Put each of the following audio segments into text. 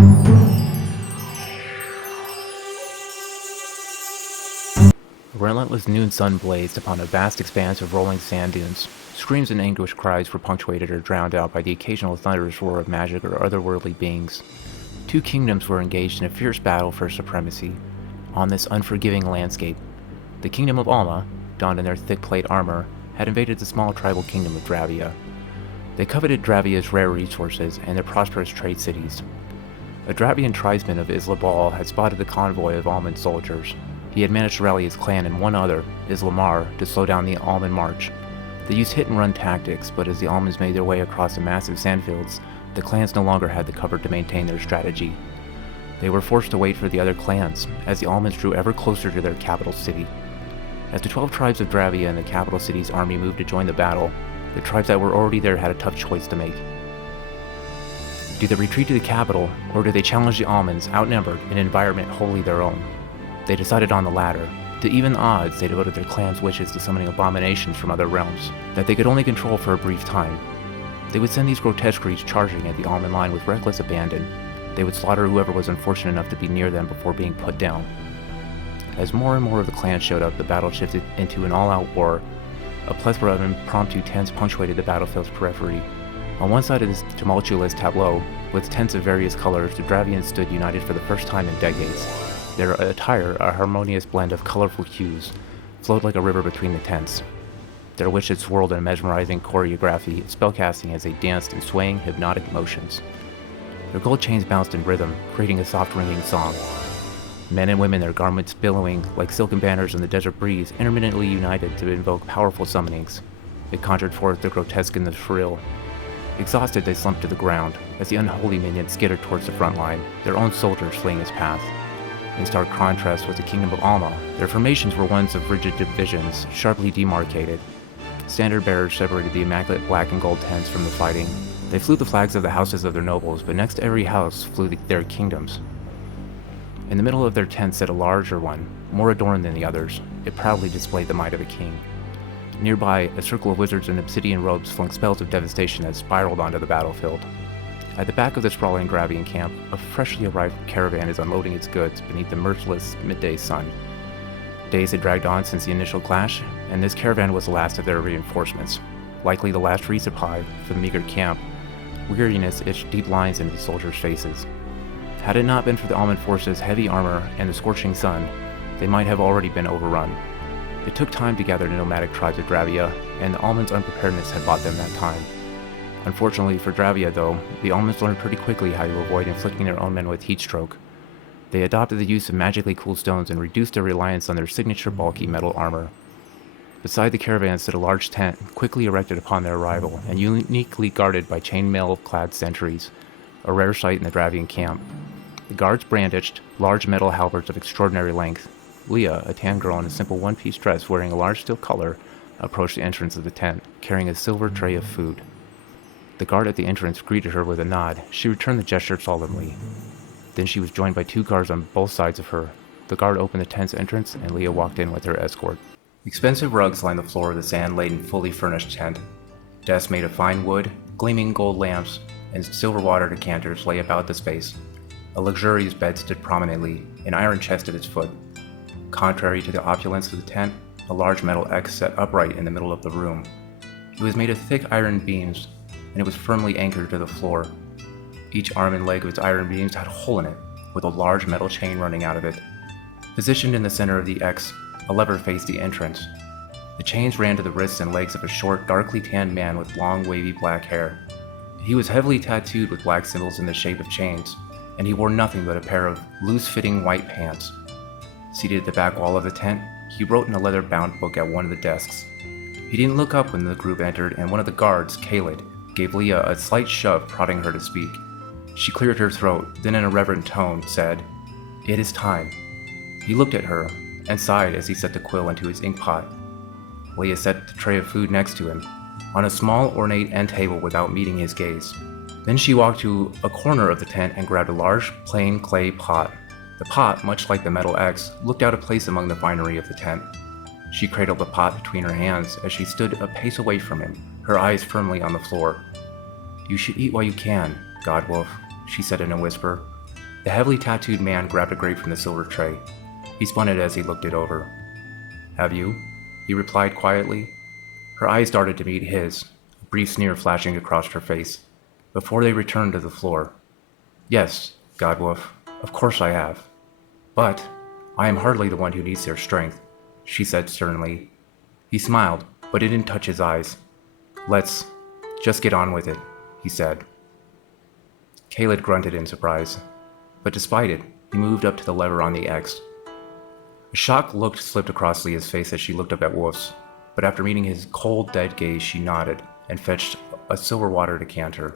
A relentless noon sun blazed upon a vast expanse of rolling sand dunes. Screams and anguished cries were punctuated or drowned out by the occasional thunderous roar of magic or otherworldly beings. Two kingdoms were engaged in a fierce battle for supremacy. On this unforgiving landscape, the kingdom of Alma, donned in their thick plate armor, had invaded the small tribal kingdom of Dravia. They coveted Dravia's rare resources and their prosperous trade cities. A Dravian tribesman of Isla Bal had spotted the convoy of Almond soldiers. He had managed to rally his clan and one other, Islamar, to slow down the Almond march. They used hit-and-run tactics, but as the Almonds made their way across the massive sandfields, the clans no longer had the cover to maintain their strategy. They were forced to wait for the other clans, as the Almonds drew ever closer to their capital city. As the 12 tribes of Dravia and the capital city's army moved to join the battle, the tribes that were already there had a tough choice to make. Do they retreat to the capital, or do they challenge the Almonds, outnumbered, in an environment wholly their own? They decided on the latter. To even the odds, they devoted their clan's wishes to summoning abominations from other realms, that they could only control for a brief time. They would send these grotesque creatures charging at the Almond line with reckless abandon. They would slaughter whoever was unfortunate enough to be near them before being put down. As more and more of the clans showed up, the battle shifted into an all-out war. A plethora of impromptu tents punctuated the battlefield's periphery. On one side of this tumultuous tableau, with tents of various colors, the Dravians stood united for the first time in decades. Their attire, a harmonious blend of colorful hues, flowed like a river between the tents. Their wishes swirled in a mesmerizing choreography, spellcasting as they danced in swaying, hypnotic motions. Their gold chains bounced in rhythm, creating a soft ringing song. Men and women, their garments billowing like silken banners in the desert breeze, intermittently united to invoke powerful summonings. It conjured forth the grotesque and the shrill. Exhausted, they slumped to the ground, as the unholy minions skittered towards the front line, their own soldiers fleeing its path. In stark contrast with the kingdom of Alma, their formations were ones of rigid divisions, sharply demarcated. Standard bearers separated the immaculate black and gold tents from the fighting. They flew the flags of the houses of their nobles, but next to every house flew their kingdoms. In the middle of their tent sat a larger one, more adorned than the others. It proudly displayed the might of a king. Nearby, a circle of wizards in obsidian robes flung spells of devastation that spiraled onto the battlefield. At the back of the sprawling Dravian camp, a freshly arrived caravan is unloading its goods beneath the merciless midday sun. Days had dragged on since the initial clash, and this caravan was the last of their reinforcements. Likely the last resupply for the meager camp, weariness etched deep lines into the soldiers' faces. Had it not been for the Almond forces' heavy armor and the scorching sun, they might have already been overrun. It took time to gather the nomadic tribes of Dravia, and the Almonds' unpreparedness had bought them that time. Unfortunately for Dravia, though, the Almonds learned pretty quickly how to avoid inflicting their own men with heat stroke. They adopted the use of magically cool stones and reduced their reliance on their signature bulky metal armor. Beside the caravan stood a large tent, quickly erected upon their arrival, and uniquely guarded by chainmail-clad sentries, a rare sight in the Dravian camp. The guards brandished large metal halberds of extraordinary length. Leah, a tan girl in a simple one-piece dress wearing a large steel collar, approached the entrance of the tent, carrying a silver tray of food. The guard at the entrance greeted her with a nod. She returned the gesture solemnly. Then she was joined by two guards on both sides of her. The guard opened the tent's entrance, and Leah walked in with her escort. Expensive rugs lined the floor of the sand-laden, fully furnished tent. Desks made of fine wood, gleaming gold lamps, and silver water decanters lay about the space. A luxurious bed stood prominently, an iron chest at its foot. Contrary to the opulence of the tent, a large metal X sat upright in the middle of the room. It was made of thick iron beams, and it was firmly anchored to the floor. Each arm and leg of its iron beams had a hole in it, with a large metal chain running out of it. Positioned in the center of the X, a lever faced the entrance. The chains ran to the wrists and legs of a short, darkly tanned man with long, wavy black hair. He was heavily tattooed with black symbols in the shape of chains, and he wore nothing but a pair of loose-fitting white pants. Seated at the back wall of the tent, he wrote in a leather-bound book at one of the desks. He didn't look up when the group entered, and one of the guards, Kaled, gave Leah a slight shove, prodding her to speak. She cleared her throat, then in a reverent tone said, "It is time." He looked at her, and sighed as he set the quill into his ink pot. Leah set the tray of food next to him, on a small ornate end table without meeting his gaze. Then she walked to a corner of the tent and grabbed a large, plain clay pot. The pot, much like the metal X, looked out of place among the finery of the tent. She cradled the pot between her hands as she stood a pace away from him, her eyes firmly on the floor. "You should eat while you can, Godwolf," she said in a whisper. The heavily tattooed man grabbed a grape from the silver tray. He spun it as he looked it over. "Have you?" he replied quietly. Her eyes darted to meet his, a brief sneer flashing across her face, before they returned to the floor. "Yes, Godwolf, of course I have. But I am hardly the one who needs their strength," she said sternly. He smiled, but it didn't touch his eyes. "Let's just get on with it," he said. Caled grunted in surprise, but despite it, he moved up to the lever on the X. A shocked look slipped across Leah's face as she looked up at Wolf's, but after meeting his cold, dead gaze, she nodded and fetched a silver water decanter.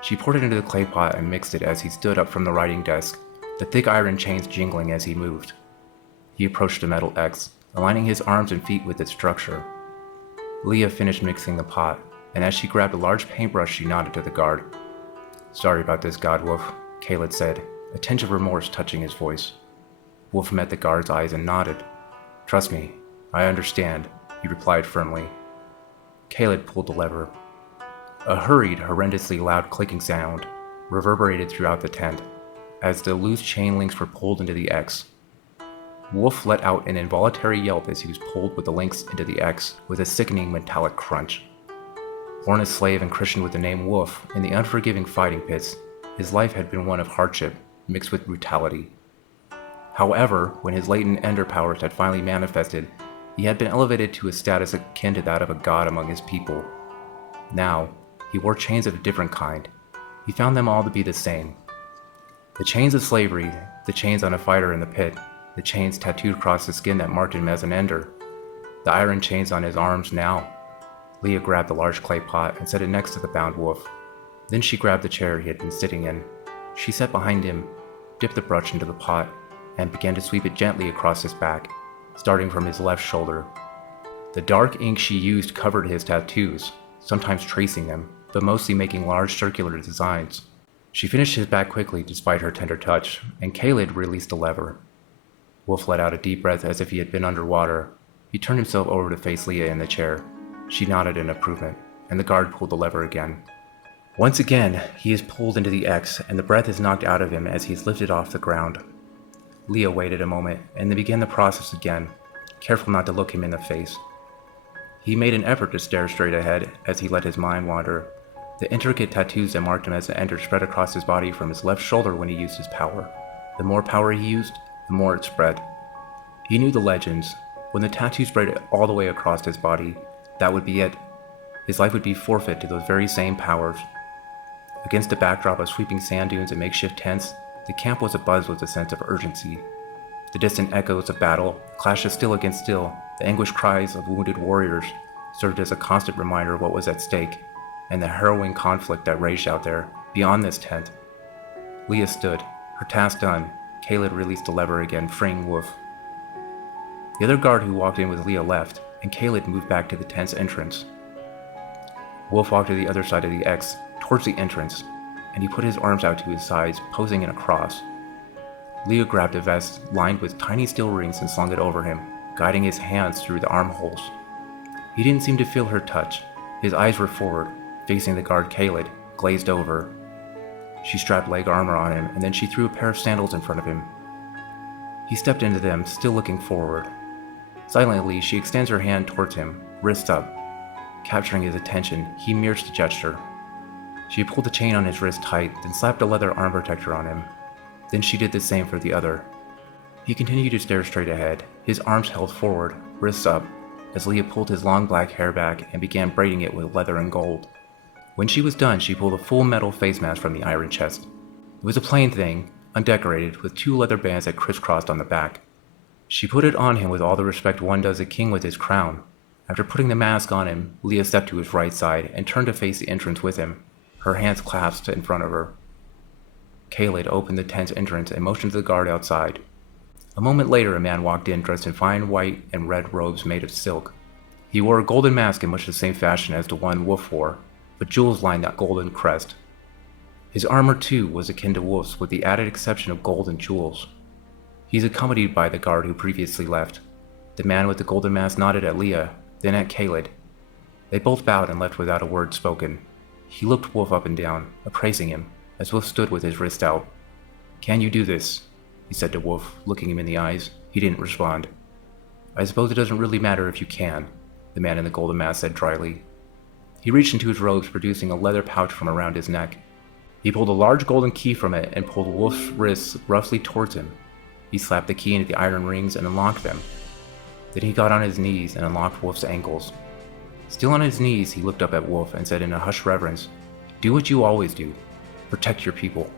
She poured it into the clay pot and mixed it as he stood up from the writing desk, the thick iron chains jingling as he moved. He approached the metal X, aligning his arms and feet with its structure. Leah finished mixing the pot, and as she grabbed a large paintbrush, she nodded to the guard. "Sorry about this, Godwolf," Caled said, a tinge of remorse touching his voice. Wolf met the guard's eyes and nodded. "Trust me, I understand," he replied firmly. Caled pulled the lever. A hurried, horrendously loud clicking sound reverberated throughout the tent as the loose chain links were pulled into the X. Wolf let out an involuntary yelp as he was pulled with the links into the X with a sickening metallic crunch. Born a slave and christened with the name Wolf in the unforgiving fighting pits, his life had been one of hardship mixed with brutality. However, when his latent ender powers had finally manifested, he had been elevated to a status akin to that of a god among his people. Now, he wore chains of a different kind. He found them all to be the same. The chains of slavery, the chains on a fighter in the pit, the chains tattooed across the skin that marked him as an ender, the iron chains on his arms now. Leah grabbed the large clay pot and set it next to the bound wolf. Then she grabbed the chair he had been sitting in. She sat behind him, dipped the brush into the pot, and began to sweep it gently across his back, starting from his left shoulder. The dark ink she used covered his tattoos, sometimes tracing them, but mostly making large circular designs. She finished his back quickly despite her tender touch, and Caled released the lever. Wolf let out a deep breath as if he had been underwater. He turned himself over to face Leah in the chair. She nodded in approval, and the guard pulled the lever again. Once again, he is pulled into the X, and the breath is knocked out of him as he is lifted off the ground. Leah waited a moment, and then began the process again, careful not to look him in the face. He made an effort to stare straight ahead as he let his mind wander. The intricate tattoos that marked him as an ender spread across his body from his left shoulder when he used his power. The more power he used, the more it spread. He knew the legends. When the tattoo spread all the way across his body, that would be it. His life would be forfeit to those very same powers. Against the backdrop of sweeping sand dunes and makeshift tents, the camp was abuzz with a sense of urgency. The distant echoes of battle, clashes still against still, the anguished cries of wounded warriors served as a constant reminder of what was at stake, and the harrowing conflict that raged out there, beyond this tent. Leah stood, her task done. Caled released the lever again, freeing Wolf. The other guard who walked in with Leah left, and Caled moved back to the tent's entrance. Wolf walked to the other side of the X, towards the entrance, and he put his arms out to his sides, posing in a cross. Leah grabbed a vest lined with tiny steel rings and slung it over him, guiding his hands through the armholes. He didn't seem to feel her touch. His eyes were forward, facing the guard Caled, glazed over. She strapped leg armor on him, and then she threw a pair of sandals in front of him. He stepped into them, still looking forward. Silently, she extends her hand towards him, wrist up. Capturing his attention, he mirrors the gesture. She pulled the chain on his wrist tight, then slapped a leather arm protector on him. Then she did the same for the other. He continued to stare straight ahead, his arms held forward, wrists up, as Leah pulled his long black hair back and began braiding it with leather and gold. When she was done, she pulled a full metal face mask from the iron chest. It was a plain thing, undecorated, with 2 leather bands that crisscrossed on the back. She put it on him with all the respect one does a king with his crown. After putting the mask on him, Leah stepped to his right side and turned to face the entrance with him, her hands clasped in front of her. Caled opened the tent's entrance and motioned to the guard outside. A moment later, a man walked in dressed in fine white and red robes made of silk. He wore a golden mask in much the same fashion as the one Wolf wore, but jewels lined that golden crest. His armor, too, was akin to Wolf's with the added exception of gold and jewels. He's accompanied by the guard who previously left. The man with the golden mask nodded at Leah, then at Caled. They both bowed and left without a word spoken. He looked Wolf up and down, appraising him, as Wolf stood with his wrist out. "Can you do this?" he said to Wolf, looking him in the eyes. He didn't respond. "I suppose it doesn't really matter if you can," the man in the golden mask said dryly. He reached into his robes, producing a leather pouch from around his neck. He pulled a large golden key from it and pulled Wolf's wrists roughly towards him. He slapped the key into the iron rings and unlocked them. Then he got on his knees and unlocked Wolf's ankles. Still on his knees, he looked up at Wolf and said in a hushed reverence, "Do what you always do. Protect your people."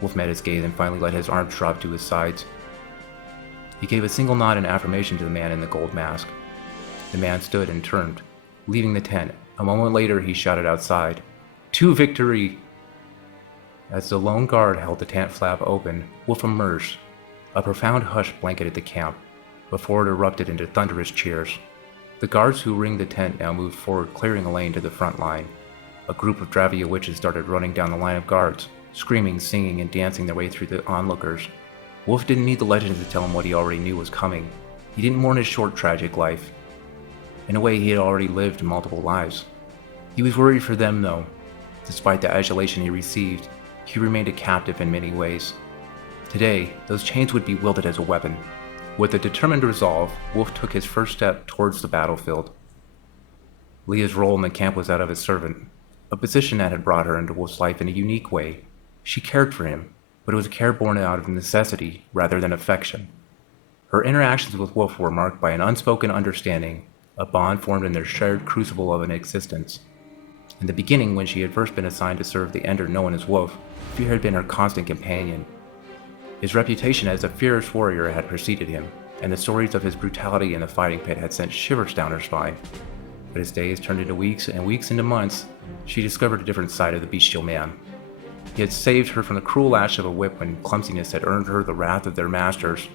Wolf met his gaze and finally let his arms drop to his sides. He gave a single nod in affirmation to the man in the gold mask. The man stood and turned, leaving the tent. A moment later, he shouted outside, "To victory!" As the lone guard held the tent flap open, Wolf emerged. A profound hush blanketed the camp, before it erupted into thunderous cheers. The guards who ringed the tent now moved forward, clearing a lane to the front line. A group of Dravia witches started running down the line of guards, screaming, singing, and dancing their way through the onlookers. Wolf didn't need the legends to tell him what he already knew was coming. He didn't mourn his short, tragic life. In a way, he had already lived multiple lives. He was worried for them, though. Despite the adulation he received, he remained a captive in many ways. Today, those chains would be wielded as a weapon. With a determined resolve, Wolf took his first step towards the battlefield. Leah's role in the camp was that of his servant, a position that had brought her into Wolf's life in a unique way. She cared for him, but it was a care born out of necessity rather than affection. Her interactions with Wolf were marked by an unspoken understanding, a bond formed in their shared crucible of an existence. In the beginning, when she had first been assigned to serve the Ender known as Wolf, fear had been her constant companion. His reputation as a fierce warrior had preceded him, and the stories of his brutality in the fighting pit had sent shivers down her spine. But as days turned into weeks and weeks into months, she discovered a different side of the bestial man. He had saved her from the cruel lash of a whip when clumsiness had earned her the wrath of their masters.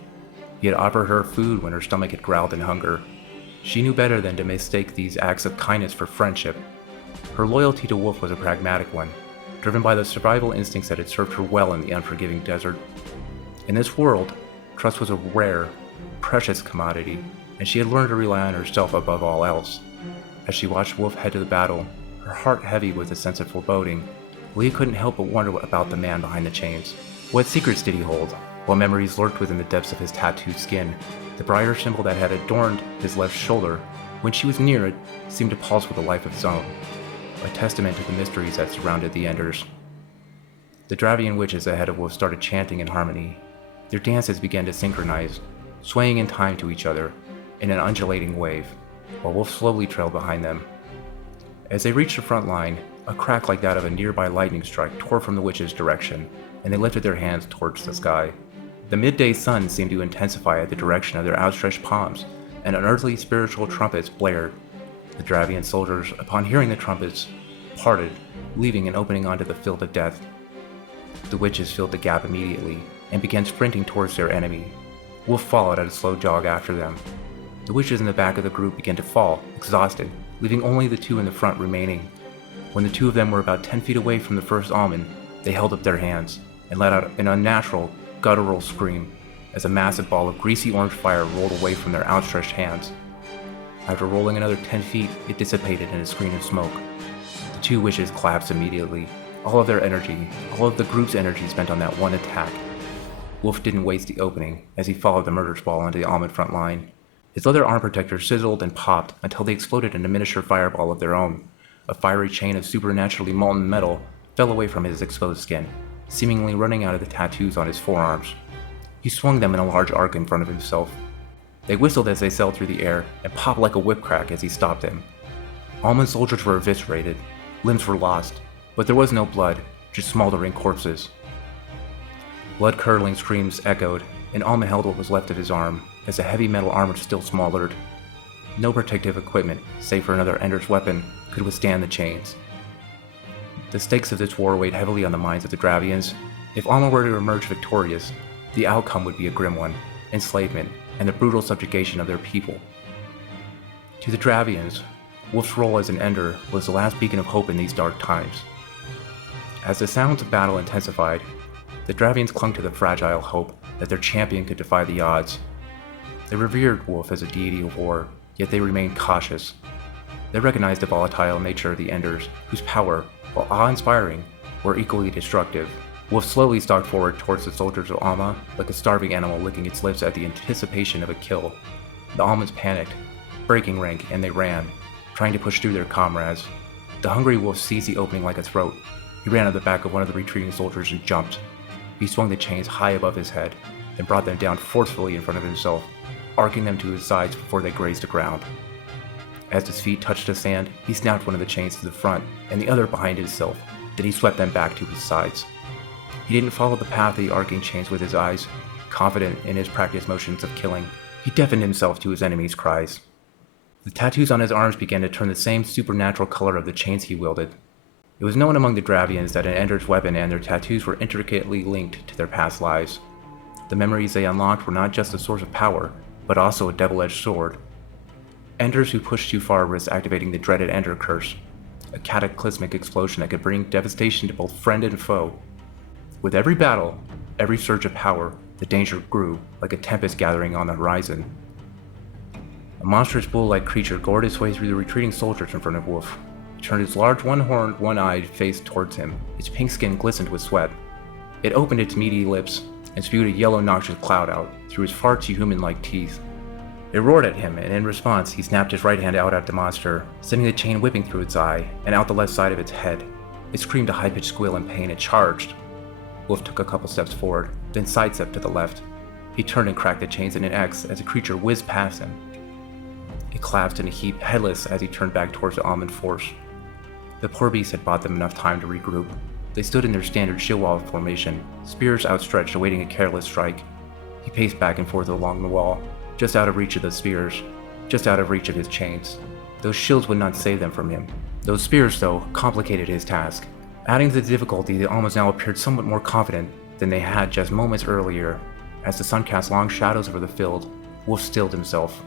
He had offered her food when her stomach had growled in hunger. She knew better than to mistake these acts of kindness for friendship. Her loyalty to Wolf was a pragmatic one, driven by the survival instincts that had served her well in the unforgiving desert. In this world, trust was a rare, precious commodity, and she had learned to rely on herself above all else. As she watched Wolf head to the battle, her heart heavy with a sense of foreboding, Leah couldn't help but wonder about the man behind the chains. What secrets did he hold? What memories lurked within the depths of his tattooed skin? The brighter symbol that had adorned his left shoulder, when she was near it, seemed to pulse with a life of its own, a testament to the mysteries that surrounded the Enders. The Dravian witches ahead of Wolf started chanting in harmony. Their dances began to synchronize, swaying in time to each other in an undulating wave, while Wolf slowly trailed behind them. As they reached the front line, a crack like that of a nearby lightning strike tore from the witches' direction, and they lifted their hands towards the sky. The midday sun seemed to intensify at the direction of their outstretched palms, and unearthly spiritual trumpets blared. The Dravian soldiers, upon hearing the trumpets, parted, leaving an opening onto the field of death. The witches filled the gap immediately, and began sprinting towards their enemy. Wolf followed at a slow jog after them. The witches in the back of the group began to fall, exhausted, leaving only the two in the front remaining. When the two of them were about 10 feet away from the first almond, they held up their hands and let out an unnatural, guttural scream as a massive ball of greasy orange fire rolled away from their outstretched hands. After rolling another 10 feet, it dissipated in a screen of smoke. The two witches collapsed immediately, all of their energy, all of the group's energy spent on that one attack. Wolf didn't waste the opening as he followed the murder's ball into the almond front line. His leather arm protectors sizzled and popped until they exploded in a miniature fireball of their own. A fiery chain of supernaturally molten metal fell away from his exposed skin, seemingly running out of the tattoos on his forearms. He swung them in a large arc in front of himself. They whistled as they sailed through the air and popped like a whip crack as he stopped them. Almond soldiers were eviscerated, limbs were lost, but there was no blood, just smoldering corpses. Blood-curdling screams echoed, and Almond held what was left of his arm, as the heavy metal armor still smoldered. No protective equipment, save for another Ender's weapon, could withstand the chains. The stakes of this war weighed heavily on the minds of the Dravians. If Almond were to emerge victorious, the outcome would be a grim one: enslavement and the brutal subjugation of their people. To the Dravians, Wolf's role as an Ender was the last beacon of hope in these dark times. As the sounds of battle intensified, the Dravians clung to the fragile hope that their champion could defy the odds. They revered Wolf as a deity of war, yet they remained cautious. They recognized the volatile nature of the Enders, whose power, while awe-inspiring, were equally destructive. Wolf slowly stalked forward towards the soldiers of Alma, like a starving animal licking its lips at the anticipation of a kill. The Almans panicked, breaking rank, and they ran, trying to push through their comrades. The hungry wolf seized the opening like a throat. He ran at the back of one of the retreating soldiers and jumped. He swung the chains high above his head, then brought them down forcefully in front of himself, arcing them to his sides before they grazed the ground. As his feet touched the sand, he snapped one of the chains to the front and the other behind himself, then he swept them back to his sides. He didn't follow the path of the arcing chains with his eyes. Confident in his practiced motions of killing, he deafened himself to his enemies' cries. The tattoos on his arms began to turn the same supernatural color of the chains he wielded. It was known among the Dravians that an Ender's weapon and their tattoos were intricately linked to their past lives. The memories they unlocked were not just a source of power, but also a double-edged sword. Enders who pushed too far risked activating the dreaded Ender Curse, a cataclysmic explosion that could bring devastation to both friend and foe. With every battle, every surge of power, the danger grew, like a tempest gathering on the horizon. A monstrous bull-like creature gored its way through the retreating soldiers in front of Wolf. He turned its large one-horned, one-eyed face towards him. Its pink skin glistened with sweat. It opened its meaty lips and spewed a yellow noxious cloud out through its far too human-like teeth. It roared at him, and in response, he snapped his right hand out at the monster, sending the chain whipping through its eye and out the left side of its head. It screamed a high-pitched squeal in pain and charged. Wolf took a couple steps forward, then sidestepped to the left. He turned and cracked the chains in an X as the creature whizzed past him. It collapsed in a heap, headless, as he turned back towards the almond force. The poor beast had bought them enough time to regroup. They stood in their standard shield wall formation, spears outstretched awaiting a careless strike. He paced back and forth along the wall, just out of reach of the spears, just out of reach of his chains. Those shields would not save them from him. Those spears, though, complicated his task. Adding to the difficulty, the almas now appeared somewhat more confident than they had just moments earlier. As the sun cast long shadows over the field, Wolf stilled himself.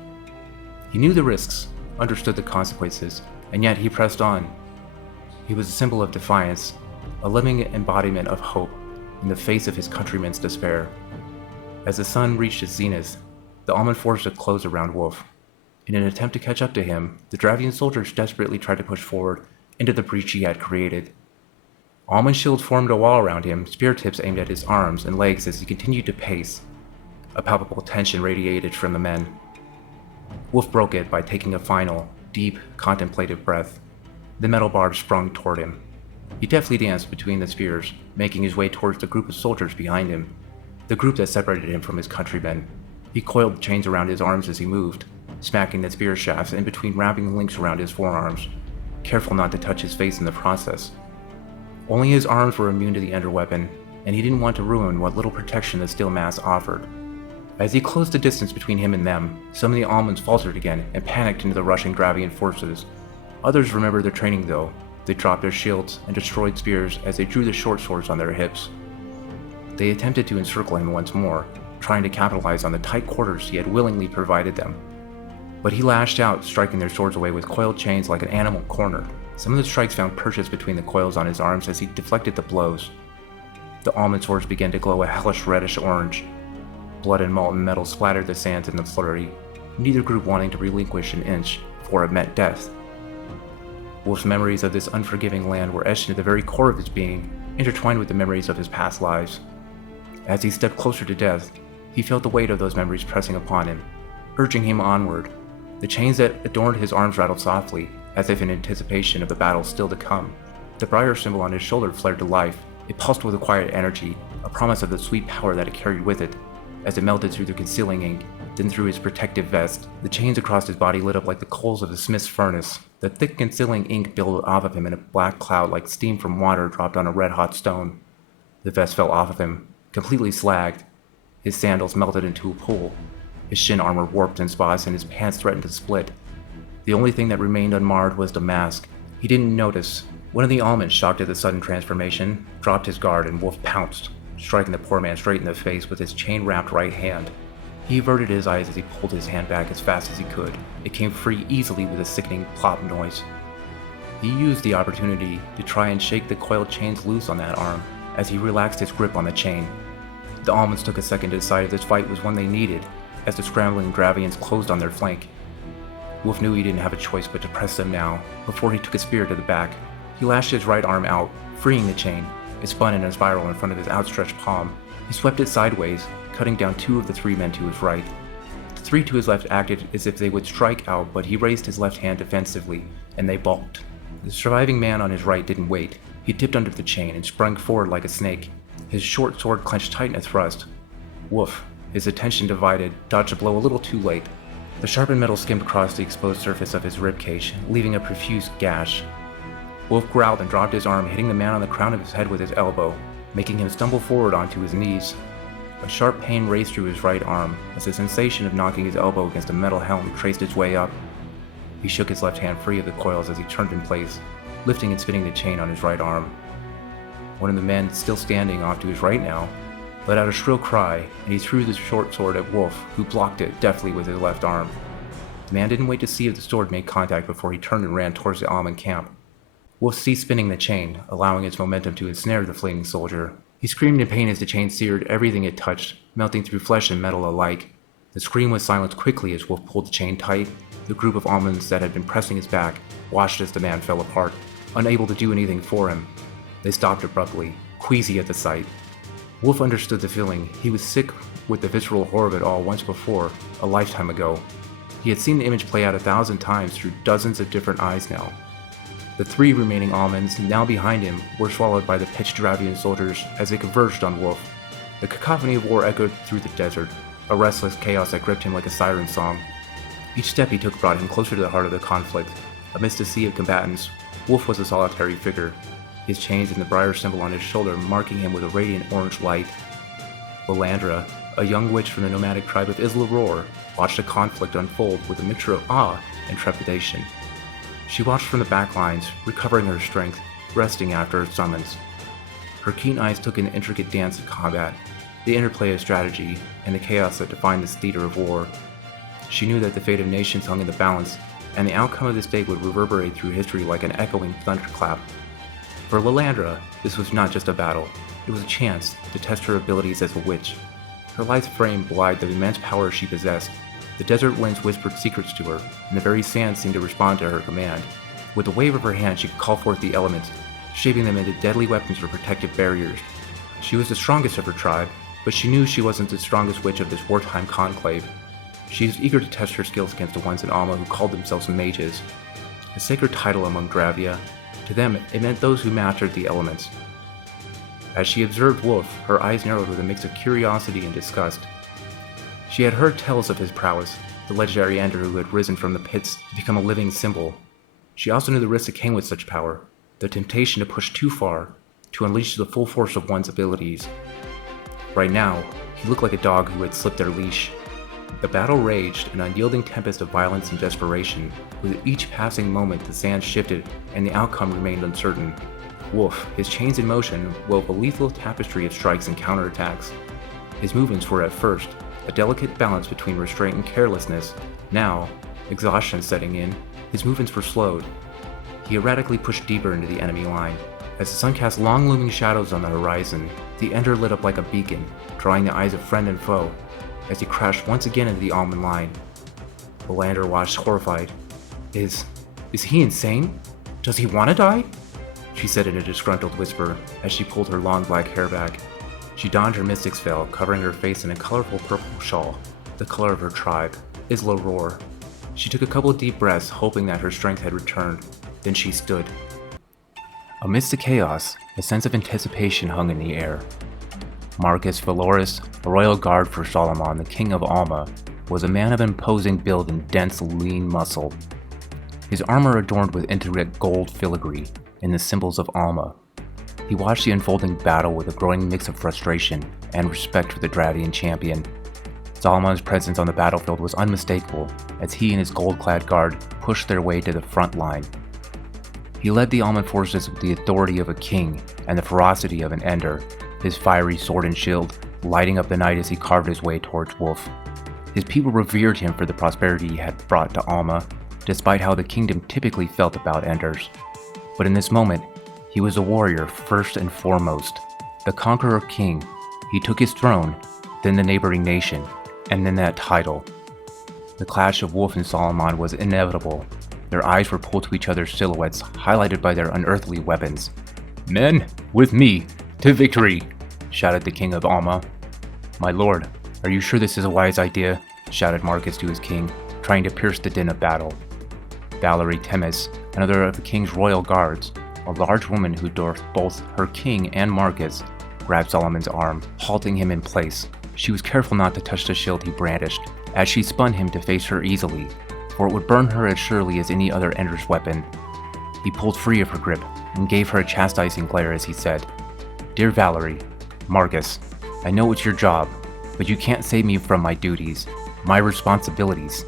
He knew the risks, understood the consequences, and yet he pressed on. He was a symbol of defiance, a living embodiment of hope in the face of his countrymen's despair. As the sun reached its zenith, the almond force had closed around Wolf. In an attempt to catch up to him, the Dravian soldiers desperately tried to push forward into the breach he had created. Almond shields formed a wall around him, spear tips aimed at his arms and legs as he continued to pace. A palpable tension radiated from the men. Wolf broke it by taking a final, deep, contemplative breath. The metal barbs sprung toward him. He deftly danced between the spears, making his way towards the group of soldiers behind him, the group that separated him from his countrymen. He coiled the chains around his arms as he moved, smacking the spear shafts in between wrapping links around his forearms, careful not to touch his face in the process. Only his arms were immune to the Ender weapon, and he didn't want to ruin what little protection the steel mass offered. As he closed the distance between him and them, some of the almonds faltered again and panicked into the rushing Dravian forces. Others remembered their training though. They dropped their shields and destroyed spears as they drew the short swords on their hips. They attempted to encircle him once more, trying to capitalize on the tight quarters he had willingly provided them. But he lashed out, striking their swords away with coiled chains like an animal cornered. Some of the strikes found purchase between the coils on his arms as he deflected the blows. The almond swords began to glow a hellish reddish orange. Blood and molten metal splattered the sands in the flurry, neither group wanting to relinquish an inch before it meant death. Wolf's memories of this unforgiving land were etched into the very core of his being, intertwined with the memories of his past lives. As he stepped closer to death, he felt the weight of those memories pressing upon him, urging him onward. The chains that adorned his arms rattled softly, as if in anticipation of the battle still to come. The briar symbol on his shoulder flared to life. It pulsed with a quiet energy, a promise of the sweet power that it carried with it. As it melted through the concealing ink, then through his protective vest, the chains across his body lit up like the coals of a smith's furnace. The thick concealing ink billowed off of him in a black cloud like steam from water dropped on a red-hot stone. The vest fell off of him, completely slagged. His sandals melted into a pool. His shin armor warped in spots and his pants threatened to split. The only thing that remained unmarred was the mask. He didn't notice. One of the almonds, shocked at the sudden transformation, dropped his guard and Wolf pounced, striking the poor man straight in the face with his chain-wrapped right hand. He averted his eyes as he pulled his hand back as fast as he could. It came free easily with a sickening plop noise. He used the opportunity to try and shake the coiled chains loose on that arm as he relaxed his grip on the chain. The almonds took a second to decide if this fight was one they needed, as the scrambling Dravians closed on their flank. Wolf knew he didn't have a choice but to press them now, before he took a spear to the back. He lashed his right arm out, freeing the chain. It spun in a spiral in front of his outstretched palm. He swept it sideways, cutting down 2 of the 3 men to his right. The 3 to his left acted as if they would strike out, but he raised his left hand defensively, and they balked. The surviving man on his right didn't wait. He dipped under the chain and sprung forward like a snake, his short sword clenched tight in a thrust. Woof, his attention divided, dodged a blow a little too late. The sharpened metal skimmed across the exposed surface of his ribcage, leaving a profuse gash. Wolf growled and dropped his arm, hitting the man on the crown of his head with his elbow, making him stumble forward onto his knees. A sharp pain raced through his right arm as the sensation of knocking his elbow against a metal helm traced its way up. He shook his left hand free of the coils as he turned in place, lifting and spinning the chain on his right arm. One of the men, still standing off to his right now, let out a shrill cry, and he threw the short sword at Wolf, who blocked it deftly with his left arm. The man didn't wait to see if the sword made contact before he turned and ran towards the almond camp. Wolf ceased spinning the chain, allowing its momentum to ensnare the fleeing soldier. He screamed in pain as the chain seared everything it touched, melting through flesh and metal alike. The scream was silenced quickly as Wolf pulled the chain tight. The group of almonds that had been pressing his back watched as the man fell apart, unable to do anything for him. They stopped abruptly, queasy at the sight. Wolf understood the feeling. He was sick with the visceral horror of it all once before, a lifetime ago. He had seen the image play out 1,000 times through dozens of different eyes now. The 3 remaining almonds, now behind him, were swallowed by the pitched Dravian soldiers as they converged on Wolf. The cacophony of war echoed through the desert, a restless chaos that gripped him like a siren song. Each step he took brought him closer to the heart of the conflict. Amidst a sea of combatants, Wolf was a solitary figure, his chains and the briar symbol on his shoulder marking him with a radiant orange light. Lilandra, a young witch from the nomadic tribe of Isla Roar, watched the conflict unfold with a mixture of awe and trepidation. She watched from the back lines, recovering her strength, resting after her summons. Her keen eyes took in the intricate dance of combat, the interplay of strategy, and the chaos that defined this theater of war. She knew that the fate of nations hung in the balance, and the outcome of this day would reverberate through history like an echoing thunderclap. For Lilandra, this was not just a battle, it was a chance to test her abilities as a witch. Her lithe frame belied the immense power she possessed. The desert winds whispered secrets to her, and the very sand seemed to respond to her command. With a wave of her hand, she could call forth the elements, shaping them into deadly weapons or protective barriers. She was the strongest of her tribe, but she knew she wasn't the strongest witch of this wartime conclave. She was eager to test her skills against the ones in Alma who called themselves mages, a sacred title among Dravia. To them, it meant those who mastered the elements. As she observed Wolf, her eyes narrowed with a mix of curiosity and disgust. She had heard tales of his prowess, the legendary Ender who had risen from the pits to become a living symbol. She also knew the risks that came with such power, the temptation to push too far, to unleash the full force of one's abilities. Right now, he looked like a dog who had slipped their leash. The battle raged, an unyielding tempest of violence and desperation. With each passing moment, the sand shifted, and the outcome remained uncertain. Wolf, his chains in motion, wove a lethal tapestry of strikes and counterattacks. His movements were at first a delicate balance between restraint and carelessness. Now, exhaustion setting in, his movements were slowed. He erratically pushed deeper into the enemy line. As the sun cast long looming shadows on the horizon, the Ender lit up like a beacon, drawing the eyes of friend and foe, as he crashed once again into the almond line. Lilandra watched horrified. Is he insane? Does he want to die? She said in a disgruntled whisper as she pulled her long black hair back. She donned her mystic's veil, covering her face in a colorful purple shawl, the color of her tribe, Isla Roar. She took a couple of deep breaths, hoping that her strength had returned. Then she stood. Amidst the chaos, a sense of anticipation hung in the air. Marcus Valoris, a royal guard for Solomon, the king of Alma, was a man of imposing build and dense, lean muscle. His armor adorned with intricate gold filigree and the symbols of Alma. He watched the unfolding battle with a growing mix of frustration and respect for the Dravian champion. Solomon's presence on the battlefield was unmistakable as he and his gold-clad guard pushed their way to the front line. He led the Almond forces with the authority of a king and the ferocity of an Ender, his fiery sword and shield lighting up the night as he carved his way towards Wolf. His people revered him for the prosperity he had brought to Alma, despite how the kingdom typically felt about Enders. But in this moment, he was a warrior first and foremost, the conqueror king. He took his throne, then the neighboring nation, and then that title. The clash of Wolf and Solomon was inevitable. Their eyes were pulled to each other's silhouettes, highlighted by their unearthly weapons. Men, with me, "To victory!" shouted the king of Alma. "My lord, are you sure this is a wise idea?" shouted Marcus to his king, trying to pierce the din of battle. Valerie Temis, another of the king's royal guards, a large woman who dwarfed both her king and Marcus, grabbed Solomon's arm, halting him in place. She was careful not to touch the shield he brandished, as she spun him to face her easily, for it would burn her as surely as any other Ender's weapon. He pulled free of her grip and gave her a chastising glare as he said, "Dear Valerie, Marcus, I know it's your job, but you can't save me from my duties, my responsibilities."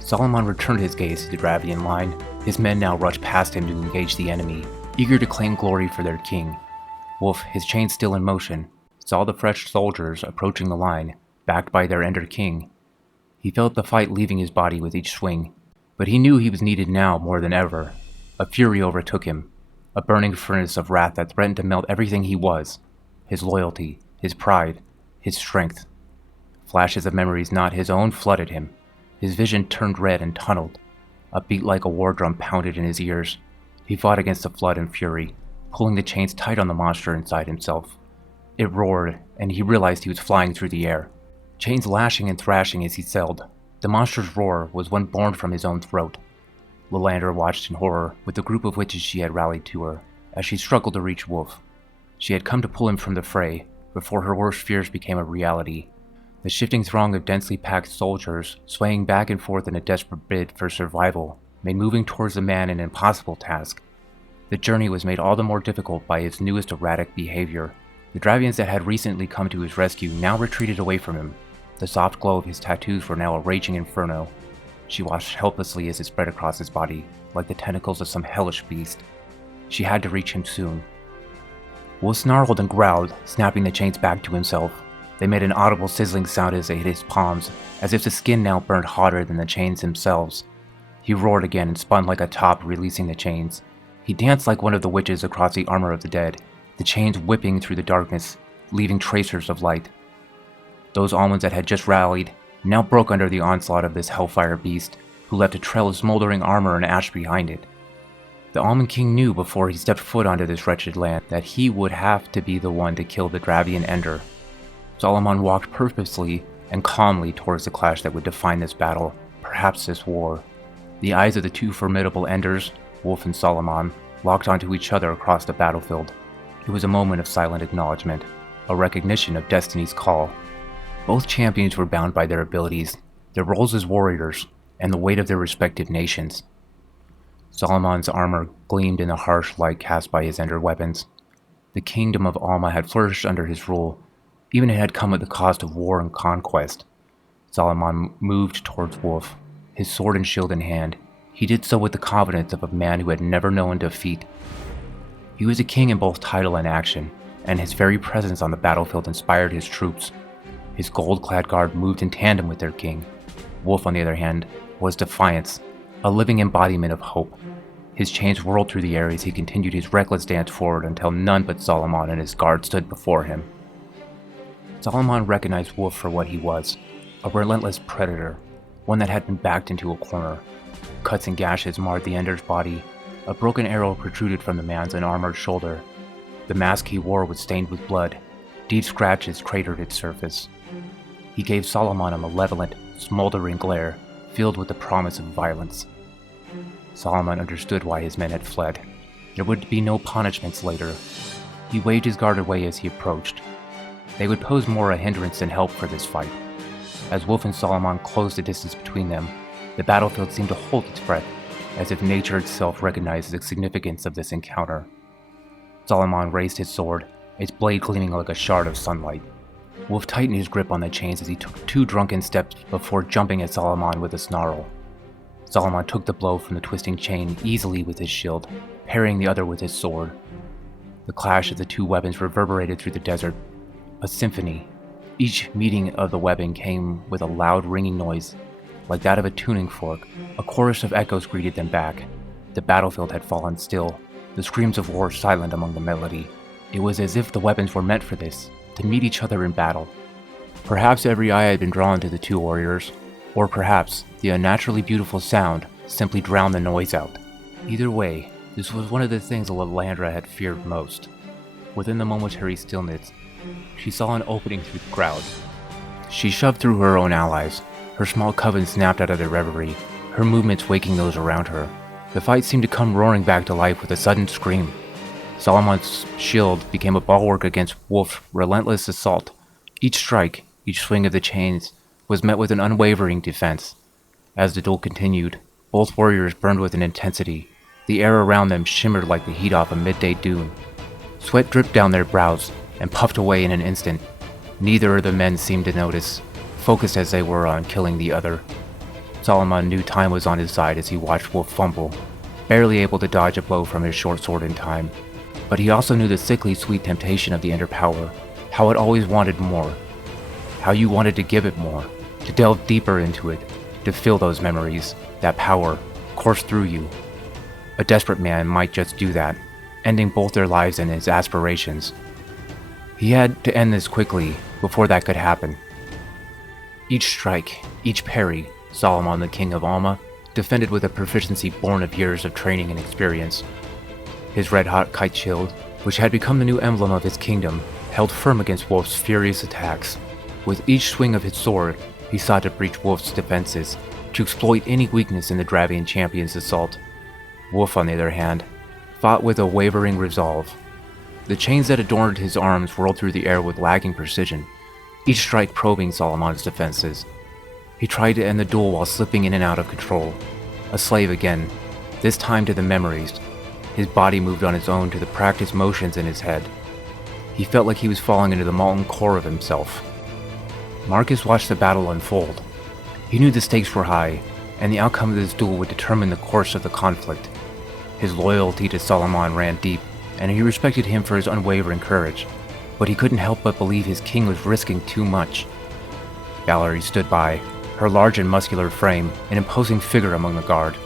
Solomon returned his gaze to the Dravian line. His men now rushed past him to engage the enemy, eager to claim glory for their king. Wolf, his chains still in motion, saw the fresh soldiers approaching the line, backed by their Ender King. He felt the fight leaving his body with each swing, but he knew he was needed now more than ever. A fury overtook him, a burning furnace of wrath that threatened to melt everything he was, his loyalty, his pride, his strength. Flashes of memories not his own flooded him. His vision turned red and tunneled. A beat like a war drum pounded in his ears. He fought against the flood in fury, pulling the chains tight on the monster inside himself. It roared, and he realized he was flying through the air, chains lashing and thrashing as he sailed. The monster's roar was one born from his own throat. Lilandra watched in horror, with the group of witches she had rallied to her, as she struggled to reach Wolf. She had come to pull him from the fray, before her worst fears became a reality. The shifting throng of densely packed soldiers, swaying back and forth in a desperate bid for survival, made moving towards the man an impossible task. The journey was made all the more difficult by his newest erratic behavior. The Dravians that had recently come to his rescue now retreated away from him. The soft glow of his tattoos were now a raging inferno. She watched helplessly as it spread across his body, like the tentacles of some hellish beast. She had to reach him soon. Wolf snarled and growled, snapping the chains back to himself. They made an audible sizzling sound as they hit his palms, as if the skin now burned hotter than the chains themselves. He roared again and spun like a top, releasing the chains. He danced like one of the witches across the armor of the dead, the chains whipping through the darkness, leaving tracers of light. Those almonds that had just rallied now broke under the onslaught of this hellfire beast, who left a trail of smoldering armor and ash behind it. The Almond King knew before he stepped foot onto this wretched land that he would have to be the one to kill the Dravian Ender. Solomon walked purposely and calmly towards the clash that would define this battle, perhaps this war. The eyes of the two formidable Enders, Wolf and Solomon, locked onto each other across the battlefield. It was a moment of silent acknowledgement, a recognition of destiny's call. Both champions were bound by their abilities, their roles as warriors, and the weight of their respective nations. Solomon's armor gleamed in the harsh light cast by his Ender weapons. The kingdom of Alma had flourished under his rule, even it had come at the cost of war and conquest. Solomon moved towards Wolf, his sword and shield in hand. He did so with the confidence of a man who had never known defeat. He was a king in both title and action, and his very presence on the battlefield inspired his troops. His gold-clad guard moved in tandem with their king. Wolf, on the other hand, was defiance, a living embodiment of hope. His chains whirled through the air as he continued his reckless dance forward until none but Solomon and his guard stood before him. Solomon recognized Wolf for what he was, a relentless predator, one that had been backed into a corner. Cuts and gashes marred the Ender's body. A broken arrow protruded from the man's unarmored shoulder. The mask he wore was stained with blood. Deep scratches cratered its surface. He gave Solomon a malevolent, smoldering glare, filled with the promise of violence. Solomon understood why his men had fled. There would be no punishments later. He waved his guard away as he approached. They would pose more a hindrance than help for this fight. As Wolf and Solomon closed the distance between them, the battlefield seemed to hold its breath, as if nature itself recognized the significance of this encounter. Solomon raised his sword, its blade gleaming like a shard of sunlight. Wolf tightened his grip on the chains as he took 2 drunken steps before jumping at Solomon with a snarl. Solomon took the blow from the twisting chain easily with his shield, parrying the other with his sword. The clash of the 2 weapons reverberated through the desert, a symphony. Each meeting of the weapon came with a loud ringing noise, like that of a tuning fork. A chorus of echoes greeted them back. The battlefield had fallen still, the screams of war silent among the melody. It was as if the weapons were meant for this, to meet each other in battle. Perhaps every eye had been drawn to the 2 warriors, or perhaps the unnaturally beautiful sound simply drowned the noise out. Either way, this was one of the things Lilandra had feared most. Within the momentary stillness, she saw an opening through the crowd. She shoved through her own allies. Her small coven snapped out of their reverie, her movements waking those around her. The fight seemed to come roaring back to life with a sudden scream. Solomon's shield became a bulwark against Wolf's relentless assault. Each strike, each swing of the chains, was met with an unwavering defense. As the duel continued, both warriors burned with an intensity. The air around them shimmered like the heat off a midday dune. Sweat dripped down their brows and puffed away in an instant. Neither of the men seemed to notice, focused as they were on killing the other. Solomon knew time was on his side as he watched Wolf fumble, barely able to dodge a blow from his short sword in time. But he also knew the sickly sweet temptation of the inner power, how it always wanted more, how you wanted to give it more, to delve deeper into it, to feel those memories, that power, course through you. A desperate man might just do that, ending both their lives and his aspirations. He had to end this quickly, before that could happen. Each strike, each parry, Solomon the king of Alma defended with a proficiency born of years of training and experience. His red-hot kite shield, which had become the new emblem of his kingdom, held firm against Wolf's furious attacks. With each swing of his sword, he sought to breach Wolf's defenses, to exploit any weakness in the Dravian champion's assault. Wolf, on the other hand, fought with a wavering resolve. The chains that adorned his arms whirled through the air with lagging precision, each strike probing Solomon's defenses. He tried to end the duel while slipping in and out of control. A slave again, this time to the memories. His body moved on its own to the practiced motions in his head. He felt like he was falling into the molten core of himself. Marcus watched the battle unfold. He knew the stakes were high, and the outcome of this duel would determine the course of the conflict. His loyalty to Solomon ran deep, and he respected him for his unwavering courage, but he couldn't help but believe his king was risking too much. Valerie stood by, her large and muscular frame an imposing figure among the guard.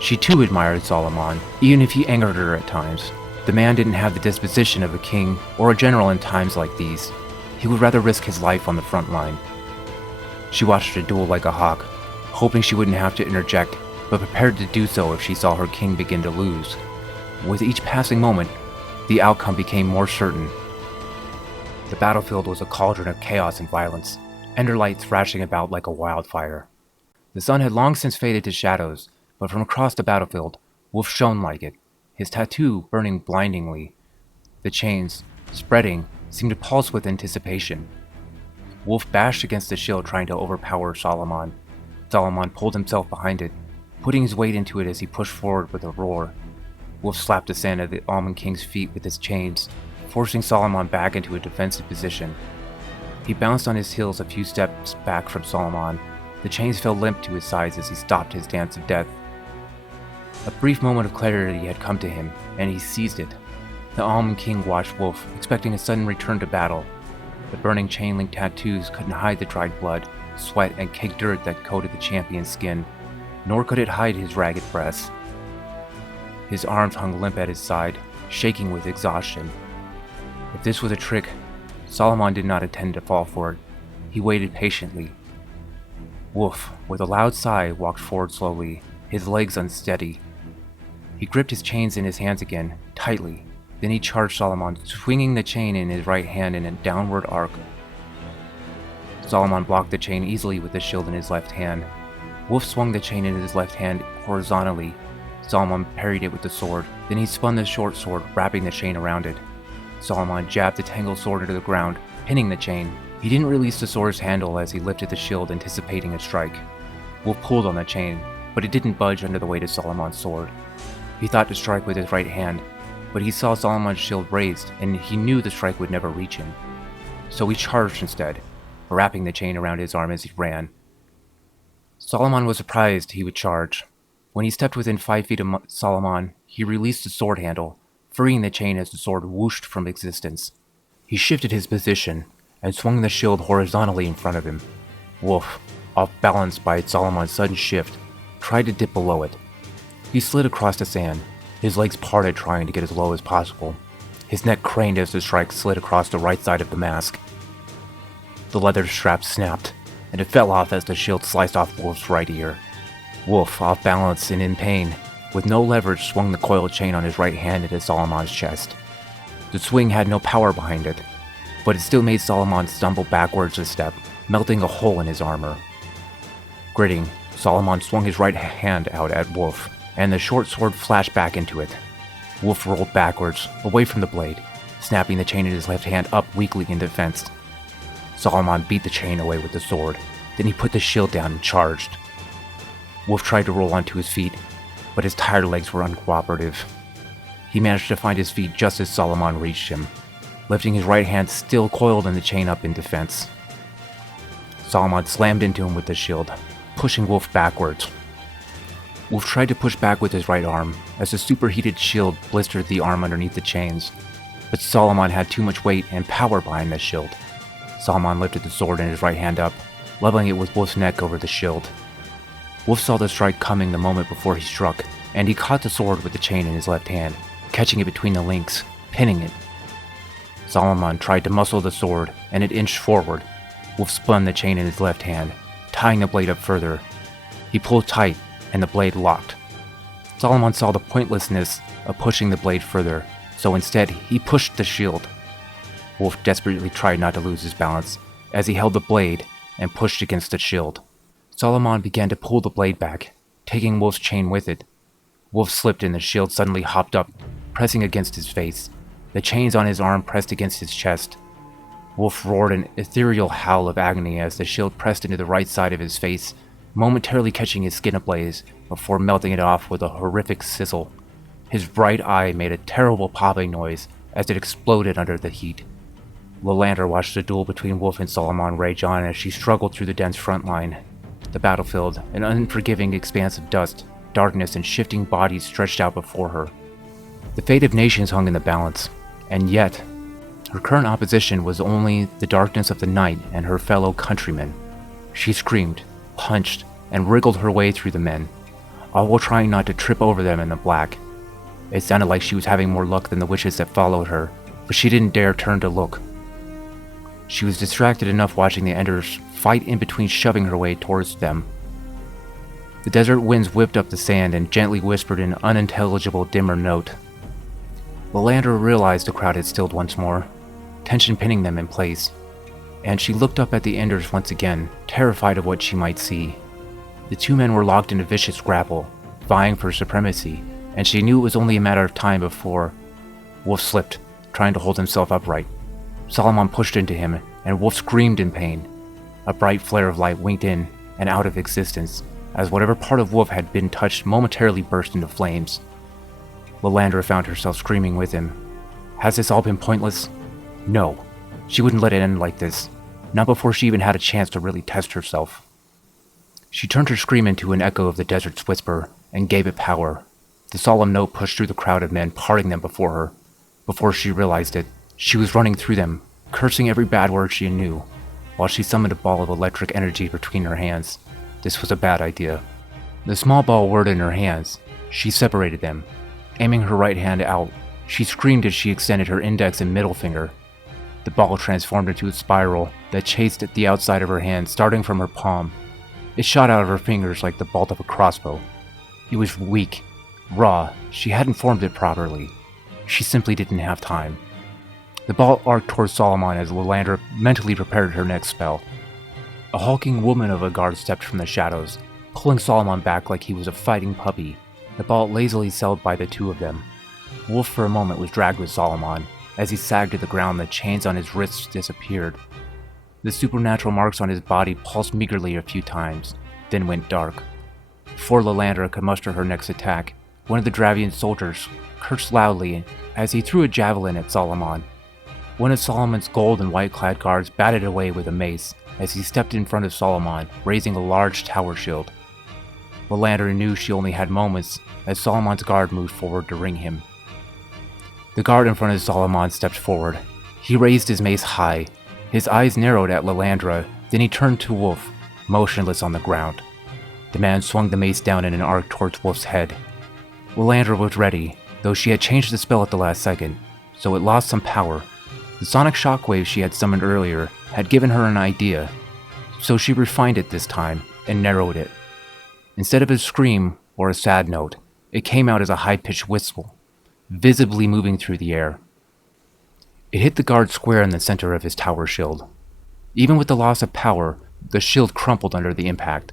She too admired Solomon, even if he angered her at times. The man didn't have the disposition of a king or a general in times like these. He would rather risk his life on the front line. She watched the duel like a hawk, hoping she wouldn't have to interject, but prepared to do so if she saw her king begin to lose. With each passing moment, the outcome became more certain. The battlefield was a cauldron of chaos and violence, enderlight thrashing about like a wildfire. The sun had long since faded to shadows, but from across the battlefield, Wolf shone like it, his tattoo burning blindingly. The chains, spreading, seemed to pulse with anticipation. Wolf bashed against the shield trying to overpower Solomon. Solomon pulled himself behind it, putting his weight into it as he pushed forward with a roar. Wolf slapped the sand at the Almond King's feet with his chains, forcing Solomon back into a defensive position. He bounced on his heels a few steps back from Solomon. The chains fell limp to his sides as he stopped his dance of death. A brief moment of clarity had come to him, and he seized it. The Almond King watched Wolf, expecting a sudden return to battle. The burning chain-link tattoos couldn't hide the dried blood, sweat, and caked dirt that coated the champion's skin, nor could it hide his ragged breast. His arms hung limp at his side, shaking with exhaustion. If this was a trick, Solomon did not intend to fall for it. He waited patiently. Wolf, with a loud sigh, walked forward slowly, his legs unsteady. He gripped his chains in his hands again, tightly. Then he charged Solomon, swinging the chain in his right hand in a downward arc. Solomon blocked the chain easily with the shield in his left hand. Wolf swung the chain in his left hand horizontally. Solomon parried it with the sword. Then he spun the short sword, wrapping the chain around it. Solomon jabbed the tangled sword into the ground, pinning the chain. He didn't release the sword's handle as he lifted the shield, anticipating a strike. Wolf pulled on the chain, but it didn't budge under the weight of Solomon's sword. He thought to strike with his right hand, but he saw Solomon's shield raised, and he knew the strike would never reach him. So he charged instead, wrapping the chain around his arm as he ran. Solomon was surprised he would charge. When he stepped within 5 feet of Solomon, he released the sword handle, freeing the chain as the sword whooshed from existence. He shifted his position and swung the shield horizontally in front of him. Wolf, off balance by Solomon's sudden shift, tried to dip below it. He slid across the sand, his legs parted trying to get as low as possible. His neck craned as the strike slid across the right side of the mask. The leather strap snapped, and it fell off as the shield sliced off Wolf's right ear. Wolf, off balance and in pain, with no leverage, swung the coiled chain on his right hand into Solomon's chest. The The swing had no power behind it, but it still made Solomon stumble backwards a step, melting a hole in his armor. Gritting, Solomon swung his right hand out at Wolf, and the short sword flashed back into it. Wolf rolled backwards, away from the blade, snapping the chain in his left hand up weakly in defense. Solomon beat the chain away with the sword, then he put the shield down and charged. Wolf tried to roll onto his feet, but his tired legs were uncooperative. He managed to find his feet just as Solomon reached him, lifting his right hand still coiled in the chain up in defense. Solomon slammed into him with the shield, pushing Wolf backwards. Wolf tried to push back with his right arm, as the superheated shield blistered the arm underneath the chains, but Solomon had too much weight and power behind the shield. Solomon lifted the sword in his right hand up, leveling it with Wolf's neck over the shield. Wolf saw the strike coming the moment before he struck, and he caught the sword with the chain in his left hand, catching it between the links, pinning it. Solomon tried to muscle the sword, and it inched forward. Wolf spun the chain in his left hand, tying the blade up further. He pulled tight, and the blade locked. Solomon saw the pointlessness of pushing the blade further, so instead he pushed the shield. Wolf desperately tried not to lose his balance, as he held the blade and pushed against the shield. Solomon began to pull the blade back, taking Wolf's chain with it. Wolf slipped and the shield suddenly hopped up, pressing against his face. The chains on his arm pressed against his chest. Wolf roared an ethereal howl of agony as the shield pressed into the right side of his face, momentarily catching his skin ablaze before melting it off with a horrific sizzle. His right eye made a terrible popping noise as it exploded under the heat. Lilandra watched the duel between Wolf and Solomon rage on as she struggled through the dense front line. The battlefield, an unforgiving expanse of dust, darkness, and shifting bodies stretched out before her. The fate of nations hung in the balance, and yet, her current opposition was only the darkness of the night and her fellow countrymen. She screamed, punched, and wriggled her way through the men, all while trying not to trip over them in the black. It sounded like she was having more luck than the witches that followed her, but she didn't dare turn to look. She was distracted enough watching the Enders fight in between shoving her way towards them. The desert winds whipped up the sand and gently whispered an unintelligible dimmer note. Lilandra realized the crowd had stilled once more, tension pinning them in place, and she looked up at the Enders once again, terrified of what she might see. The two men were locked in a vicious grapple, vying for supremacy, and she knew it was only a matter of time before Wolf slipped, trying to hold himself upright. Solomon pushed into him, and Wolf screamed in pain. A bright flare of light winked in and out of existence, as whatever part of Wolf had been touched momentarily burst into flames. Lilandra found herself screaming with him. Has this all been pointless? No. She wouldn't let it end like this, not before she even had a chance to really test herself. She turned her scream into an echo of the desert's whisper, and gave it power. The solemn note pushed through the crowd of men, parting them before her. Before she realized it, she was running through them, cursing every bad word she knew, while she summoned a ball of electric energy between her hands. This was a bad idea. The small ball whirred in her hands. She separated them. Aiming her right hand out, she screamed as she extended her index and middle finger. The ball transformed into a spiral that chased at the outside of her hand, starting from her palm. It shot out of her fingers like the bolt of a crossbow. It was weak, raw. She hadn't formed it properly. She simply didn't have time. The ball arced towards Solomon as Lilandra mentally prepared her next spell. A hulking woman of a guard stepped from the shadows, pulling Solomon back like he was a fighting puppy. The ball lazily sailed by the two of them. Wolf for a moment was dragged with Solomon. As he sagged to the ground, the chains on his wrists disappeared. The supernatural marks on his body pulsed meagerly a few times, then went dark. Before Lilandra could muster her next attack, one of the Dravian soldiers cursed loudly as he threw a javelin at Solomon. One of Solomon's gold and white-clad guards batted away with a mace as he stepped in front of Solomon, raising a large tower shield. Lilandra knew she only had moments as Solomon's guard moved forward to ring him. The guard in front of Solomon stepped forward. He raised his mace high. His eyes narrowed at Lilandra, then he turned to Wolf, motionless on the ground. The man swung the mace down in an arc towards Wolf's head. Lilandra was ready, though she had changed the spell at the last second, so it lost some power. The sonic shockwave she had summoned earlier had given her an idea, so she refined it this time and narrowed it. Instead of a scream or a sad note, it came out as a high-pitched whistle, visibly moving through the air. It hit the guard square in the center of his tower shield. Even with the loss of power, the shield crumpled under the impact.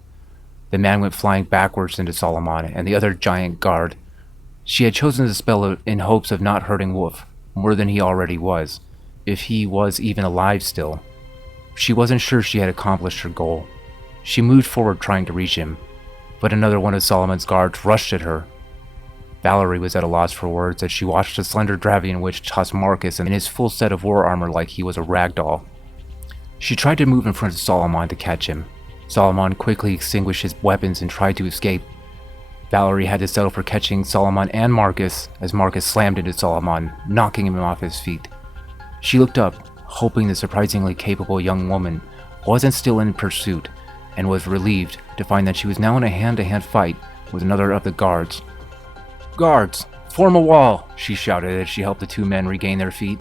The man went flying backwards into Solomon and the other giant guard. She had chosen the spell in hopes of not hurting Wolf more than he already was, if he was even alive still. She wasn't sure she had accomplished her goal. She moved forward trying to reach him, but another one of Solomon's guards rushed at her. Valerie was at a loss for words as she watched the slender Dravian witch toss Marcus in his full set of war armor like he was a rag doll. She tried to move in front of Solomon to catch him. Solomon quickly extinguished his weapons and tried to escape. Valerie had to settle for catching Solomon and Marcus as Marcus slammed into Solomon, knocking him off his feet. She looked up, hoping the surprisingly capable young woman wasn't still in pursuit, and was relieved to find that she was now in a hand-to-hand fight with another of the guards. "Guards, form a wall!" she shouted as she helped the two men regain their feet.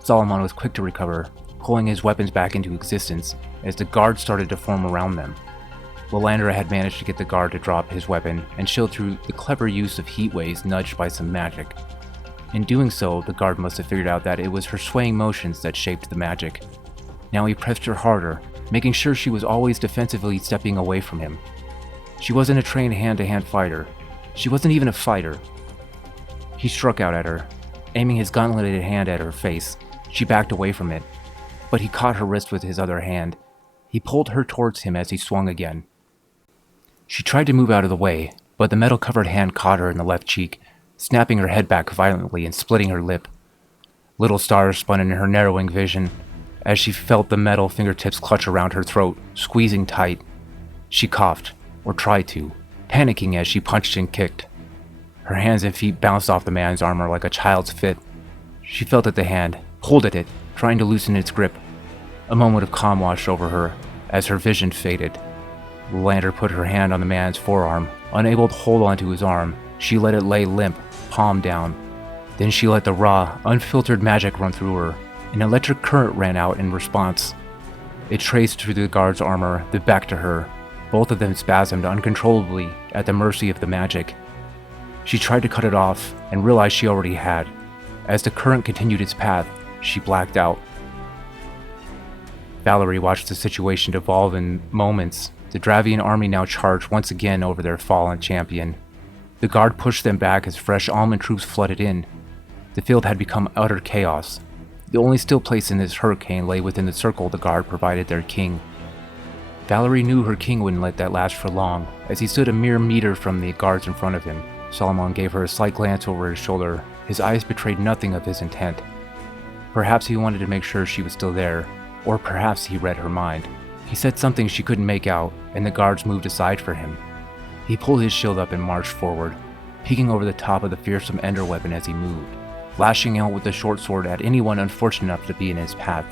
Solomon was quick to recover, pulling his weapons back into existence as the guards started to form around them. Lilandra had managed to get the guard to drop his weapon and shield through the clever use of heat waves nudged by some magic. In doing so, the guard must have figured out that it was her swaying motions that shaped the magic. Now he pressed her harder, making sure she was always defensively stepping away from him. She wasn't a trained hand-to-hand fighter. She wasn't even a fighter. He struck out at her, aiming his gauntleted hand at her face. She backed away from it, but he caught her wrist with his other hand. He pulled her towards him as he swung again. She tried to move out of the way, but the metal-covered hand caught her in the left cheek, snapping her head back violently and splitting her lip. Little stars spun in her narrowing vision as she felt the metal fingertips clutch around her throat, squeezing tight. She coughed, or tried to, panicking as she punched and kicked. Her hands and feet bounced off the man's armor like a child's fit. She felt at the hand, pulled at it, trying to loosen its grip. A moment of calm washed over her as her vision faded. Lilandra put her hand on the man's forearm. Unable to hold onto his arm, she let it lay limp, palm down. Then she let the raw, unfiltered magic run through her. An electric current ran out in response. It traced through the guard's armor, then back to her. Both of them spasmed uncontrollably at the mercy of the magic. She tried to cut it off and realized she already had. As the current continued its path, she blacked out. Valerie watched the situation devolve in moments. The Dravian army now charged once again over their fallen champion. The guard pushed them back as fresh almond troops flooded in. The field had become utter chaos. The only still place in this hurricane lay within the circle the guard provided their king. Valerie knew her king wouldn't let that last for long, as he stood a mere meter from the guards in front of him. Solomon gave her a slight glance over his shoulder. His eyes betrayed nothing of his intent. Perhaps he wanted to make sure she was still there, or perhaps he read her mind. He said something she couldn't make out, and the guards moved aside for him. He pulled his shield up and marched forward, peeking over the top of the fearsome ender weapon as he moved, lashing out with the short sword at anyone unfortunate enough to be in his path.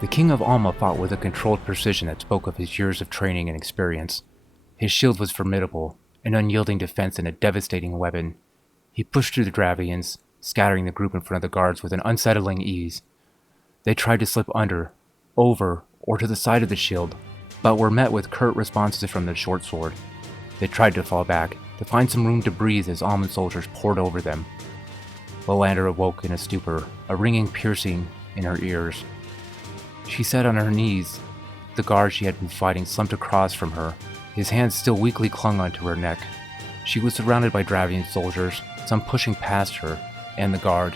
The king of Alma fought with a controlled precision that spoke of his years of training and experience. His shield was formidable, an unyielding defense and a devastating weapon. He pushed through the Dravians, scattering the group in front of the guards with an unsettling ease. They tried to slip under, over, or to the side of the shield, but were met with curt responses from the short sword. They tried to fall back, to find some room to breathe as almond soldiers poured over them. Lilandra awoke in a stupor, a ringing piercing in her ears. She sat on her knees. The guard she had been fighting slumped across from her. His hands still weakly clung onto her neck. She was surrounded by Dravian soldiers, some pushing past her, and the guard.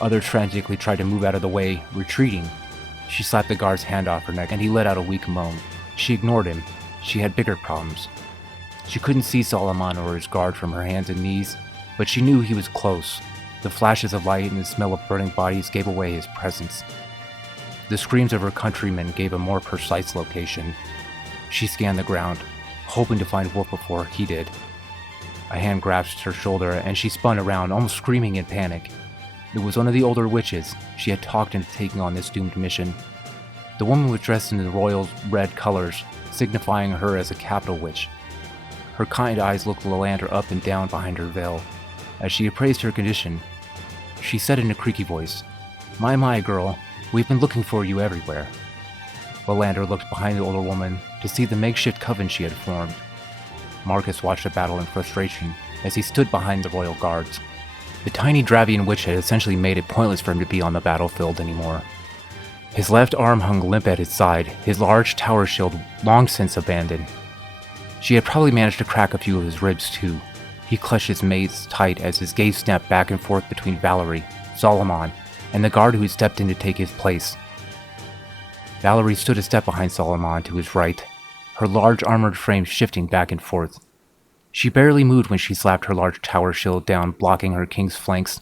Others frantically tried to move out of the way, retreating. She slapped the guard's hand off her neck, and he let out a weak moan. She ignored him. She had bigger problems. She couldn't see Solomon or his guard from her hands and knees, but she knew he was close. The flashes of light and the smell of burning bodies gave away his presence. The screams of her countrymen gave a more precise location. She scanned the ground, hoping to find Wolf before he did. A hand grasped her shoulder, and she spun around, almost screaming in panic. It was one of the older witches she had talked into taking on this doomed mission. The woman was dressed in the royal red colors, signifying her as a capital witch. Her kind eyes looked Lilandra up and down behind her veil. As she appraised her condition, she said in a creaky voice, My, girl, we've been looking for you everywhere." Lilandra looked behind the older woman to see the makeshift coven she had formed. Marcus watched the battle in frustration as he stood behind the royal guards. The tiny Dravian witch had essentially made it pointless for him to be on the battlefield anymore. His left arm hung limp at his side, his large tower shield long since abandoned. She had probably managed to crack a few of his ribs too. He clutched his mace tight as his gaze snapped back and forth between Valerie, Solomon, and the guard who had stepped in to take his place. Valerie stood a step behind Solomon to his right, her large armored frame shifting back and forth. She barely moved when she slapped her large tower shield down, blocking her king's flanks.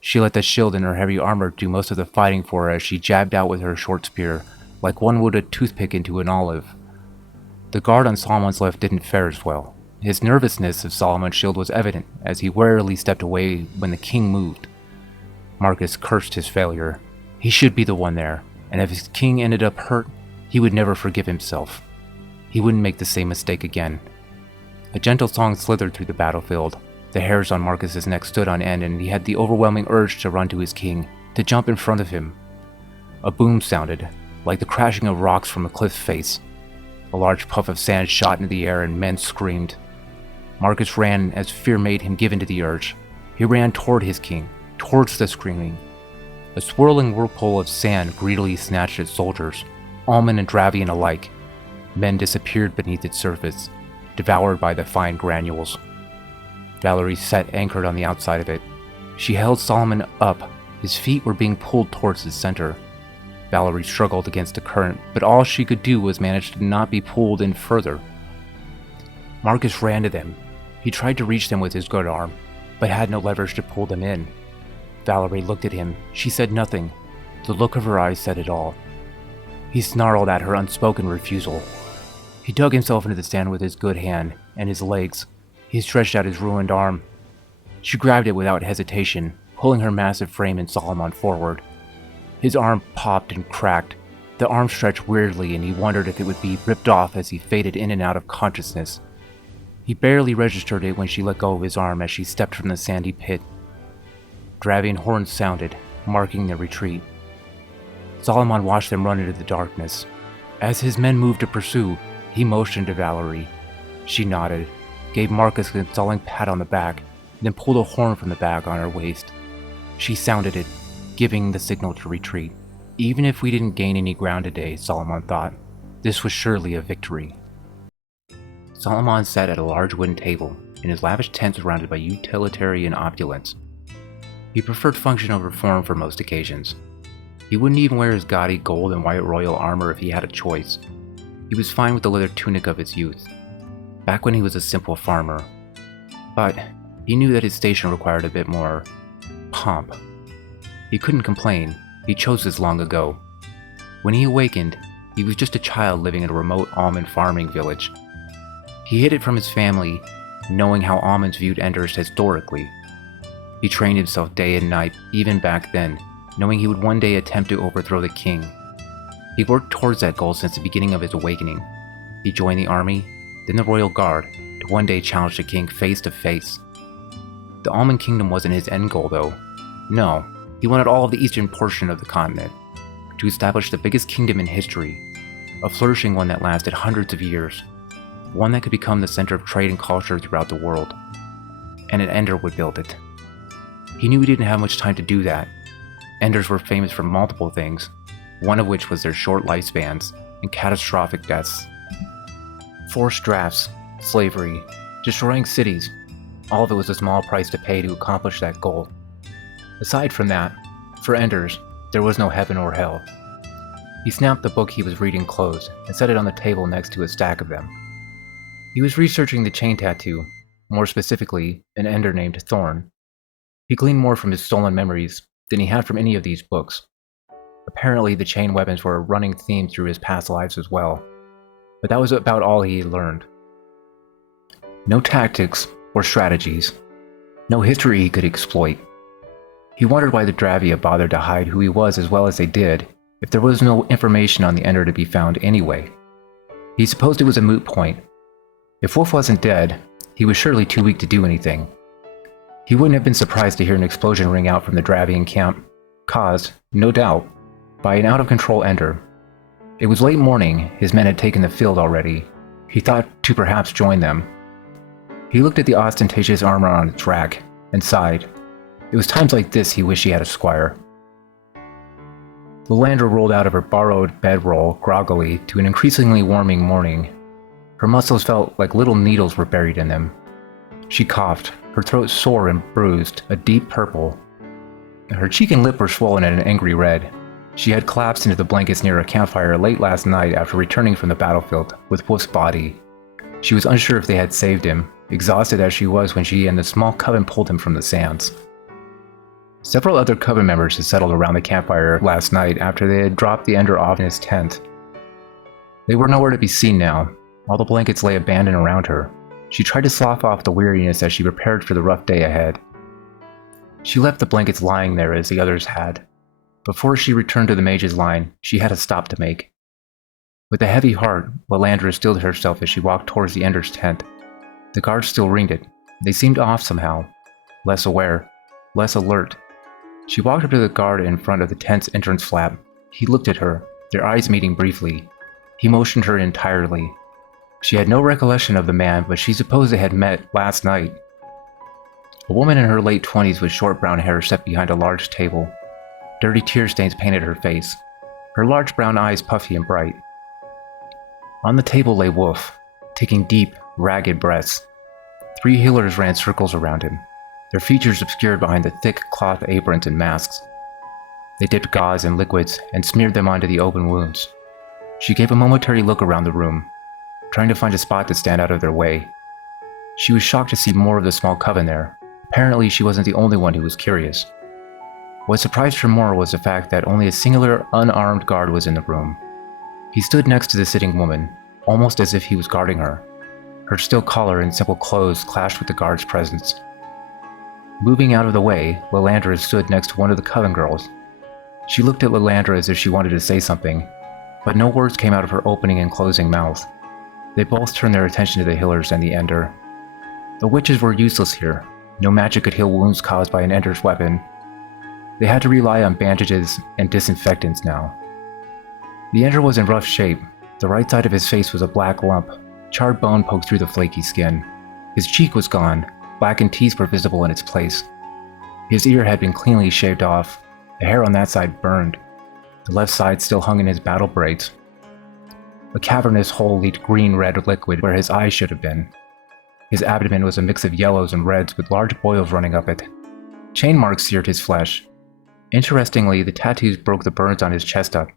She let the shield and her heavy armor do most of the fighting for her as she jabbed out with her short spear, like one would a toothpick into an olive. The guard on Solomon's left didn't fare as well. His nervousness of Solomon's shield was evident, as he warily stepped away when the king moved. Marcus cursed his failure. He should be the one there, and if his king ended up hurt, he would never forgive himself. He wouldn't make the same mistake again. A gentle song slithered through the battlefield. The hairs on Marcus's neck stood on end, and he had the overwhelming urge to run to his king, to jump in front of him. A boom sounded, like the crashing of rocks from a cliff face. A large puff of sand shot into the air, and men screamed. Marcus ran as fear made him give in to the urge. He ran toward his king, towards the screaming. A swirling whirlpool of sand greedily snatched at soldiers, Alman and Dravian alike. Men disappeared beneath its surface, devoured by the fine granules. Valerie sat anchored on the outside of it. She held Solomon up. His feet were being pulled towards the center. Valerie struggled against the current, but all she could do was manage to not be pulled in further. Marcus ran to them. He tried to reach them with his good arm, but had no leverage to pull them in. Valerie looked at him. She said nothing. The look of her eyes said it all. He snarled at her unspoken refusal. He dug himself into the sand with his good hand and his legs. He stretched out his ruined arm. She grabbed it without hesitation, pulling her massive frame and Solomon forward. His arm popped and cracked. The arm stretched weirdly, and he wondered if it would be ripped off as he faded in and out of consciousness. He barely registered it when she let go of his arm as she stepped from the sandy pit. Dravian horns sounded, marking their retreat. Solomon watched them run into the darkness. As his men moved to pursue, he motioned to Valerie. She nodded, gave Marcus a consoling pat on the back, then pulled a horn from the bag on her waist. She sounded it, giving the signal to retreat. Even if we didn't gain any ground today, Solomon thought, this was surely a victory. Solomon sat at a large wooden table, in his lavish tent surrounded by utilitarian opulence. He preferred function over form for most occasions. He wouldn't even wear his gaudy gold and white royal armor if he had a choice. He was fine with the leather tunic of his youth, back when he was a simple farmer. But he knew that his station required a bit more pomp. He couldn't complain. He chose this long ago. When he awakened, he was just a child living in a remote almond farming village. He hid it from his family, knowing how almonds viewed Enders historically. He trained himself day and night, even back then, knowing he would one day attempt to overthrow the king. He worked towards that goal since the beginning of his awakening. He joined the army, then the royal guard, to one day challenge the king face to face. The Almond Kingdom wasn't his end goal, though. No, he wanted all of the eastern portion of the continent, to establish the biggest kingdom in history, a flourishing one that lasted hundreds of years, one that could become the center of trade and culture throughout the world. And an Ender would build it. He knew he didn't have much time to do that. Enders were famous for multiple things, one of which was their short lifespans and catastrophic deaths. Forced drafts, slavery, destroying cities, all of it was a small price to pay to accomplish that goal. Aside from that, for Enders, there was no heaven or hell. He snapped the book he was reading closed and set it on the table next to a stack of them. He was researching the chain tattoo, more specifically, an Ender named Thorn. He gleaned more from his stolen memories than he had from any of these books. Apparently, the chain weapons were a running theme through his past lives as well, but that was about all he had learned. No tactics or strategies, no history he could exploit. He wondered why the Dravia bothered to hide who he was as well as they did, if there was no information on the Ender to be found anyway. He supposed it was a moot point. If Wolf wasn't dead, he was surely too weak to do anything. He wouldn't have been surprised to hear an explosion ring out from the Dravian camp, caused, no doubt, by an out-of-control Ender. It was late morning, his men had taken the field already. He thought to perhaps join them. He looked at the ostentatious armor on its rack, and sighed. It was times like this he wished he had a squire. Lilandra rolled out of her borrowed bedroll groggily to an increasingly warming morning. Her muscles felt like little needles were buried in them. She coughed, her throat sore and bruised, a deep purple. Her cheek and lip were swollen at an angry red. She had collapsed into the blankets near a campfire late last night after returning from the battlefield with Wolf's body. She was unsure if they had saved him, exhausted as she was when she and the small coven pulled him from the sands. Several other coven members had settled around the campfire last night after they had dropped the ender off in his tent. They were nowhere to be seen now. All the blankets lay abandoned around her. She tried to slough off the weariness as she prepared for the rough day ahead. She left the blankets lying there as the others had. Before she returned to the mage's line, she had a stop to make. With a heavy heart, Lilandra steeled herself as she walked towards the Ender's tent. The guards still ringed it. They seemed off somehow. Less aware. Less alert. She walked up to the guard in front of the tent's entrance flap. He looked at her, their eyes meeting briefly. He motioned her entirely. She had no recollection of the man, but she supposed they had met last night. A woman in her late 20s with short brown hair sat behind a large table. Dirty tear stains painted her face, her large brown eyes puffy and bright. On the table lay Wolf, taking deep, ragged breaths. 3 healers ran circles around him, their features obscured behind the thick cloth aprons and masks. They dipped gauze in liquids and smeared them onto the open wounds. She gave a momentary look around the room, trying to find a spot to stand out of their way. She was shocked to see more of the small coven there. Apparently, she wasn't the only one who was curious. What surprised her more was the fact that only a singular, unarmed guard was in the room. He stood next to the sitting woman, almost as if he was guarding her. Her still collar and simple clothes clashed with the guard's presence. Moving out of the way, Lilandra stood next to one of the coven girls. She looked at Lilandra as if she wanted to say something, but no words came out of her opening and closing mouth. They both turned their attention to the healers and the Ender. The witches were useless here. No magic could heal wounds caused by an Ender's weapon. They had to rely on bandages and disinfectants now. The Ender was in rough shape. The right side of his face was a black lump. Charred bone poked through the flaky skin. His cheek was gone. Blackened teeth were visible in its place. His ear had been cleanly shaved off. The hair on that side burned. The left side still hung in his battle braids. A cavernous hole leaked green-red liquid where his eyes should have been. His abdomen was a mix of yellows and reds with large boils running up it. Chain marks seared his flesh. Interestingly, the tattoos broke the burns on his chest up,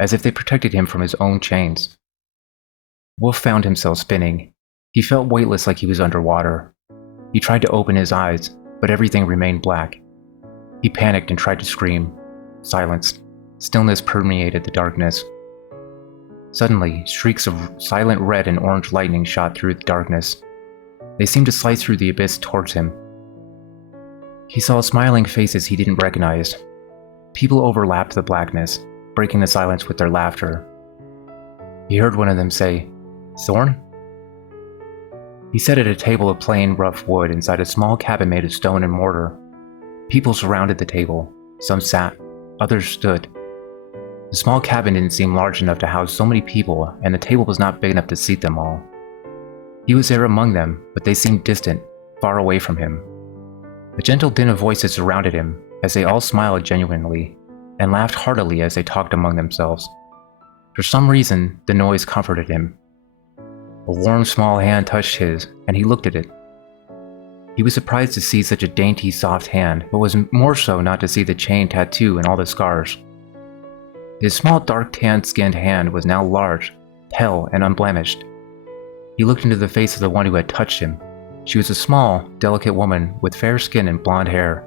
as if they protected him from his own chains. Wolf found himself spinning. He felt weightless like he was underwater. He tried to open his eyes, but everything remained black. He panicked and tried to scream. Silence. Stillness permeated the darkness. Suddenly, streaks of silent red and orange lightning shot through the darkness. They seemed to slice through the abyss towards him. He saw smiling faces he didn't recognize. People overlapped the blackness, breaking the silence with their laughter. He heard one of them say, "Thorn?" He sat at a table of plain, rough wood inside a small cabin made of stone and mortar. People surrounded the table. Some sat, others stood. The small cabin didn't seem large enough to house so many people, and the table was not big enough to seat them all. He was there among them, but they seemed distant, far away from him. A gentle din of voices surrounded him, as they all smiled genuinely, and laughed heartily as they talked among themselves. For some reason, the noise comforted him. A warm, small hand touched his, and he looked at it. He was surprised to see such a dainty, soft hand, but was more so not to see the chain tattoo and all the scars. His small, dark, tan-skinned hand was now large, pale, and unblemished. He looked into the face of the one who had touched him. She was a small, delicate woman with fair skin and blonde hair.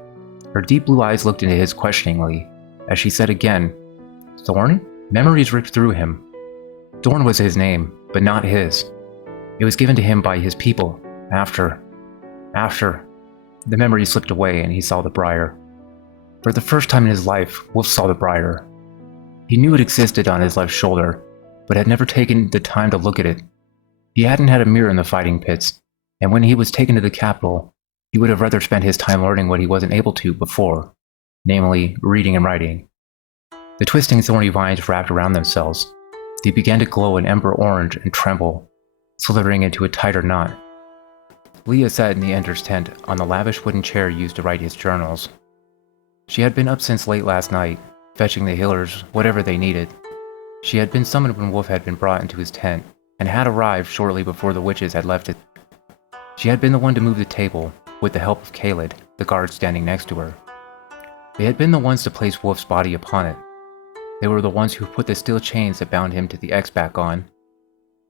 Her deep blue eyes looked into his questioningly, as she said again, "Thorn?" Memories ripped through him. Thorn was his name, but not his. It was given to him by his people, after. The memory slipped away and he saw the briar. For the first time in his life, Wolf saw the briar. He knew it existed on his left shoulder, but had never taken the time to look at it. He hadn't had a mirror in the fighting pits, and when he was taken to the capital, he would have rather spent his time learning what he wasn't able to before, namely, reading and writing. The twisting thorny vines wrapped around themselves. They began to glow an ember orange and tremble, slithering into a tighter knot. Leah sat in the Ender's tent on the lavish wooden chair used to write his journals. She had been up since late last night, fetching the healers whatever they needed. She had been summoned when Wolf had been brought into his tent, and had arrived shortly before the witches had left it. She had been the one to move the table, with the help of Caled, the guard standing next to her. They had been the ones to place Wolf's body upon it. They were the ones who put the steel chains that bound him to the X back on.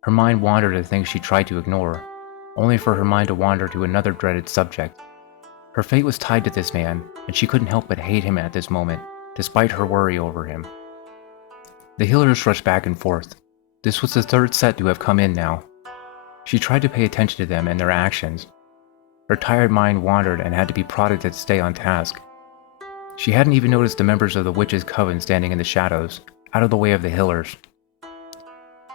Her mind wandered to things she tried to ignore, only for her mind to wander to another dreaded subject. Her fate was tied to this man, and she couldn't help but hate him at this moment, despite her worry over him. The healers rushed back and forth. This was the third set to have come in now. She tried to pay attention to them and their actions. Her tired mind wandered and had to be prodded to stay on task. She hadn't even noticed the members of the witches' coven standing in the shadows, out of the way of the healers.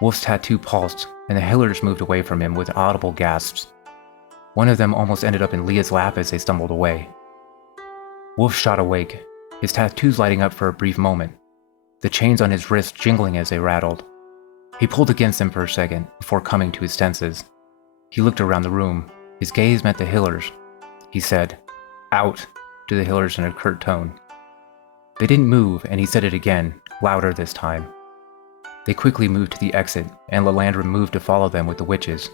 Wolf's tattoo pulsed, and the healers moved away from him with audible gasps. One of them almost ended up in Leah's lap as they stumbled away. Wolf shot awake, his tattoos lighting up for a brief moment, the chains on his wrists jingling as they rattled. He pulled against them for a second before coming to his senses. He looked around the room. His gaze met the healers. He said, "Out," to the healers in a curt tone. They didn't move, and he said it again, louder this time. They quickly moved to the exit, and Lalandra moved to follow them with the witches.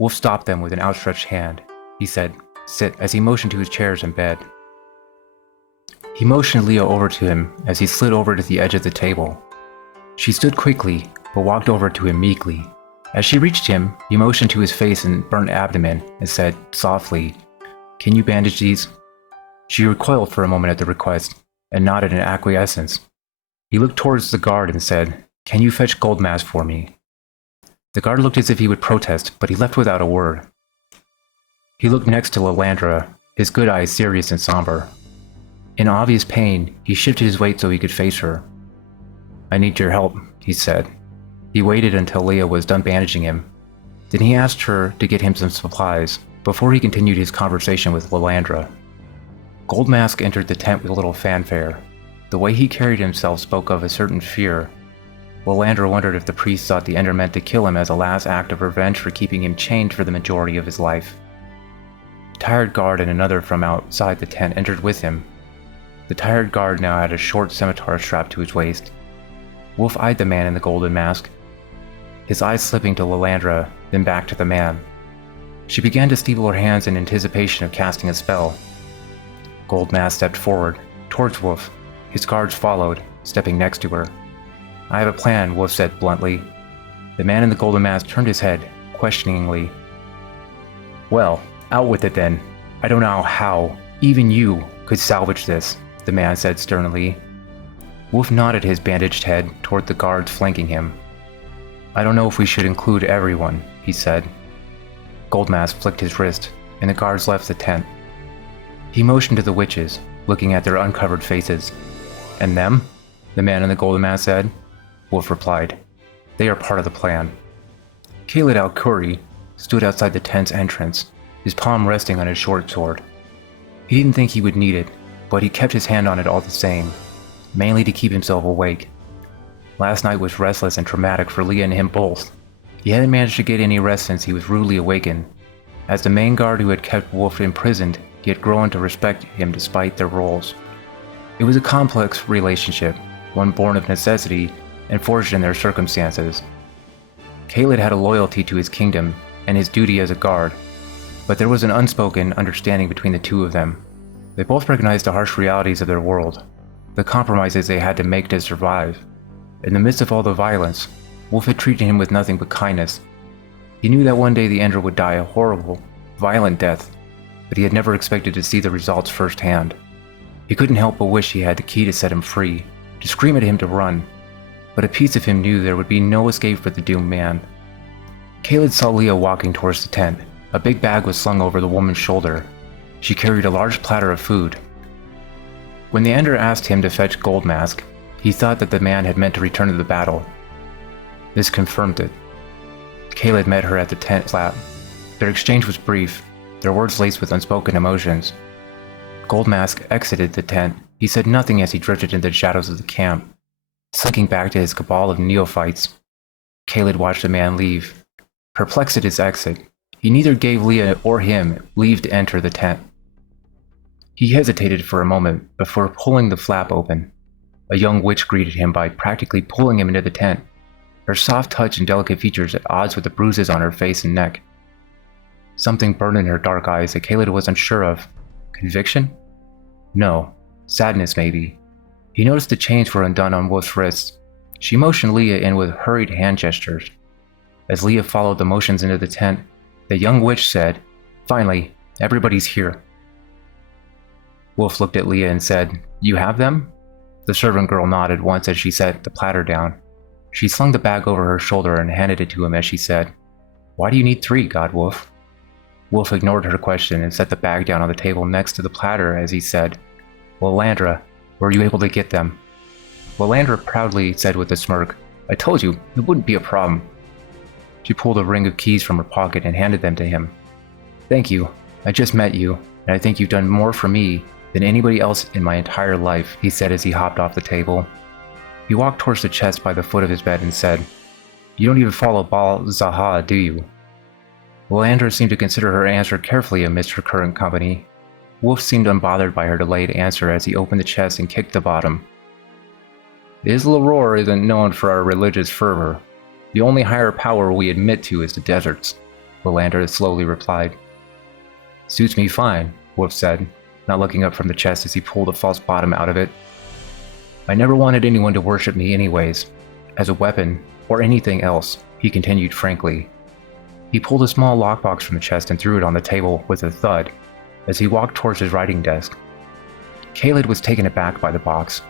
Wolf stopped them with an outstretched hand. He said, "Sit," as he motioned to his chairs in bed. He motioned Leah over to him as he slid over to the edge of the table. She stood quickly, but walked over to him meekly. As she reached him, he motioned to his face and burnt abdomen and said, softly, "Can you bandage these?" She recoiled for a moment at the request, and nodded in acquiescence. He looked towards the guard and said, "Can you fetch Gold Mask for me?" The guard looked as if he would protest, but he left without a word. He looked next to Lalandra, his good eyes serious and somber. In obvious pain, he shifted his weight so he could face her. "I need your help," he said. He waited until Leah was done bandaging him. Then he asked her to get him some supplies, before he continued his conversation with Lalandra. Gold Mask entered the tent with a little fanfare. The way he carried himself spoke of a certain fear. Lalandra wondered if the priest thought the Ender meant to kill him as a last act of revenge for keeping him chained for the majority of his life. A tired guard and another from outside the tent entered with him. The tired guard now had a short scimitar strapped to his waist. Wolf eyed the man in the golden mask, his eyes slipping to Lalandra, then back to the man. She began to steal her hands in anticipation of casting a spell. Gold Mask stepped forward, towards Wolf. His guards followed, stepping next to her. "I have a plan," Wolf said bluntly. The man in the golden mask turned his head, questioningly. "Well, out with it then. I don't know how, even you, could salvage this," the man said sternly. Wolf nodded his bandaged head toward the guards flanking him. "I don't know if we should include everyone," he said. Gold Mask flicked his wrist, and the guards left the tent. He motioned to the witches, looking at their uncovered faces. "And them?" the man in the golden mask said. Wolf replied, "They are part of the plan." Khalid al-Khuri stood outside the tent's entrance, his palm resting on his short sword. He didn't think he would need it, but he kept his hand on it all the same, mainly to keep himself awake. Last night was restless and traumatic for Leah and him both. He hadn't managed to get any rest since he was rudely awakened. As the main guard who had kept Wolf imprisoned, he had grown to respect him despite their roles. It was a complex relationship, one born of necessity and forged in their circumstances. Khalid had a loyalty to his kingdom and his duty as a guard, but there was an unspoken understanding between the two of them. They both recognized the harsh realities of their world, the compromises they had to make to survive. In the midst of all the violence, Wolf had treated him with nothing but kindness. He knew that one day the Ender would die a horrible, violent death, but he had never expected to see the results firsthand. He couldn't help but wish he had the key to set him free, to scream at him to run, but a piece of him knew there would be no escape for the doomed man. Khalid saw Leah walking towards the tent. A big bag was slung over the woman's shoulder. She carried a large platter of food. When the Ender asked him to fetch Gold Mask, he thought that the man had meant to return to the battle. This confirmed it. Khalid met her at the tent flap. Their exchange was brief, their words laced with unspoken emotions. Gold Mask exited the tent. He said nothing as he drifted into the shadows of the camp, slinking back to his cabal of neophytes. Khalid watched the man leave. Perplexed at his exit, he neither gave Leah or him leave to enter the tent. He hesitated for a moment before pulling the flap open. A young witch greeted him by practically pulling him into the tent, her soft touch and delicate features at odds with the bruises on her face and neck. Something burned in her dark eyes that Caleb was unsure of. Conviction? No. Sadness, maybe. He noticed the chains were undone on Wolf's wrists. She motioned Leah in with hurried hand gestures. As Leah followed the motions into the tent, the young witch said, "Finally, everybody's here." Wolf looked at Leah and said, "You have them?" The servant girl nodded once as she set the platter down. She slung the bag over her shoulder and handed it to him as she said, "Why do you need 3, God Wolf?" Wolf ignored her question and set the bag down on the table next to the platter as he said, "Lilandra, were you able to get them?" Lilandra proudly said with a smirk, "I told you, it wouldn't be a problem." She pulled a ring of keys from her pocket and handed them to him. "Thank you. I just met you, and I think you've done more for me than anybody else in my entire life," he said as he hopped off the table. He walked towards the chest by the foot of his bed and said, "You don't even follow Baal Zaha, do you?" Lilandra seemed to consider her answer carefully amidst her current company. Wolf seemed unbothered by her delayed answer as he opened the chest and kicked the bottom. "Isla isn't known for our religious fervor. The only higher power we admit to is the deserts," Lilandra slowly replied. "Suits me fine," Wolf said, not looking up from the chest as he pulled a false bottom out of it. "I never wanted anyone to worship me anyways, as a weapon or anything else," he continued frankly. He pulled a small lockbox from the chest and threw it on the table with a thud as he walked towards his writing desk. Caleb was taken aback by the box.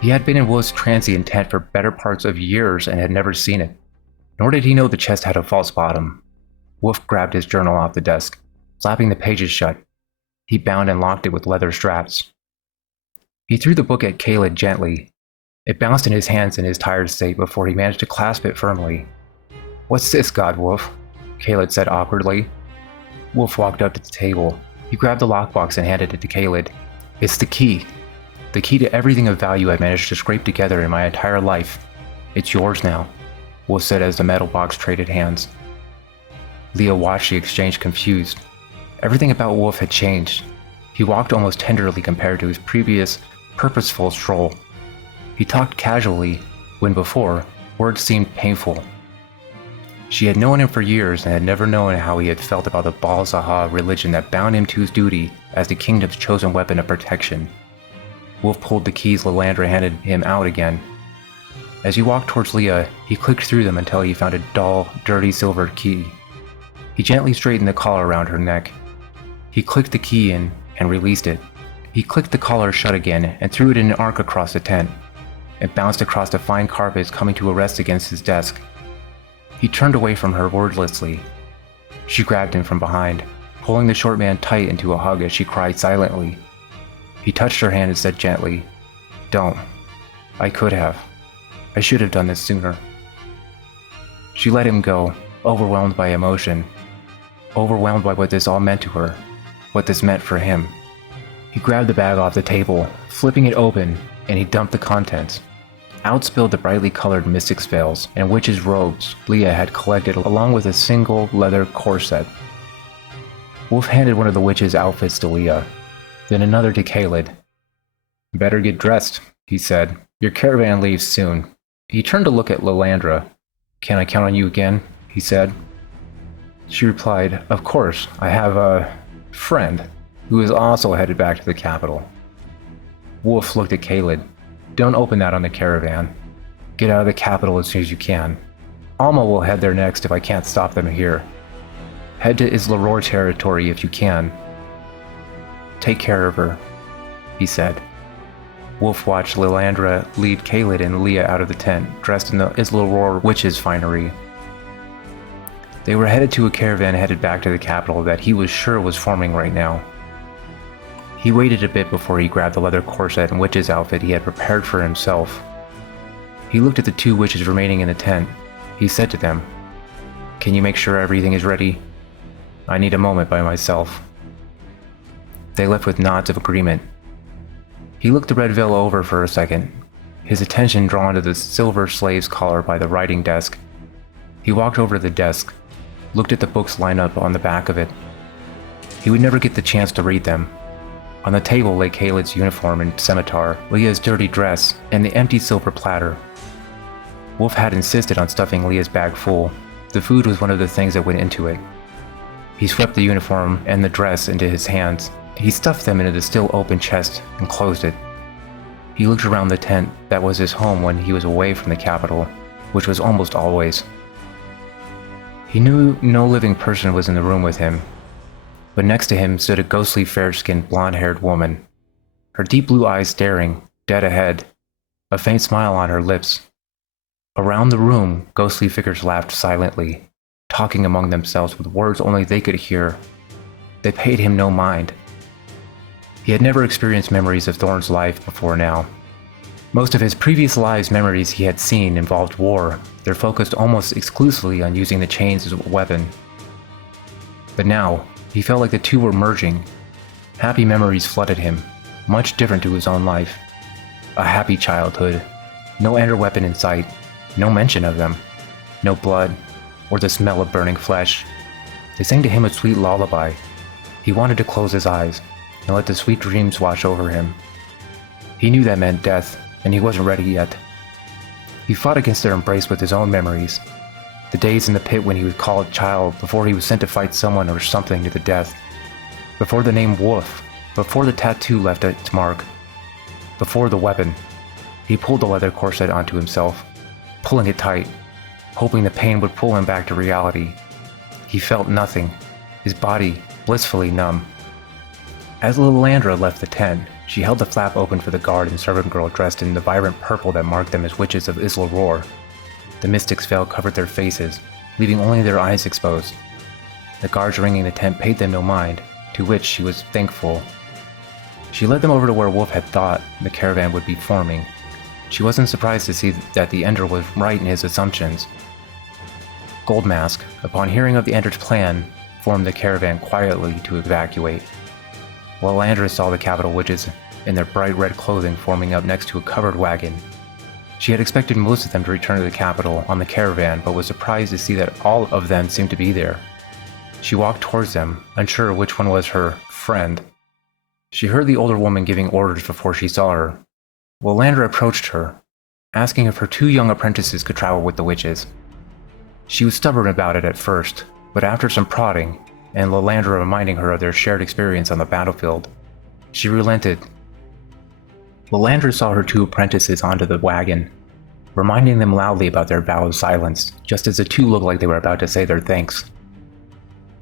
He had been in Wolf's transient tent for better parts of years and had never seen it, nor did he know the chest had a false bottom. Wolf grabbed his journal off the desk, slapping the pages shut. He bound and locked it with leather straps. He threw the book at Caleb gently. It bounced in his hands in his tired state before he managed to clasp it firmly. "What's this, God Wolf?" Caleb said awkwardly. Wolf walked up to the table. He grabbed the lockbox and handed it to Caleb. "It's the key. The key to everything of value I've managed to scrape together in my entire life. It's yours now," Wolf said as the metal box traded hands. Leah watched the exchange confused. Everything about Wolf had changed. He walked almost tenderly compared to his previous, purposeful stroll. He talked casually, when before, words seemed painful. She had known him for years and had never known how he had felt about the Baal Zaha religion that bound him to his duty as the kingdom's chosen weapon of protection. Wolf pulled the keys Lilandra handed him out again. As he walked towards Leah, he clicked through them until he found a dull, dirty silver key. He gently straightened the collar around her neck. He clicked the key in and released it. He clicked the collar shut again and threw it in an arc across the tent. It bounced across the fine carpet, coming to a rest against his desk. He turned away from her wordlessly. She grabbed him from behind, pulling the short man tight into a hug as she cried silently. He touched her hand and said gently, "Don't. I could have. I should have done this sooner." She let him go, overwhelmed by emotion. Overwhelmed by what this all meant to her, what this meant for him. He grabbed the bag off the table, flipping it open, and he dumped the contents. Out spilled the brightly colored mystic's veils and witches' robes Leah had collected along with a single leather corset. Wolf handed one of the witches' outfits to Leah, then another to Caleb. "Better get dressed," he said. "Your caravan leaves soon." He turned to look at Lilandra. "Can I count on you again?" he said. She replied, "Of course, I have a friend who is also headed back to the capital." Wolf looked at Caleb. "Don't open that on the caravan. Get out of the capital as soon as you can. Alma will head there next if I can't stop them here. Head to Isla territory if you can. Take care of her," he said. Wolf watched Lilandra lead Caleb and Leah out of the tent, dressed in the Isla witch's finery. They were headed to a caravan headed back to the capital that he was sure was forming right now. He waited a bit before he grabbed the leather corset and witch's outfit he had prepared for himself. He looked at the 2 witches remaining in the tent. He said to them, "Can you make sure everything is ready? I need a moment by myself." They left with nods of agreement. He looked the red veil over for a second, his attention drawn to the silver slave's collar by the writing desk. He walked over to the desk, looked at the books lined up on the back of it. He would never get the chance to read them. On the table lay Caelid's uniform and scimitar, Leah's dirty dress, and the empty silver platter. Wolf had insisted on stuffing Leah's bag full. The food was one of the things that went into it. He swept the uniform and the dress into his hands. He stuffed them into the still open chest and closed it. He looked around the tent that was his home when he was away from the capital, which was almost always. He knew no living person was in the room with him, but next to him stood a ghostly fair-skinned blonde-haired woman, her deep blue eyes staring, dead ahead, a faint smile on her lips. Around the room, ghostly figures laughed silently, talking among themselves with words only they could hear. They paid him no mind. He had never experienced memories of Thorn's life before now. Most of his previous lives' memories he had seen involved war. They're focused almost exclusively on using the chains as a weapon. But now, he felt like the two were merging. Happy memories flooded him, much different to his own life. A happy childhood. No ender weapon in sight. No mention of them. No blood, or the smell of burning flesh. They sang to him a sweet lullaby. He wanted to close his eyes and let the sweet dreams wash over him. He knew that meant death, and he wasn't ready yet. He fought against their embrace with his own memories. The days in the pit when he was called child, before he was sent to fight someone or something to the death. Before the name Wolf, before the tattoo left its mark. Before the weapon. He pulled the leather corset onto himself, pulling it tight, hoping the pain would pull him back to reality. He felt nothing, his body blissfully numb. As Lilandra left the tent, she held the flap open for the guard and servant girl dressed in the vibrant purple that marked them as witches of Isla Roar. The mystic's veil covered their faces, leaving only their eyes exposed. The guards ringing the tent paid them no mind, to which she was thankful. She led them over to where Wolf had thought the caravan would be forming. She wasn't surprised to see that the Ender was right in his assumptions. Goldmask, upon hearing of the Ender's plan, formed the caravan quietly to evacuate. Lilandra saw the capital witches in their bright red clothing forming up next to a covered wagon. She had expected most of them to return to the capital on the caravan, but was surprised to see that all of them seemed to be there. She walked towards them, unsure which one was her friend. She heard the older woman giving orders before she saw her. Lilandra approached her, asking if her two young apprentices could travel with the witches. She was stubborn about it at first, but after some prodding, and Lilandra reminding her of their shared experience on the battlefield, she relented. Lilandra saw her two apprentices onto the wagon, reminding them loudly about their vow of silence, just as the two looked like they were about to say their thanks.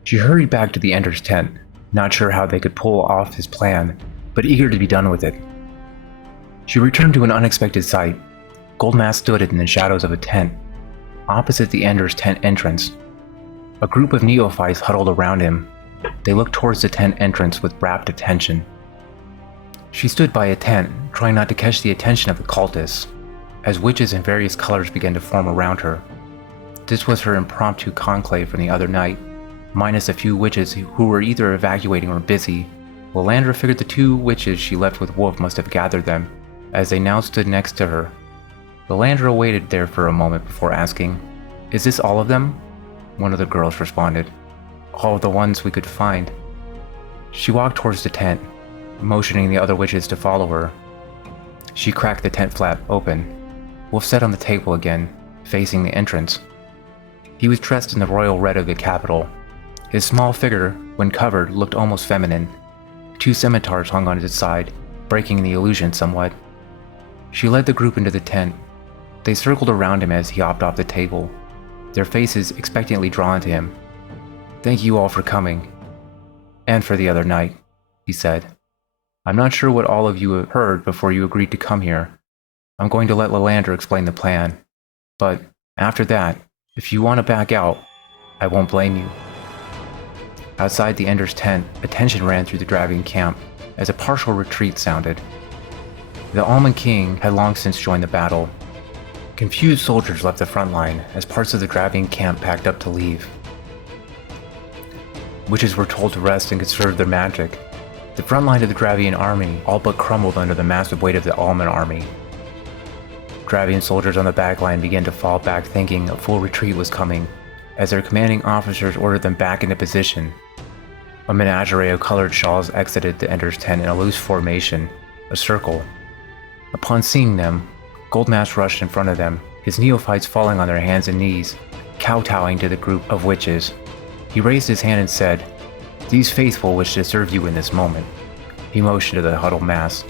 She hurried back to the Ender's tent, not sure how they could pull off his plan, but eager to be done with it. She returned to an unexpected sight. Goldmask stood in the shadows of a tent, opposite the Ender's tent entrance. A group of neophytes huddled around him. They looked towards the tent entrance with rapt attention. She stood by a tent, trying not to catch the attention of the cultists, as witches in various colors began to form around her. This was her impromptu conclave from the other night, minus a few witches who were either evacuating or busy. Lilandra figured the two witches she left with Wolf must have gathered them, as they now stood next to her. Lilandra waited there for a moment before asking, "Is this all of them?" One of the girls responded, "All of the ones we could find." She walked towards the tent, motioning the other witches to follow her. She cracked the tent flap open. Wolf sat on the table again, facing the entrance. He was dressed in the royal red of the capital. His small figure, when covered, looked almost feminine. Two scimitars hung on his side, breaking the illusion somewhat. She led the group into the tent. They circled around him as he hopped off the table, their faces expectantly drawn to him. "Thank you all for coming. And for the other night," he said. "I'm not sure what all of you have heard before you agreed to come here. I'm going to let Lilandra explain the plan. But after that, if you want to back out, I won't blame you." Outside the Ender's tent, a tension ran through the Dragon camp as a partial retreat sounded. The Almond King had long since joined the battle. Confused soldiers left the front line as parts of the Dragon camp packed up to leave. Witches were told to rest and conserve their magic. The front line of the Dravian army all but crumbled under the massive weight of the Almond army. Dravian soldiers on the back line began to fall back, thinking a full retreat was coming, as their commanding officers ordered them back into position. A menagerie of colored shawls exited the Ender's tent in a loose formation, a circle. Upon seeing them, Goldmask rushed in front of them, his neophytes falling on their hands and knees, kowtowing to the group of witches. He raised his hand and said, "These faithful wish to serve you in this moment." He motioned to the huddled mass.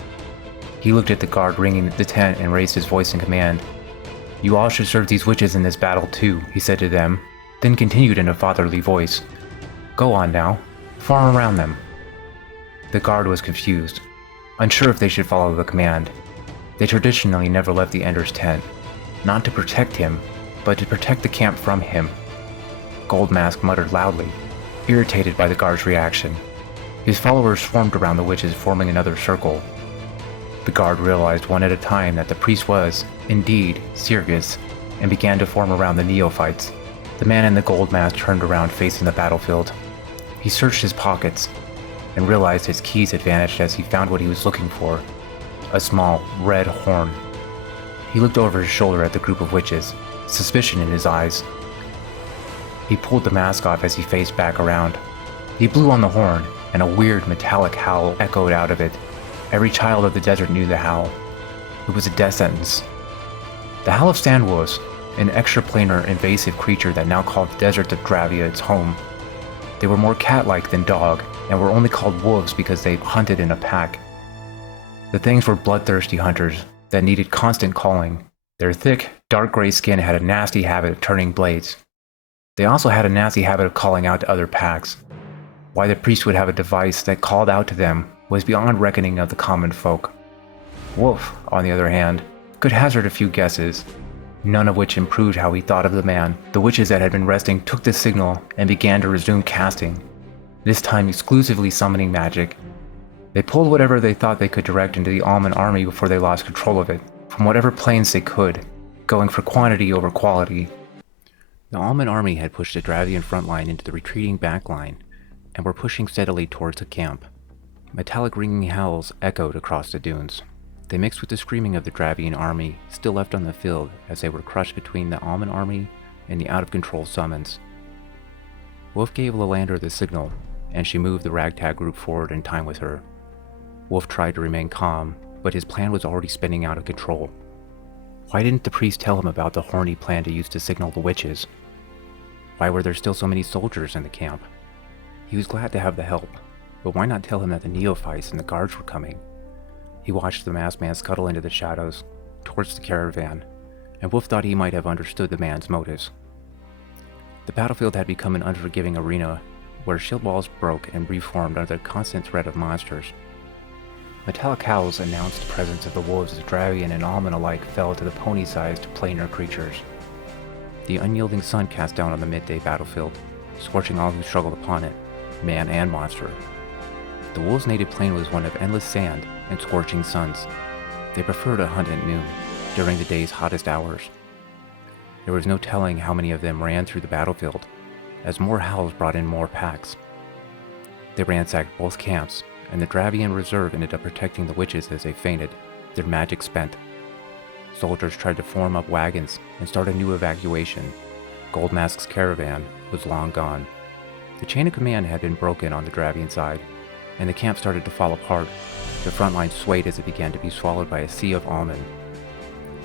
He looked at the guard ringing the tent and raised his voice in command. "You all should serve these witches in this battle too," he said to them, then continued in a fatherly voice. "Go on now, farm around them." The guard was confused, unsure if they should follow the command. They traditionally never left the Ender's tent, not to protect him, but to protect the camp from him. Goldmask muttered loudly, irritated by the guard's reaction. His followers swarmed around the witches, forming another circle. The guard realized one at a time that the priest was, indeed, serious, and began to form around the neophytes. The man in the gold mask turned around facing the battlefield. He searched his pockets, and realized his keys had vanished as he found what he was looking for, a small, red horn. He looked over his shoulder at the group of witches, suspicion in his eyes. He pulled the mask off as he faced back around. He blew on the horn, and a weird metallic howl echoed out of it. Every child of the desert knew the howl. It was a death sentence. The howl of sandwolves, an extraplanar invasive creature that now called the desert of Dravia its home. They were more cat-like than dog, and were only called wolves because they hunted in a pack. The things were bloodthirsty hunters that needed constant calling. Their thick, dark gray skin had a nasty habit of turning blades. They also had a nasty habit of calling out to other packs. Why the priest would have a device that called out to them was beyond reckoning of the common folk. Wolf, on the other hand, could hazard a few guesses, none of which improved how he thought of the man. The witches that had been resting took the signal and began to resume casting, this time exclusively summoning magic. They pulled whatever they thought they could direct into the almond army before they lost control of it, from whatever planes they could, going for quantity over quality. The almond army had pushed the Dravian front line into the retreating back line, and were pushing steadily towards the camp. Metallic ringing howls echoed across the dunes. They mixed with the screaming of the Dravian army, still left on the field as they were crushed between the almond army and the out-of-control summons. Wolf gave Lalander the signal, and she moved the ragtag group forward in time with her. Wolf tried to remain calm, but his plan was already spinning out of control. Why didn't the priest tell him about the horn he planned to use to signal the witches? Why were there still so many soldiers in the camp? He was glad to have the help, but why not tell him that the neophytes and the guards were coming? He watched the masked man scuttle into the shadows, towards the caravan, and Wolf thought he might have understood the man's motives. The battlefield had become an unforgiving arena, where shield walls broke and reformed under the constant threat of monsters. Metallic howls announced the presence of the wolves as Dravian and almond alike fell to the pony-sized, planar creatures. The unyielding sun cast down on the midday battlefield, scorching all who struggled upon it, man and monster. The wolves' native plain was one of endless sand and scorching suns. They preferred to hunt at noon, during the day's hottest hours. There was no telling how many of them ran through the battlefield, as more howls brought in more packs. They ransacked both camps, and the Dravian reserve ended up protecting the witches as they fainted, their magic spent. Soldiers tried to form up wagons and start a new evacuation. Goldmask's caravan was long gone. The chain of command had been broken on the Dravian side, and the camp started to fall apart. The front line swayed as it began to be swallowed by a sea of almond.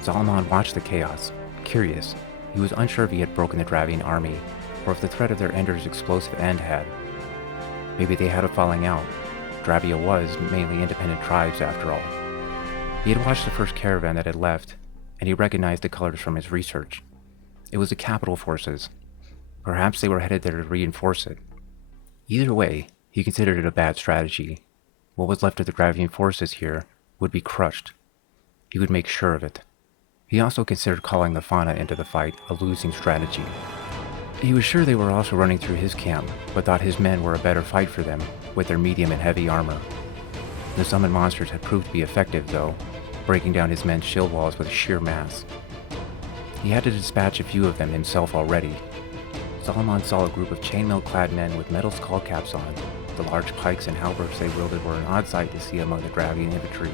Solomon watched the chaos, curious. He was unsure if he had broken the Dravian army, or if the threat of their Ender's explosive end had. Maybe they had a falling out. Dravia was mainly independent tribes after all. He had watched the first caravan that had left, and he recognized the colors from his research. It was the capital forces. Perhaps they were headed there to reinforce it. Either way, he considered it a bad strategy. What was left of the Dravian forces here would be crushed. He would make sure of it. He also considered calling the fauna into the fight a losing strategy. He was sure they were also running through his camp, but thought his men were a better fight for them, with their medium and heavy armor. The summoned monsters had proved to be effective, though, breaking down his men's shield walls with sheer mass. He had to dispatch a few of them himself already. Solomon saw a group of chainmail-clad men with metal skull caps on. The large pikes and halberds they wielded were an odd sight to see among the Dravian infantry.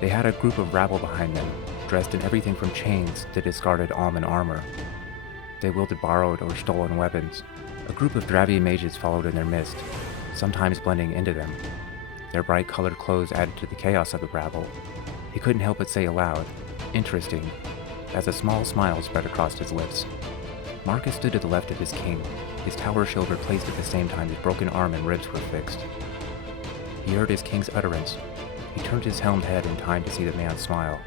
They had a group of rabble behind them, dressed in everything from chains to discarded almond armor. They wielded borrowed or stolen weapons. A group of Dravian mages followed in their midst, sometimes blending into them. Their bright colored clothes added to the chaos of the rabble. He couldn't help but say aloud, "Interesting," as a small smile spread across his lips. Marcus stood to the left of his king, his tower shield replaced at the same time his broken arm and ribs were fixed. He heard his king's utterance. He turned his helmed head in time to see the man smile,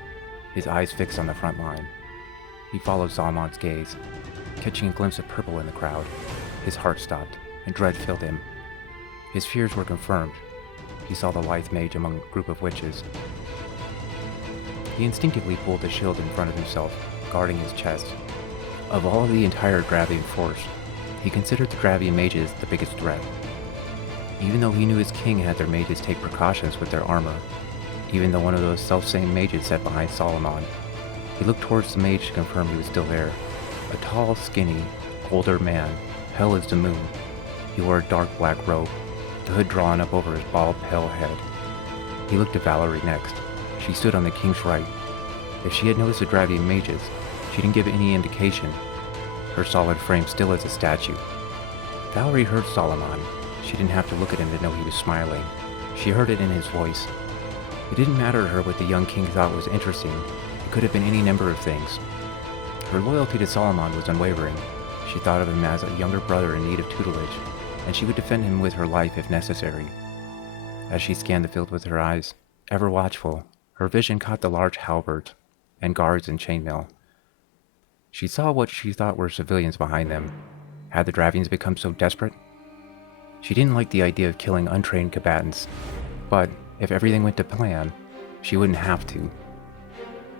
his eyes fixed on the front line. He followed Solomon's gaze, catching a glimpse of purple in the crowd. His heart stopped, and dread filled him. His fears were confirmed. He saw the lithe mage among a group of witches. He instinctively pulled the shield in front of himself, guarding his chest. Of all of the entire Dravian force, he considered the Dravian mages the biggest threat. Even though he knew his king had their mages take precautions with their armor, even though one of those self-same mages sat behind Solomon, he looked towards the mage to confirm he was still there. A tall, skinny, older man, pale as the moon. He wore a dark black robe, the hood drawn up over his bald, pale head. He looked at Valerie next. She stood on the king's right. If she had noticed the Dravian mages, she didn't give any indication, her solid frame still as a statue. Valerie heard Solomon. She didn't have to look at him to know he was smiling. She heard it in his voice. It didn't matter to her what the young king thought was interesting. It could have been any number of things. Her loyalty to Solomon was unwavering. She thought of him as a younger brother in need of tutelage, and she would defend him with her life if necessary. As she scanned the field with her eyes, ever watchful, her vision caught the large halberds and guards in chainmail. She saw what she thought were civilians behind them. Had the Dravians become so desperate? She didn't like the idea of killing untrained combatants, but if everything went to plan, she wouldn't have to.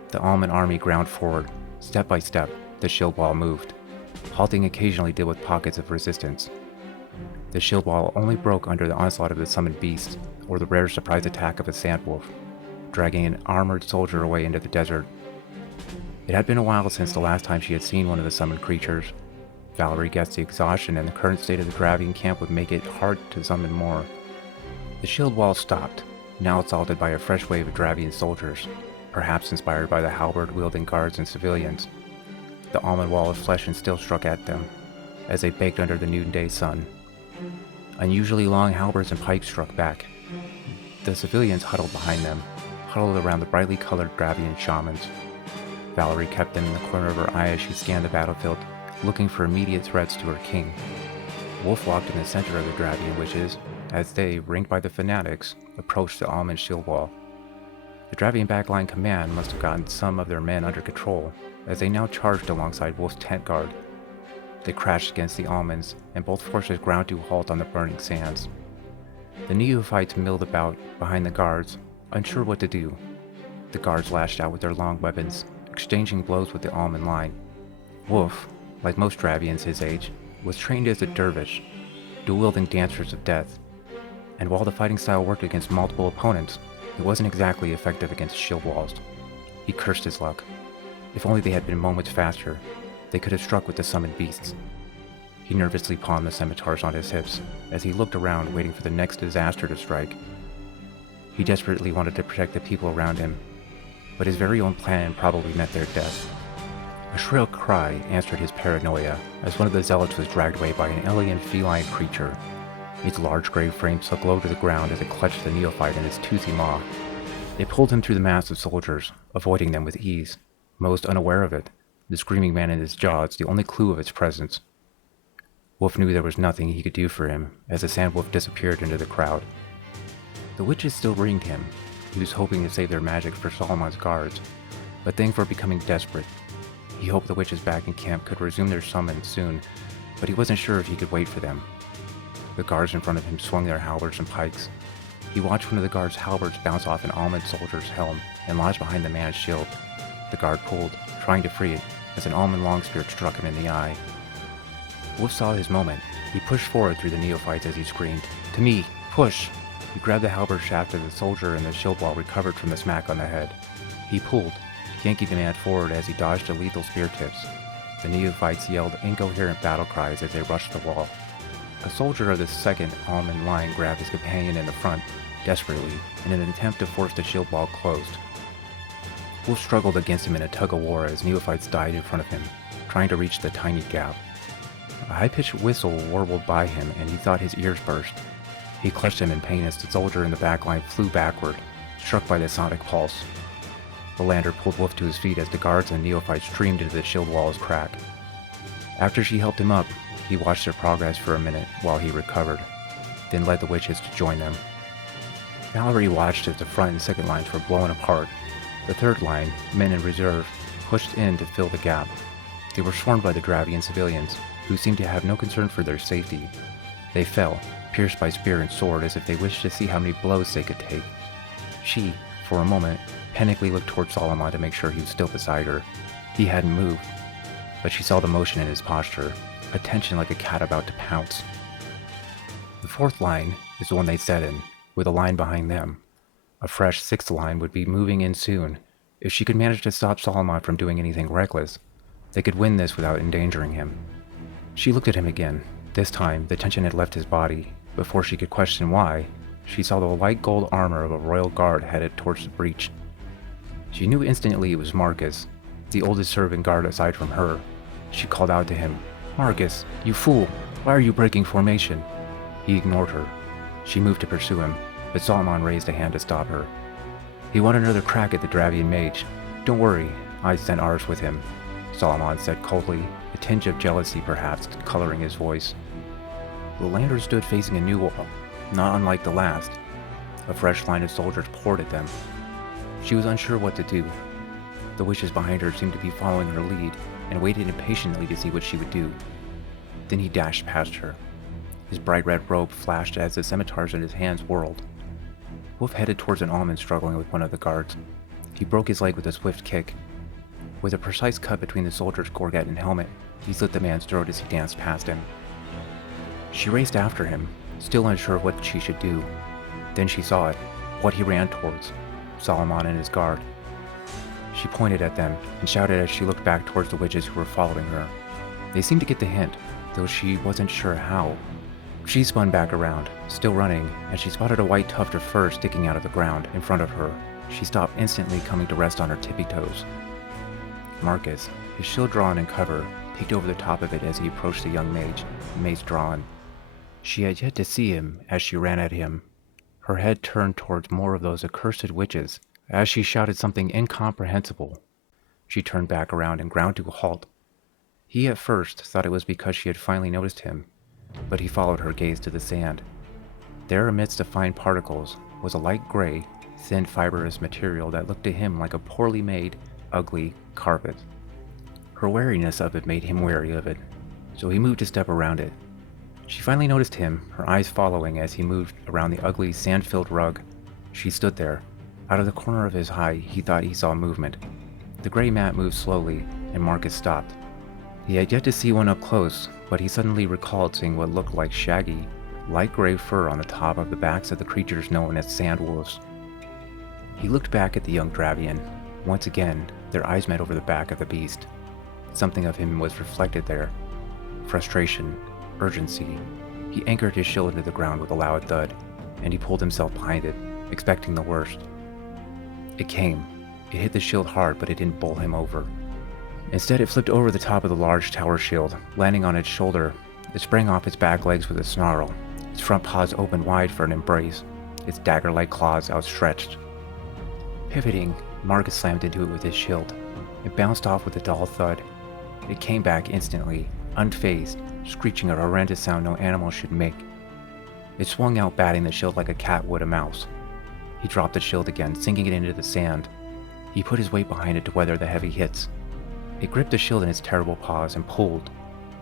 The Alman army ground forward. Step by step, the shield wall moved, halting occasionally to deal with pockets of resistance. The shield wall only broke under the onslaught of the summoned beast, or the rare surprise attack of a sandwolf, dragging an armored soldier away into the desert. It had been a while since the last time she had seen one of the summoned creatures. Valerie guessed the exhaustion and the current state of the Dravian camp would make it hard to summon more. The shield wall stopped, now assaulted by a fresh wave of Dravian soldiers, perhaps inspired by the halberd-wielding guards and civilians. The almond wall of flesh and steel struck at them, as they baked under the noonday sun. Unusually long halberds and pikes struck back. The civilians huddled behind them, huddled around the brightly colored Dravian shamans. Valerie kept them in the corner of her eye as she scanned the battlefield, looking for immediate threats to her king. Wolf walked in the center of the Dravian witches, as they, ringed by the fanatics, approached the almond shield wall. The Dravian backline command must have gotten some of their men under control, as they now charged alongside Wolf's tent guard. They crashed against the almonds, and both forces ground to a halt on the burning sands. The neophytes milled about behind the guards, unsure what to do. The guards lashed out with their long weapons, exchanging blows with the almond line. Wolf, like most Dravians his age, was trained as a dervish, dual-wielding dancers of death, and while the fighting style worked against multiple opponents, it wasn't exactly effective against shield walls. He cursed his luck. If only they had been moments faster, they could have struck with the summoned beasts. He nervously pawned the scimitars on his hips as he looked around waiting for the next disaster to strike. He desperately wanted to protect the people around him, but his very own plan probably meant their death. A shrill cry answered his paranoia as one of the zealots was dragged away by an alien feline creature. Its large gray frame sunk low to the ground as it clutched the neophyte in its toothy maw. It pulled him through the mass of soldiers, avoiding them with ease, most unaware of it, the screaming man in his jaws the only clue of its presence. Wolf knew there was nothing he could do for him as the sandwolf disappeared into the crowd. The witches still ringed him. He was hoping to save their magic for Solomon's guards, but things were becoming desperate. He hoped the witches back in camp could resume their summons soon, but he wasn't sure if he could wait for them. The guards in front of him swung their halberds and pikes. He watched one of the guards' halberds bounce off an almond soldier's helm and lodge behind the man's shield. The guard pulled, trying to free it, as an almond longspear struck him in the eye. Wolf saw his moment. He pushed forward through the neophytes as he screamed, "To me! Push!" He grabbed the halberd shaft of the soldier and the shield wall recovered from the smack on the head. He pulled, yanking the man forward as he dodged the lethal spear tips. The neophytes yelled incoherent battle cries as they rushed the wall. A soldier of the second almond line grabbed his companion in the front, desperately, in an attempt to force the shield wall closed. Wolf struggled against him in a tug-of-war as neophytes died in front of him, trying to reach the tiny gap. A high-pitched whistle warbled by him, and he thought his ears burst. He clutched him in pain as the soldier in the back line flew backward, struck by the sonic pulse. The lander pulled Wolf to his feet as the guards and neophytes streamed into the shield wall's crack. After she helped him up, he watched their progress for a minute while he recovered, then led the witches to join them. Valerie watched as the front and second lines were blown apart. The third line, men in reserve, pushed in to fill the gap. They were swarmed by the Dravian civilians, who seemed to have no concern for their safety. They fell, pierced by spear and sword, as if they wished to see how many blows they could take. She, for a moment, panically looked toward Solomon to make sure he was still beside her. He hadn't moved, but she saw the motion in his posture, a tension like a cat about to pounce. The fourth line is the one they set in, with a line behind them. A fresh sixth line would be moving in soon. If she could manage to stop Solomon from doing anything reckless, they could win this without endangering him. She looked at him again. This time, the tension had left his body. Before she could question why, she saw the light gold armor of a royal guard headed towards the breach. She knew instantly it was Marcus, the oldest servant guard aside from her. She called out to him, "Marcus, you fool! Why are you breaking formation?" He ignored her. She moved to pursue him, but Solomon raised a hand to stop her. "He wanted another crack at the Dravian mage. Don't worry, I sent ours with him," Solomon said coldly, a tinge of jealousy perhaps coloring his voice. The lander stood facing a new wall, not unlike the last. A fresh line of soldiers poured at them. She was unsure what to do. The witches behind her seemed to be following her lead, and waited impatiently to see what she would do. Then he dashed past her. His bright red robe flashed as the scimitars in his hands whirled. Wolf headed towards an almond struggling with one of the guards. He broke his leg with a swift kick. With a precise cut between the soldier's gorget and helmet, he slit the man's throat as he danced past him. She raced after him, still unsure of what she should do. Then she saw it, what he ran towards, Solomon and his guard. She pointed at them and shouted as she looked back towards the witches who were following her. They seemed to get the hint, though she wasn't sure how. She spun back around, still running, and she spotted a white tuft of fur sticking out of the ground in front of her. She stopped instantly, coming to rest on her tippy toes. Marcus, his shield drawn in cover, peeked over the top of it as he approached the young mage, mace drawn. She had yet to see him as she ran at him. Her head turned towards more of those accursed witches, as she shouted something incomprehensible. She turned back around and ground to a halt. He at first thought it was because she had finally noticed him, but he followed her gaze to the sand. There amidst the fine particles was a light gray, thin fibrous material that looked to him like a poorly made, ugly carpet. Her wariness of it made him wary of it, so he moved a step around it. She finally noticed him, her eyes following as he moved around the ugly, sand-filled rug. She stood there. Out of the corner of his eye, he thought he saw movement. The gray mat moved slowly, and Marcus stopped. He had yet to see one up close, but he suddenly recalled seeing what looked like shaggy, light gray fur on the top of the backs of the creatures known as sand wolves. He looked back at the young Dravian. Once again, their eyes met over the back of the beast. Something of him was reflected there. Frustration, urgency. He anchored his shield into the ground with a loud thud, and he pulled himself behind it, expecting the worst. It came. It hit the shield hard, but it didn't bowl him over. Instead, it flipped over the top of the large tower shield, landing on its shoulder. It sprang off its back legs with a snarl, its front paws opened wide for an embrace, its dagger-like claws outstretched. Pivoting, Marcus slammed into it with his shield. It bounced off with a dull thud. It came back instantly, unfazed, screeching a horrendous sound no animal should make. It swung out, batting the shield like a cat would a mouse. He dropped the shield again, sinking it into the sand. He put his weight behind it to weather the heavy hits. It gripped the shield in its terrible paws and pulled.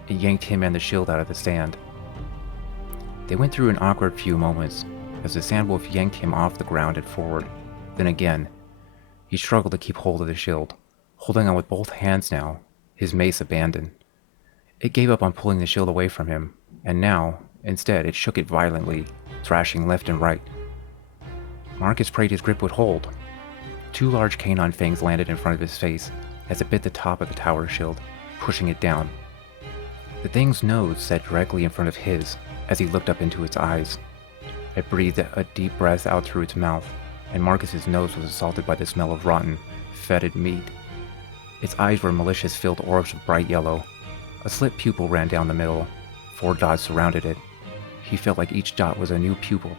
It yanked him and the shield out of the sand. They went through an awkward few moments, as the sandwolf yanked him off the ground and forward. Then again, he struggled to keep hold of the shield, holding on with both hands now, his mace abandoned. It gave up on pulling the shield away from him, and now, instead, it shook it violently, thrashing left and right. Marcus prayed his grip would hold. Two large canine fangs landed in front of his face as it bit the top of the tower shield, pushing it down. The thing's nose set directly in front of his as he looked up into its eyes. It breathed a deep breath out through its mouth, and Marcus's nose was assaulted by the smell of rotten, fetid meat. Its eyes were malicious-filled orbs of bright yellow. A slit pupil ran down the middle. 4 dots surrounded it. He felt like each dot was a new pupil,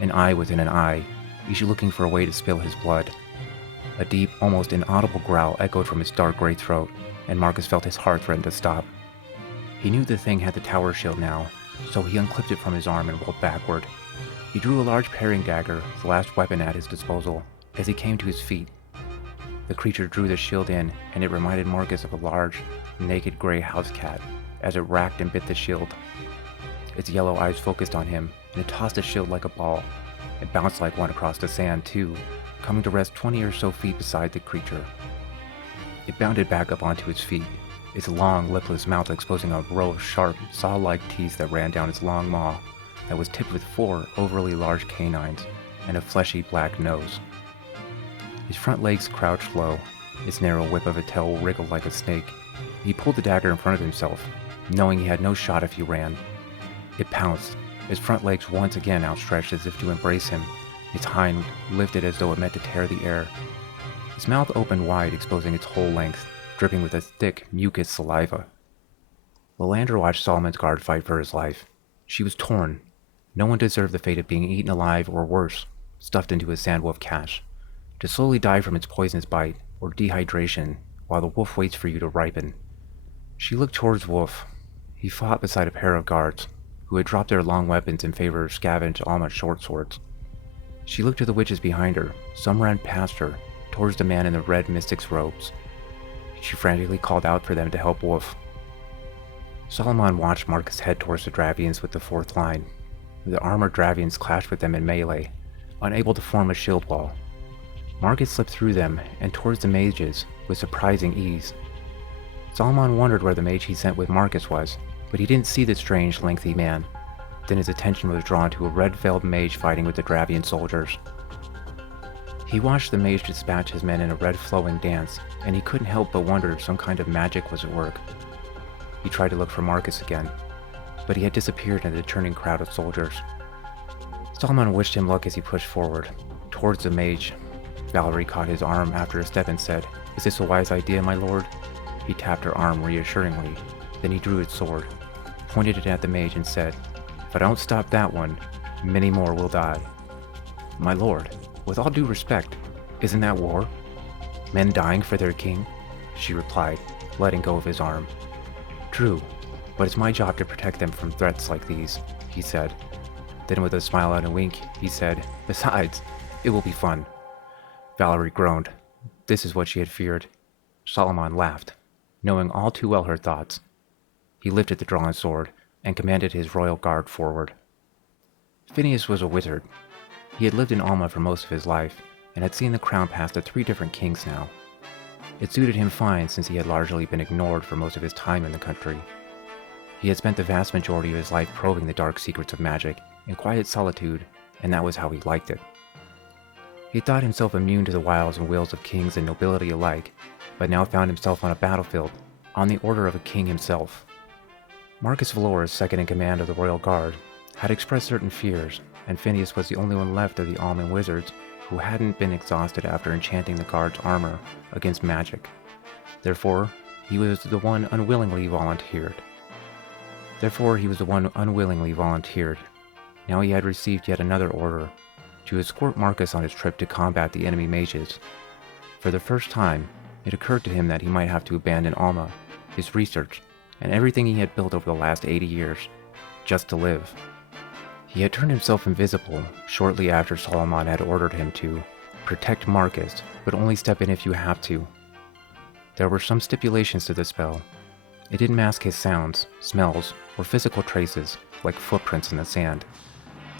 an eye within an eye, each looking for a way to spill his blood. A deep, almost inaudible growl echoed from its dark gray throat, and Marcus felt his heart threaten to stop. He knew the thing had the tower shield now, so he unclipped it from his arm and rolled backward. He drew a large parrying dagger, the last weapon at his disposal, as he came to his feet. The creature drew the shield in, and it reminded Marcus of a large, naked gray house cat, as it racked and bit the shield. Its yellow eyes focused on him, and it tossed the shield like a ball. It bounced like one across the sand, too, coming to rest 20 or so feet beside the creature. It bounded back up onto its feet, its long, lipless mouth exposing a row of sharp, saw-like teeth that ran down its long maw that was tipped with 4 overly large canines and a fleshy black nose. His front legs crouched low, its narrow whip of a tail wriggled like a snake. He pulled the dagger in front of himself, knowing he had no shot if he ran. It pounced, its front legs once again outstretched as if to embrace him, its hind lifted as though it meant to tear the air. Its mouth opened wide, exposing its whole length, dripping with a thick, mucus saliva. Lalandra watched Solomon's guard fight for his life. She was torn. No one deserved the fate of being eaten alive or worse, stuffed into a sandwolf cache, to slowly die from its poisonous bite or dehydration while the wolf waits for you to ripen. She looked towards Wolf. He fought beside a pair of guards, who had dropped their long weapons in favor of scavenged Alma's short swords. She looked to the witches behind her. Some ran past her, towards the man in the red mystic's robes. She frantically called out for them to help Wolf. Solomon watched Marcus head towards the Dravians with the 4th line. The armored Dravians clashed with them in melee, unable to form a shield wall. Marcus slipped through them and towards the mages with surprising ease. Solomon wondered where the mage he sent with Marcus was, but he didn't see the strange, lengthy man. Then his attention was drawn to a red-veiled mage fighting with the Dravian soldiers. He watched the mage dispatch his men in a red flowing dance, and he couldn't help but wonder if some kind of magic was at work. He tried to look for Marcus again, but he had disappeared in the turning crowd of soldiers. Solomon wished him luck as he pushed forward, towards the mage. Valerie caught his arm after a step and said, "Is this a wise idea, my lord?" He tapped her arm reassuringly. Then he drew his sword, pointed it at the mage and said, "If I don't stop that one, many more will die." "My lord, with all due respect, isn't that war? Men dying for their king?" she replied, letting go of his arm. "True, but it's my job to protect them from threats like these," he said. Then with a smile and a wink, he said, "Besides, it will be fun." Valerie groaned. This is what she had feared. Solomon laughed, knowing all too well her thoughts. He lifted the drawn sword and commanded his royal guard forward. Phineas was a wizard. He had lived in Alma for most of his life, and had seen the crown pass to 3 different kings now. It suited him fine since he had largely been ignored for most of his time in the country. He had spent the vast majority of his life probing the dark secrets of magic in quiet solitude, and that was how he liked it. He thought himself immune to the wiles and wills of kings and nobility alike, but now found himself on a battlefield, on the order of a king himself. Marcus Valor, second in command of the Royal Guard, had expressed certain fears, and Phineas was the only one left of the Alman wizards who hadn't been exhausted after enchanting the guard's armor against magic. Therefore, he was the one unwillingly volunteered. Now he had received yet another order, to escort Marcus on his trip to combat the enemy mages. For the first time, it occurred to him that he might have to abandon Alma, his research, and everything he had built over the last 80 years, just to live. He had turned himself invisible shortly after Solomon had ordered him to protect Marcus, but only step in if you have to. There were some stipulations to the spell. It didn't mask his sounds, smells, or physical traces, like footprints in the sand.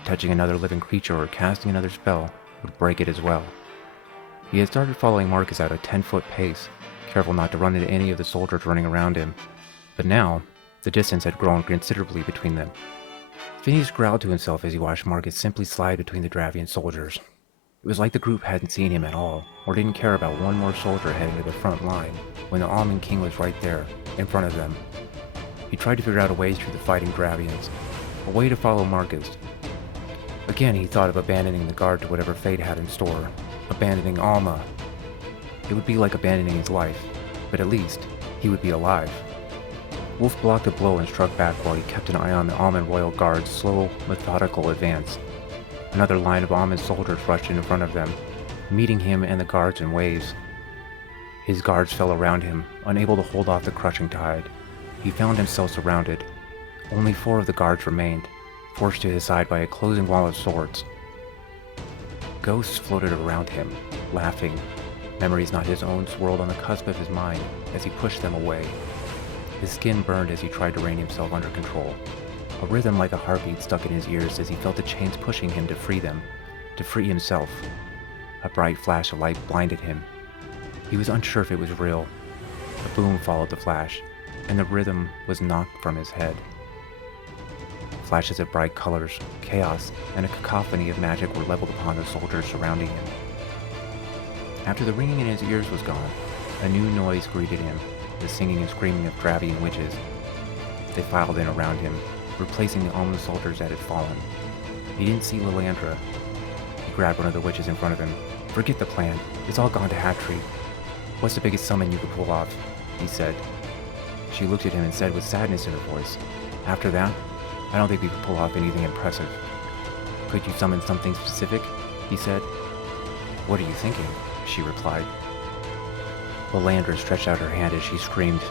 Touching another living creature or casting another spell would break it as well. He had started following Marcus at a 10-foot pace, careful not to run into any of the soldiers running around him. But now, the distance had grown considerably between them. Phineas growled to himself as he watched Marcus simply slide between the Dravian soldiers. It was like the group hadn't seen him at all, or didn't care about one more soldier heading to the front line, when the Alman King was right there, in front of them. He tried to figure out a way through the fighting Dravians, a way to follow Marcus. Again, he thought of abandoning the guard to whatever fate had in store, abandoning Alma. It would be like abandoning his life. but at least he would be alive. Wolf blocked a blow and struck back while he kept an eye on the Almond Royal Guard's slow, methodical advance. Another line of Almond soldiers rushed in front of them, meeting him and the guards in waves. His guards fell around him, unable to hold off the crushing tide. He found himself surrounded. Only 4 of the guards remained, forced to his side by a closing wall of swords. Ghosts floated around him, laughing, memories not his own swirled on the cusp of his mind as he pushed them away. His skin burned as he tried to rein himself under control. A rhythm like a heartbeat stuck in his ears as he felt the chains pushing him to free them, to free himself. A bright flash of light blinded him. He was unsure if it was real. A boom followed the flash, and the rhythm was knocked from his head. Flashes of bright colors, chaos, and a cacophony of magic were leveled upon the soldiers surrounding him. After the ringing in his ears was gone, a new noise greeted him, the singing and screaming of Dravian witches. They filed in around him, replacing the almond soldiers that had fallen. He didn't see Lilandra. He grabbed one of the witches in front of him. "Forget the plan. It's all gone to Hat-Tree. What's the biggest summon you could pull off?" he said. She looked at him and said with sadness in her voice, "After that, I don't think we could pull off anything impressive." "Could you summon something specific?" he said. "What are you thinking?" she replied. Lilandra stretched out her hand as she screamed.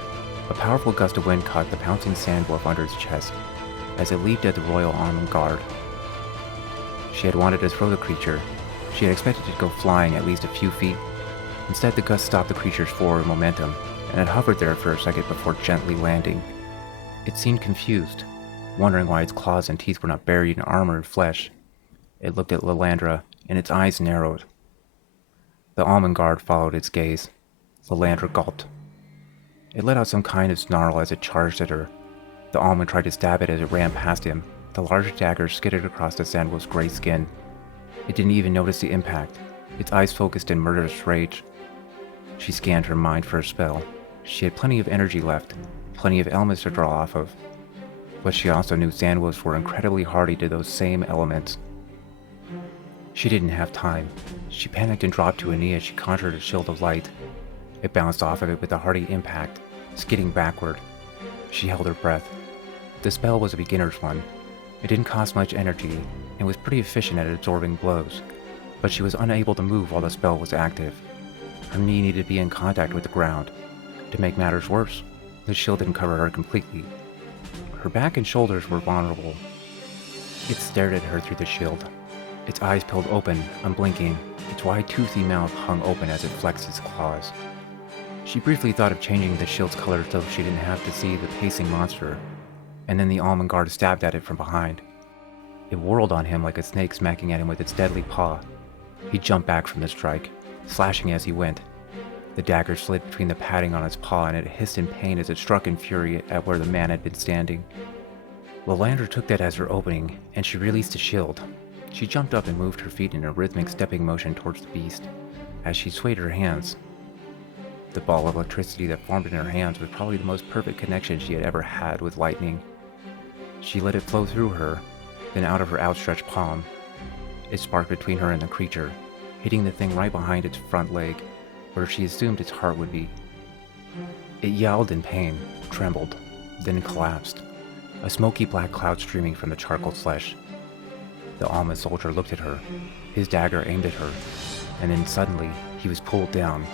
A powerful gust of wind caught the pouncing sandwolf under its chest as it leaped at the Royal Almond Guard. She had wanted to throw the creature. She had expected it to go flying at least a few feet. Instead, the gust stopped the creature's forward momentum, and it hovered there for a second before gently landing. It seemed confused, wondering why its claws and teeth were not buried in armored flesh. It looked at Lilandra, and its eyes narrowed. The Almond Guard followed its gaze. Lilandra gulped. It let out some kind of snarl as it charged at her. The almond tried to stab it as it ran past him. The large dagger skidded across the sandwolf's gray skin. It didn't even notice the impact. Its eyes focused in murderous rage. She scanned her mind for a spell. She had plenty of energy left, plenty of elements to draw off of. But she also knew sandwolves were incredibly hardy to those same elements. She didn't have time. She panicked and dropped to a knee as she conjured a shield of light. It bounced off of it with a hearty impact, skidding backward. She held her breath. The spell was a beginner's one. It didn't cost much energy, and was pretty efficient at absorbing blows, but she was unable to move while the spell was active. Her knee needed to be in contact with the ground. To make matters worse, the shield didn't cover her completely. Her back and shoulders were vulnerable. It stared at her through the shield. Its eyes peeled open, unblinking. Its wide, toothy mouth hung open as it flexed its claws. She briefly thought of changing the shield's color so she didn't have to see the pacing monster, and then the Almond Guard stabbed at it from behind. It whirled on him like a snake smacking at him with its deadly paw. He jumped back from the strike, slashing as he went. The dagger slid between the padding on its paw, and it hissed in pain as it struck in fury at where the man had been standing. Lilandra took that as her opening, and she released the shield. She jumped up and moved her feet in a rhythmic stepping motion towards the beast. As she swayed her hands, the ball of electricity that formed in her hands was probably the most perfect connection she had ever had with lightning. She let it flow through her, then out of her outstretched palm. It sparked between her and the creature, hitting the thing right behind its front leg, where she assumed its heart would be. It yelled in pain, trembled, then collapsed, a smoky black cloud streaming from the charcoal flesh. The almond soldier looked at her, his dagger aimed at her, and then suddenly he was pulled down.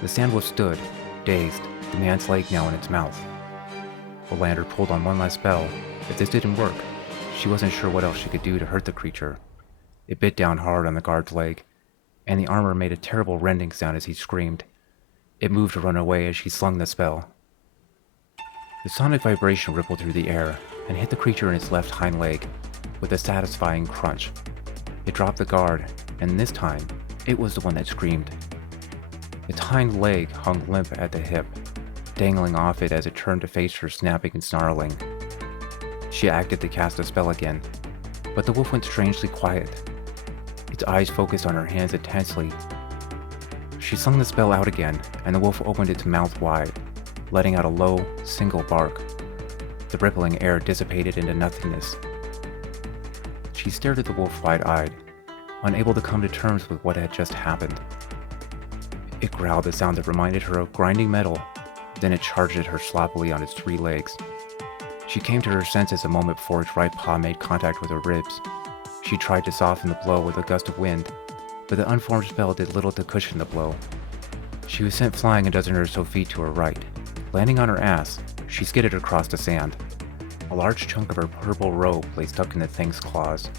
The sandwolf stood, dazed, the man's leg now in its mouth. Lilandra pulled on one last spell. If this didn't work, she wasn't sure what else she could do to hurt the creature. It bit down hard on the guard's leg, and the armor made a terrible rending sound as he screamed. It moved to run away as she slung the spell. The sonic vibration rippled through the air and hit the creature in its left hind leg with a satisfying crunch. It dropped the guard, and this time, it was the one that screamed. Its hind leg hung limp at the hip, dangling off it as it turned to face her, snapping and snarling. She acted to cast a spell again, but the wolf went strangely quiet. Its eyes focused on her hands intensely. She slung the spell out again, and the wolf opened its mouth wide, letting out a low, single bark. The rippling air dissipated into nothingness. She stared at the wolf wide-eyed, unable to come to terms with what had just happened. It growled a sound that reminded her of grinding metal. Then it charged at her sloppily on its 3 legs. She came to her senses a moment before its right paw made contact with her ribs. She tried to soften the blow with a gust of wind, but the unformed spell did little to cushion the blow. She was sent flying a dozen or so feet to her right. Landing on her ass, she skidded across the sand. A large chunk of her purple robe lay stuck in the thing's claws.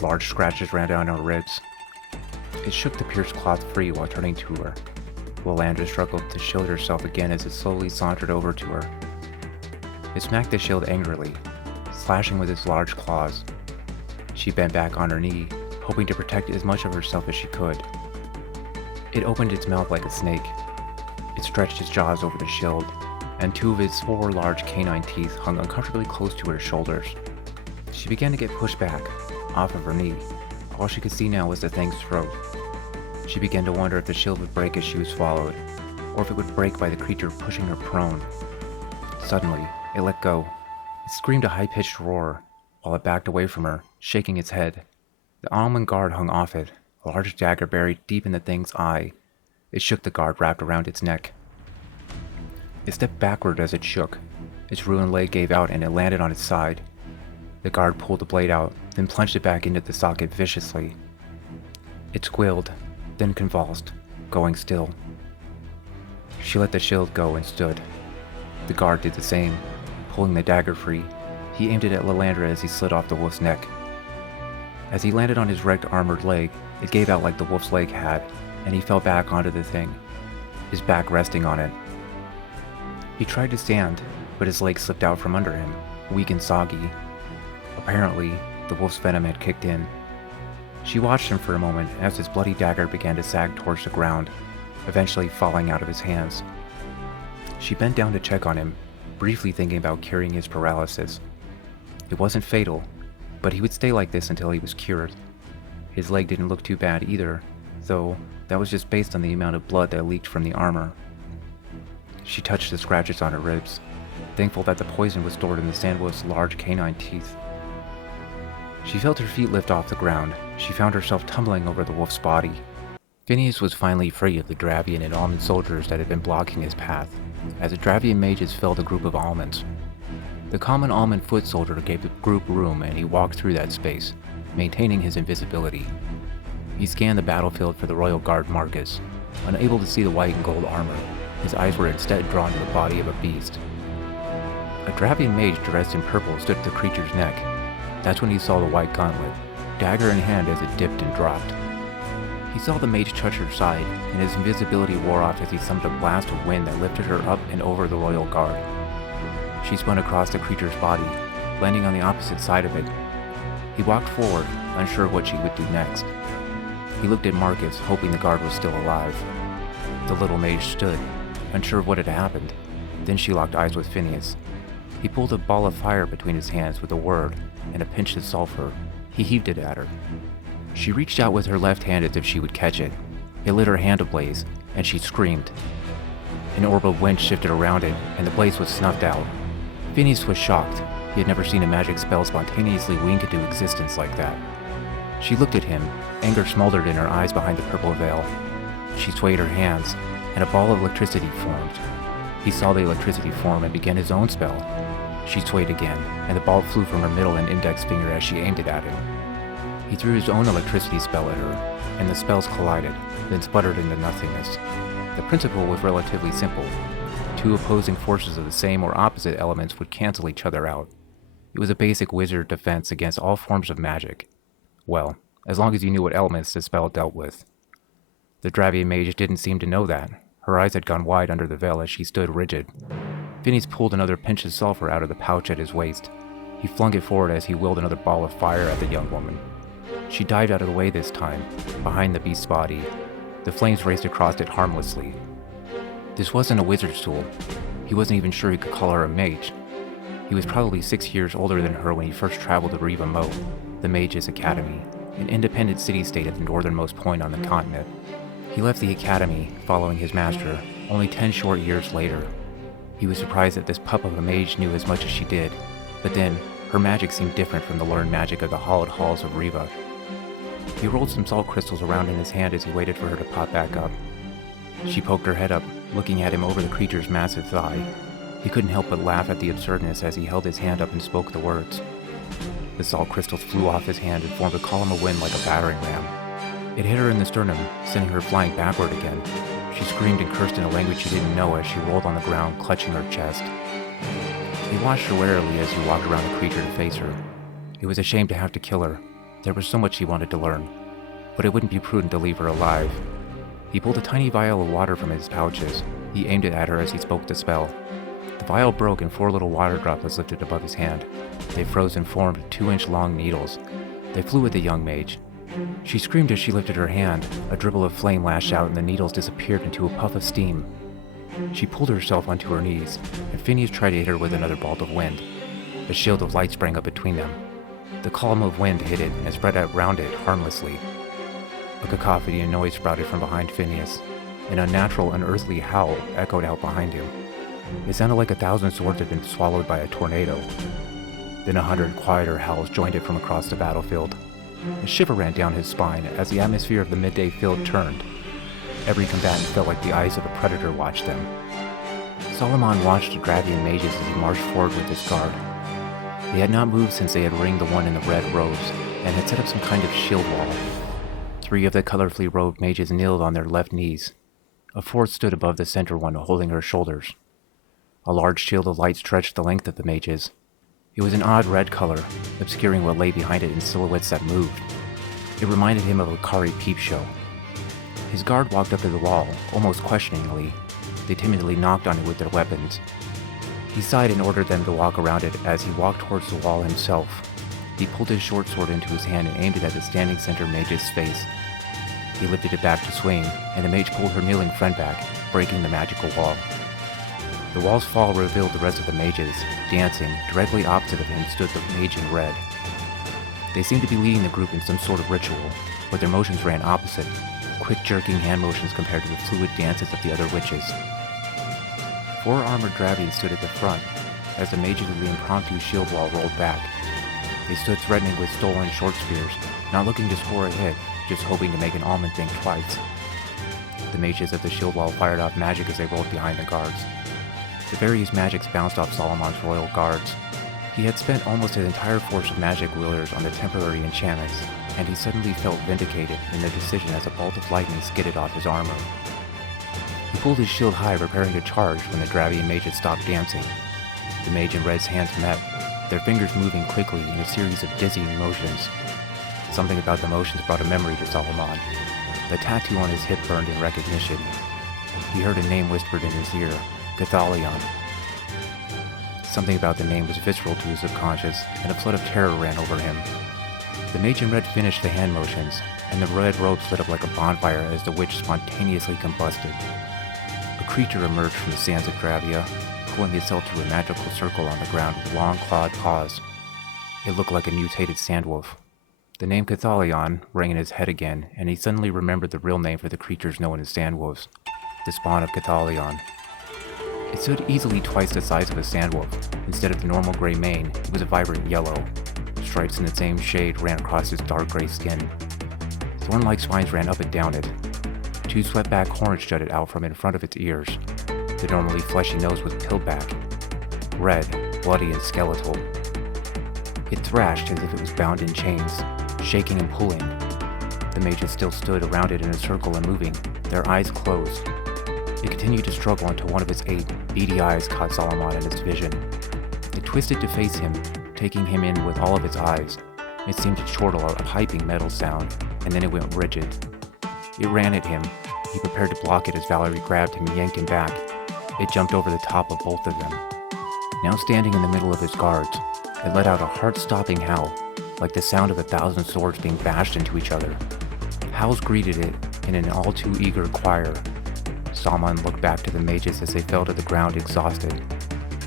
Large scratches ran down her ribs. It shook the pierced cloth free while turning to her. Lilandra struggled to shield herself again as it slowly sauntered over to her. It smacked the shield angrily, slashing with its large claws. She bent back on her knee, hoping to protect as much of herself as she could. It opened its mouth like a snake. It stretched its jaws over the shield, and 2 of its 4 large canine teeth hung uncomfortably close to her shoulders. She began to get pushed back, off of her knee. All she could see now was the thing's throat. She began to wonder if the shield would break as she was swallowed, or if it would break by the creature pushing her prone. Suddenly, it let go. It screamed a high-pitched roar, while it backed away from her, shaking its head. The almond guard hung off it, a large dagger buried deep in the thing's eye. It shook the guard wrapped around its neck. It stepped backward as it shook. Its ruined leg gave out and it landed on its side. The guard pulled the blade out, then plunged it back into the socket viciously. It squealed, then convulsed, going still. She let the shield go and stood. The guard did the same, pulling the dagger free. He aimed it at Lilandra as he slid off the wolf's neck. As he landed on his wrecked armored leg, it gave out like the wolf's leg had, and he fell back onto the thing, his back resting on it. He tried to stand, but his leg slipped out from under him, weak and soggy. Apparently, the wolf's venom had kicked in. She watched him for a moment as his bloody dagger began to sag towards the ground, eventually falling out of his hands. She bent down to check on him, briefly thinking about curing his paralysis. It wasn't fatal, but he would stay like this until he was cured. His leg didn't look too bad either, though that was just based on the amount of blood that leaked from the armor. She touched the scratches on her ribs, thankful that the poison was stored in the sandwolf's large canine teeth. She felt her feet lift off the ground. She found herself tumbling over the wolf's body. Phineas was finally free of the Dravian and almond soldiers that had been blocking his path, as the Dravian mages filled a group of almonds. The common almond foot soldier gave the group room and he walked through that space, maintaining his invisibility. He scanned the battlefield for the royal guard Marcus. Unable to see the white and gold armor, his eyes were instead drawn to the body of a beast. A Dravian mage dressed in purple stood at the creature's neck. That's when he saw the white gauntlet, dagger in hand as it dipped and dropped. He saw the mage touch her side, and his invisibility wore off as he summoned a blast of wind that lifted her up and over the royal guard. She spun across the creature's body, landing on the opposite side of it. He walked forward, unsure of what she would do next. He looked at Marcus, hoping the guard was still alive. The little mage stood, unsure of what had happened. Then she locked eyes with Phineas. He pulled a ball of fire between his hands with a word and a pinch of sulfur. He heaved it at her. She reached out with her left hand as if she would catch it. It lit her hand ablaze, and she screamed. An orb of wind shifted around it, and the blaze was snuffed out. Phineas was shocked. He had never seen a magic spell spontaneously wink into existence like that. She looked at him, anger smoldered in her eyes behind the purple veil. She swayed her hands, and a ball of electricity formed. He saw the electricity form and began his own spell. She swayed again, and the ball flew from her middle and index finger as she aimed it at him. He threw his own electricity spell at her, and the spells collided, then sputtered into nothingness. The principle was relatively simple. 2 opposing forces of the same or opposite elements would cancel each other out. It was a basic wizard defense against all forms of magic. Well, as long as you knew what elements the spell dealt with. The Dravian mage didn't seem to know that. Her eyes had gone wide under the veil as she stood rigid. Phineas pulled another pinch of sulfur out of the pouch at his waist. He flung it forward as he willed another ball of fire at the young woman. She dived out of the way this time, behind the beast's body. The flames raced across it harmlessly. This wasn't a wizard's tool. He wasn't even sure he could call her a mage. He was probably 6 years older than her when he first traveled to Riva Moat, the Mage's Academy, an independent city-state at the northernmost point on the continent. He left the academy, following his master, only 10 short years later. He was surprised that this pup of a mage knew as much as she did, but then, her magic seemed different from the learned magic of the hallowed halls of Riva. He rolled some salt crystals around in his hand as he waited for her to pop back up. She poked her head up, looking at him over the creature's massive thigh. He couldn't help but laugh at the absurdness as he held his hand up and spoke the words. The salt crystals flew off his hand and formed a column of wind like a battering ram. It hit her in the sternum, sending her flying backward again. She screamed and cursed in a language she didn't know as she rolled on the ground, clutching her chest. He watched her warily as he walked around the creature to face her. It was a shame to have to kill her. There was so much he wanted to learn, but it wouldn't be prudent to leave her alive. He pulled a tiny vial of water from his pouches. He aimed it at her as he spoke the spell. The vial broke and 4 little water droplets lifted above his hand. They froze and formed 2-inch-long needles. They flew at the young mage. She screamed as she lifted her hand. A dribble of flame lashed out and the needles disappeared into a puff of steam. She pulled herself onto her knees, and Phineas tried to hit her with another bolt of wind. A shield of light sprang up between them. The column of wind hit it and spread out round it harmlessly. A cacophony of noise sprouted from behind Phineas. An unnatural, unearthly howl echoed out behind him. It sounded like 1,000 swords had been swallowed by a tornado. Then 100 quieter howls joined it from across the battlefield. A shiver ran down his spine as the atmosphere of the midday field turned. Every combatant felt like the eyes of a predator watched them. Solomon watched the Dravian mages as he marched forward with his guard. They had not moved since they had ringed the one in the red robes, and had set up some kind of shield wall. 3 of the colorfully robed mages kneeled on their left knees. A 4th stood above the center one, holding her shoulders. A large shield of light stretched the length of the mages. It was an odd red color, obscuring what lay behind it in silhouettes that moved. It reminded him of a Kari peep show. His guard walked up to the wall, almost questioningly. They timidly knocked on it with their weapons. He sighed and ordered them to walk around it as he walked towards the wall himself. He pulled his short sword into his hand and aimed it at the standing center mage's face. He lifted it back to swing, and the mage pulled her kneeling friend back, breaking the magical wall. The wall's fall revealed the rest of the mages. Dancing, directly opposite of him stood the mage in red. They seemed to be leading the group in some sort of ritual, but their motions ran opposite, quick jerking hand motions compared to the fluid dances of the other witches. 4 armored Dravians stood at the front, as the mages of the impromptu shield wall rolled back. They stood threatening with stolen short spears, not looking to score a hit, just hoping to make an almond think twice. The mages of the shield wall fired off magic as they rolled behind the guards. The various magics bounced off Solomon's royal guards. He had spent almost his entire force of magic wielders on the temporary enchantments, and he suddenly felt vindicated in their decision as a bolt of lightning skidded off his armor. He pulled his shield high, preparing to charge when the Dravian mages stopped dancing. The mage in red's hands met, their fingers moving quickly in a series of dizzying motions. Something about the motions brought a memory to Solomon. The tattoo on his hip burned in recognition. He heard a name whispered in his ear, Cathalion. Something about the name was visceral to his subconscious, and a flood of terror ran over him. The mage in red finished the hand motions, and the red robes lit up like a bonfire as the witch spontaneously combusted. A creature emerged from the sands of Dravia, pulling itself to a magical circle on the ground with long clawed paws. It looked like a mutated sandwolf. The name Cathalion rang in his head again, and he suddenly remembered the real name for the creatures known as sandwolves, the spawn of Cathalion. It stood easily twice the size of a sandwolf. Instead of the normal gray mane, it was a vibrant yellow. Stripes in the same shade ran across its dark gray skin. Thorn-like spines ran up and down it. 2 swept-back horns jutted out from in front of its ears. The normally fleshy nose was peeled back, red, bloody, and skeletal. It thrashed as if it was bound in chains, shaking and pulling. The mages still stood around it in a circle and moving, their eyes closed. It continued to struggle until one of its 8 beady eyes caught Solomon in its vision. It twisted to face him, taking him in with all of its eyes. It seemed to chortle out a piping metal sound, and then it went rigid. It ran at him. He prepared to block it as Valerie grabbed him and yanked him back. It jumped over the top of both of them. Now standing in the middle of his guards, it let out a heart-stopping howl, like the sound of 1,000 swords being bashed into each other. Howls greeted it in an all-too-eager choir. Solomon looked back to the mages as they fell to the ground exhausted,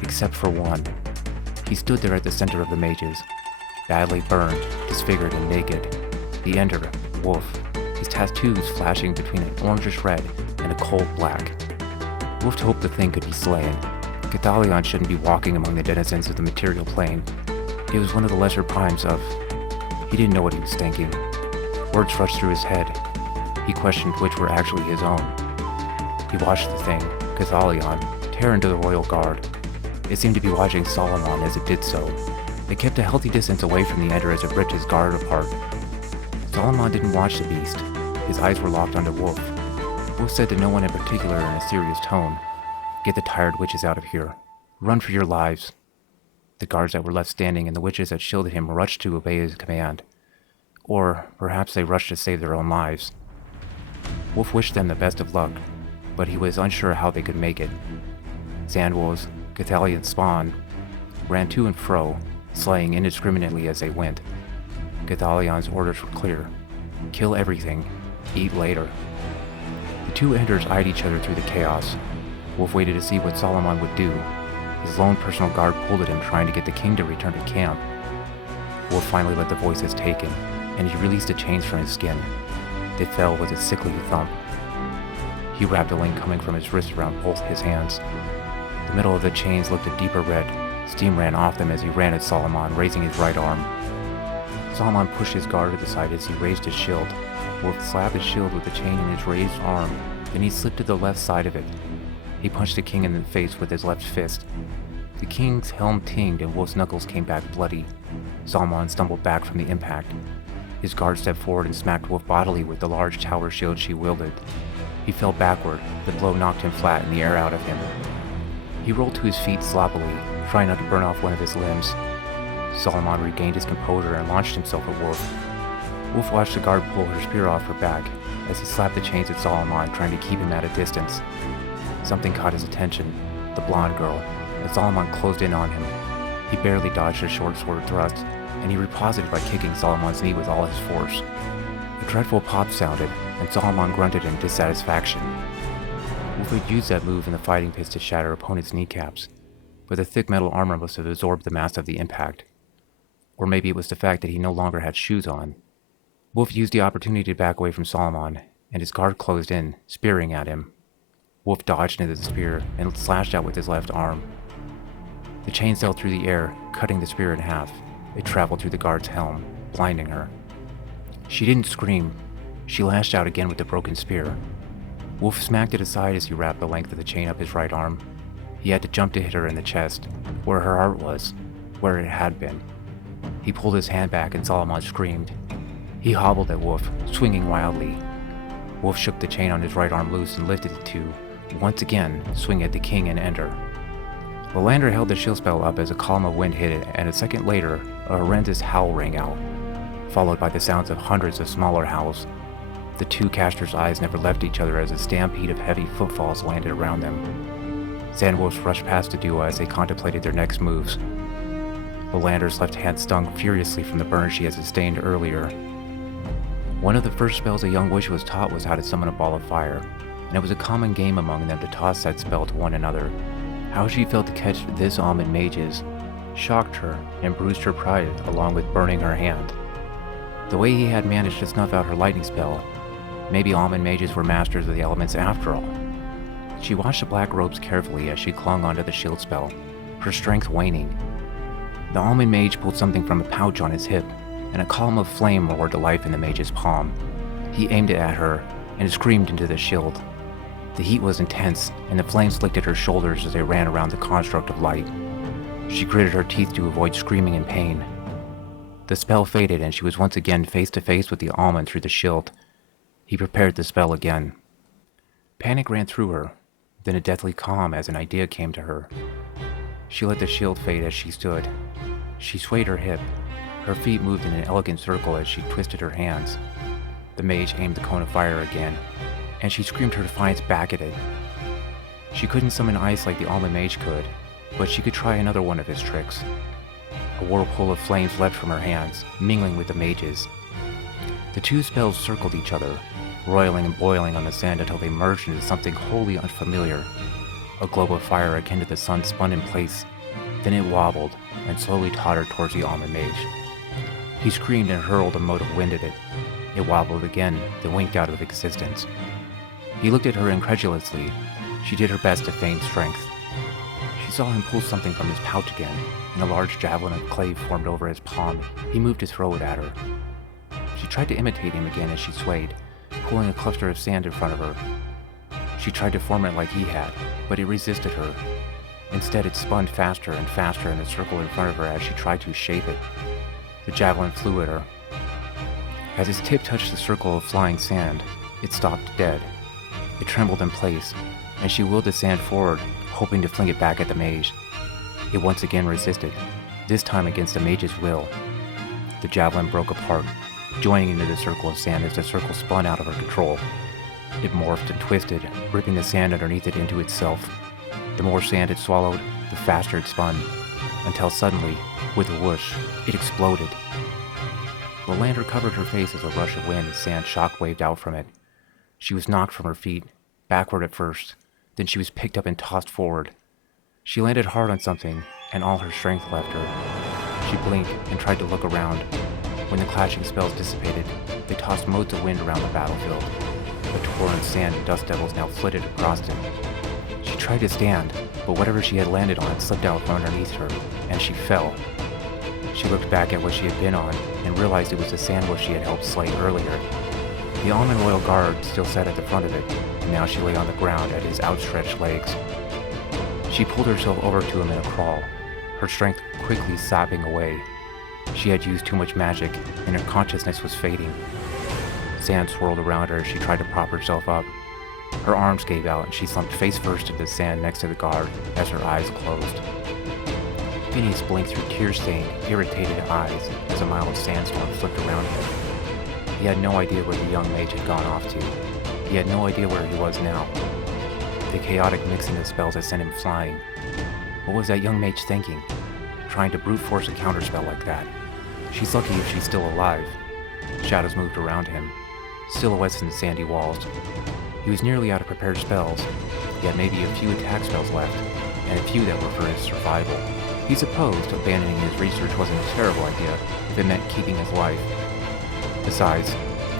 except for one. He stood there at the center of the mages, badly burned, disfigured, and naked. The Ender, Wolf, his tattoos flashing between an orangish red and a cold black. Wolf hoped the thing could be slain. Cathalion shouldn't be walking among the denizens of the material plane. It was one of the lesser primes of... He didn't know what he was thinking. Words rushed through his head. He questioned which were actually his own. He watched the thing, Cathalion, tear into the royal guard. It seemed to be watching Solomon as it did so. It kept a healthy distance away from the ender as it ripped his guard apart. Solomon didn't watch the beast. His eyes were locked onto Wolf. Wolf said to no one in particular in a serious tone, "Get the tired witches out of here. Run for your lives." The guards that were left standing and the witches that shielded him rushed to obey his command. Or perhaps they rushed to save their own lives. Wolf wished them the best of luck, but he was unsure how they could make it. Sandwolves, Cathalion's spawn, ran to and fro, slaying indiscriminately as they went. Cathalion's orders were clear: kill everything, eat later. The two enders eyed each other through the chaos. Wolf waited to see what Solomon would do. His lone personal guard pulled at him, trying to get the king to return to camp. Wolf finally let the voices take him, and he released the chains from his skin. They fell with a sickly thump. He wrapped a link coming from his wrist around both his hands. The middle of the chains looked a deeper red. Steam ran off them as he ran at Solomon, raising his right arm. Solomon pushed his guard to the side as he raised his shield. Wolf slapped his shield with the chain in his raised arm, then he slipped to the left side of it. He punched the king in the face with his left fist. The king's helm tinged and Wolf's knuckles came back bloody. Solomon stumbled back from the impact. His guard stepped forward and smacked Wolf bodily with the large tower shield she wielded. He fell backward. The blow knocked him flat and the air out of him. He rolled to his feet sloppily, trying not to burn off one of his limbs. Solomon regained his composure and launched himself at Wolf. Wolf watched the guard pull her spear off her back as he slapped the chains at Solomon, trying to keep him at a distance. Something caught his attention: the blonde girl. As Solomon closed in on him, he barely dodged a short sword thrust, and he riposted by kicking Solomon's knee with all his force. A dreadful pop sounded, and Solomon grunted in dissatisfaction. Wolf had used that move in the fighting pits to shatter opponents' kneecaps, but the thick metal armor must have absorbed the mass of the impact. Or maybe it was the fact that he no longer had shoes on. Wolf used the opportunity to back away from Solomon, and his guard closed in, spearing at him. Wolf dodged into the spear and slashed out with his left arm. The chain sailed through the air, cutting the spear in half. It traveled through the guard's helm, blinding her. She didn't scream. She lashed out again with the broken spear. Wolf smacked it aside as he wrapped the length of the chain up his right arm. He had to jump to hit her in the chest, where her heart was, where it had been. He pulled his hand back and Solomon screamed. He hobbled at Wolf, swinging wildly. Wolf shook the chain on his right arm loose and lifted it to, once again, swing at the king and ender. The lander held the shield spell up as a column of wind hit it, and a second later, a horrendous howl rang out, followed by the sounds of hundreds of smaller howls. The two casters' eyes never left each other as a stampede of heavy footfalls landed around them. Sandwolves rushed past the duo as they contemplated their next moves. The lander's left hand stung furiously from the burn she had sustained earlier. One of the first spells a young witch was taught was how to summon a ball of fire, and it was a common game among them to toss that spell to one another. How she felt to catch this almond mage's shocked her and bruised her pride along with burning her hand. The way he had managed to snuff out her lightning spell, maybe almond mages were masters of the elements after all. She watched the black robes carefully as she clung onto the shield spell, her strength waning. The almond mage pulled something from a pouch on his hip, and a column of flame roared to life in the mage's palm. He aimed it at her, and screamed into the shield. The heat was intense, and the flames licked at her shoulders as they ran around the construct of light. She gritted her teeth to avoid screaming in pain. The spell faded, and she was once again face to face with the almond through the shield. He prepared the spell again. Panic ran through her, then a deathly calm as an idea came to her. She let the shield fade as she stood. She swayed her hip. Her feet moved in an elegant circle as she twisted her hands. The mage aimed the cone of fire again, and she screamed her defiance back at it. She couldn't summon ice like the almond mage could, but she could try another one of his tricks. A whirlpool of flames leapt from her hands, mingling with the mage's. The two spells circled each other, roiling and boiling on the sand until they merged into something wholly unfamiliar. A globe of fire akin to the sun spun in place, then it wobbled and slowly tottered towards the almond mage. He screamed and hurled a mote of wind at it. It wobbled again, then winked out of existence. He looked at her incredulously. She did her best to feign strength. She saw him pull something from his pouch again, and a large javelin of clay formed over his palm. He moved to throw it at her. She tried to imitate him again as she swayed, pulling a cluster of sand in front of her. She tried to form it like he had, but it resisted her. Instead, it spun faster and faster in a circle in front of her as she tried to shape it. The javelin flew at her. As its tip touched the circle of flying sand, it stopped dead. It trembled in place, and she willed the sand forward, hoping to fling it back at the mage. It once again resisted, this time against the mage's will. The javelin broke apart, joining into the circle of sand as the circle spun out of her control. It morphed and twisted, ripping the sand underneath it into itself. The more sand it swallowed, the faster it spun, until suddenly, with a whoosh, it exploded. Lolander covered her face as a rush of wind and sand shock-waved out from it. She was knocked from her feet, backward at first, then she was picked up and tossed forward. She landed hard on something, and all her strength left her. She blinked and tried to look around. When the clashing spells dissipated, they tossed motes of wind around the battlefield. The torrent sand and dust devils now flitted across him. She tried to stand, but whatever she had landed on slipped out from underneath her, and she fell. She looked back at what she had been on, and realized it was the sandwich she had helped slay earlier. The almond royal guard still sat at the front of it, and now she lay on the ground at his outstretched legs. She pulled herself over to him in a crawl, her strength quickly sapping away. She had used too much magic, and her consciousness was fading. Sand swirled around her as she tried to prop herself up. Her arms gave out, and she slumped face first into the sand next to the guard as her eyes closed. Phineas blinked through tear-stained, irritated eyes as a mild sandstorm flipped around him. He had no idea where the young mage had gone off to. He had no idea where he was now. The chaotic mixing of spells had sent him flying. What was that young mage thinking? Trying to brute force a counterspell like that. She's lucky if she's still alive. Shadows moved around him, silhouettes in the sandy walls. He was nearly out of prepared spells. He had maybe a few attack spells left, and a few that were for his survival. He supposed abandoning his research wasn't a terrible idea if it meant keeping his life. Besides,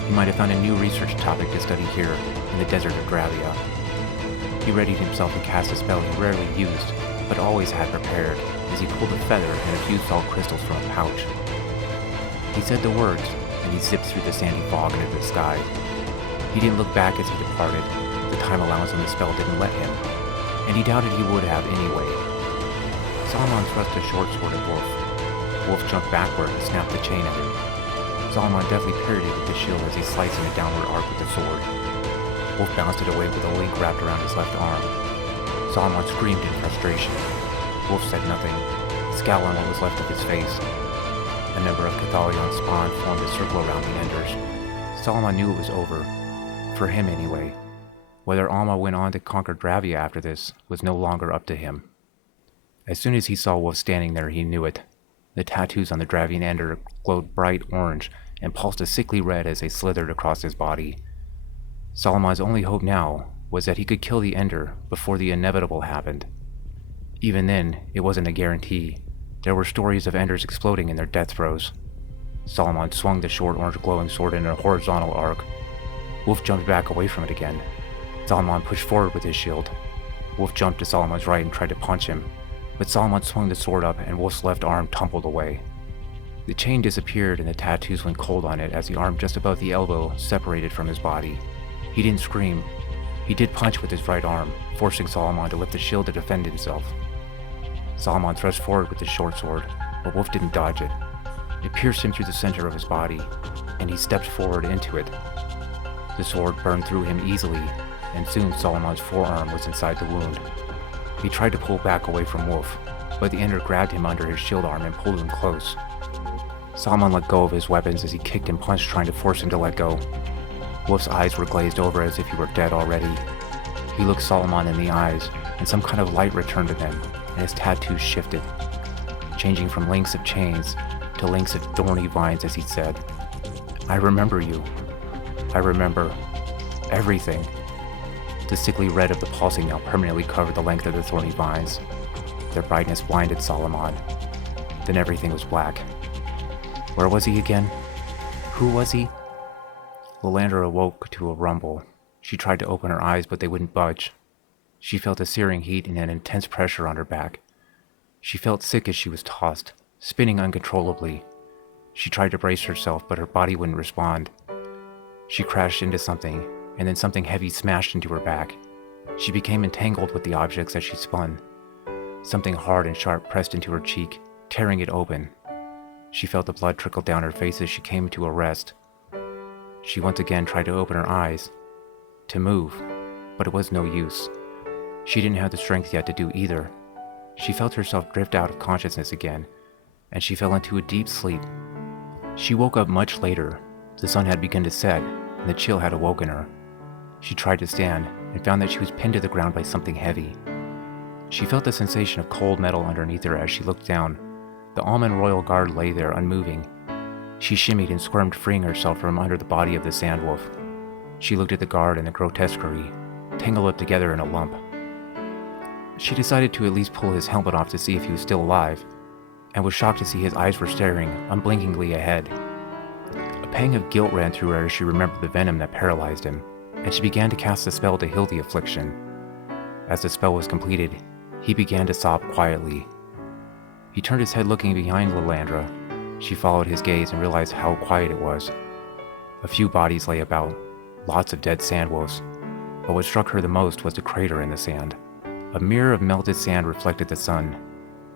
he might have found a new research topic to study here in the desert of Dravia. He readied himself to cast a spell he rarely used, but always had prepared, as he pulled a feather and a few salt crystals from a pouch. He said the words, and he zipped through the sandy fog into the sky. He didn't look back as he departed. The time allowance on the spell didn't let him, and he doubted he would have anyway. Solomon thrust a short sword at Wolf. Wolf jumped backward and snapped the chain at him. Solomon deftly parried it with the shield as he sliced in a downward arc with the sword. Wolf bounced it away with a link wrapped around his left arm. Solomon screamed in frustration. Wolf said nothing, a scowl on what was left of his face. A number of Cathalion spawn formed a circle around the Enders. Solomon knew it was over. For him, anyway. Whether Alma went on to conquer Dravia after this was no longer up to him. As soon as he saw Wolf standing there, he knew it. The tattoos on the Dravian Ender glowed bright orange and pulsed a sickly red as they slithered across his body. Solomon's only hope now was that he could kill the Ender before the inevitable happened. Even then, it wasn't a guarantee. There were stories of Enders exploding in their death throes. Solomon swung the short orange glowing sword in a horizontal arc. Wolf jumped back away from it again. Solomon pushed forward with his shield. Wolf jumped to Solomon's right and tried to punch him, but Solomon swung the sword up and Wolf's left arm tumbled away. The chain disappeared and the tattoos went cold on it as the arm just above the elbow separated from his body. He didn't scream. He did punch with his right arm, forcing Solomon to lift the shield to defend himself. Solomon thrust forward with his short sword, but Wolf didn't dodge it. It pierced him through the center of his body, and he stepped forward into it. The sword burned through him easily, and soon Solomon's forearm was inside the wound. He tried to pull back away from Wolf, but the Ender grabbed him under his shield arm and pulled him close. Solomon let go of his weapons as he kicked and punched, trying to force him to let go. Wolf's eyes were glazed over as if he were dead already. He looked Solomon in the eyes, and some kind of light returned to them, and his tattoos shifted, changing from links of chains to links of thorny vines as he said, "I remember you. I remember everything." The sickly red of the pulsing now permanently covered the length of the thorny vines. Their brightness blinded Solomon. Then everything was black. Where was he again? Who was he? Lolander awoke to a rumble. She tried to open her eyes, but they wouldn't budge. She felt a searing heat and an intense pressure on her back. She felt sick as she was tossed, spinning uncontrollably. She tried to brace herself, but her body wouldn't respond. She crashed into something, and then something heavy smashed into her back. She became entangled with the objects as she spun. Something hard and sharp pressed into her cheek, tearing it open. She felt the blood trickle down her face as she came to a rest. She once again tried to open her eyes, to move, but it was no use. She didn't have the strength yet to do either. She felt herself drift out of consciousness again, and she fell into a deep sleep. She woke up much later. The sun had begun to set, and the chill had awoken her. She tried to stand, and found that she was pinned to the ground by something heavy. She felt the sensation of cold metal underneath her as she looked down. The Almond Royal Guard lay there unmoving. She shimmied and squirmed, freeing herself from under the body of the Sandwolf. She looked at the guard and the grotesquerie, tangled up together in a lump. She decided to at least pull his helmet off to see if he was still alive, and was shocked to see his eyes were staring unblinkingly ahead. A pang of guilt ran through her as she remembered the venom that paralyzed him, and she began to cast a spell to heal the affliction. As the spell was completed, he began to sob quietly. He turned his head looking behind Lilandra. She followed his gaze and realized how quiet it was. A few bodies lay about, lots of dead sandwolves, but what struck her the most was the crater in the sand. A mirror of melted sand reflected the sun,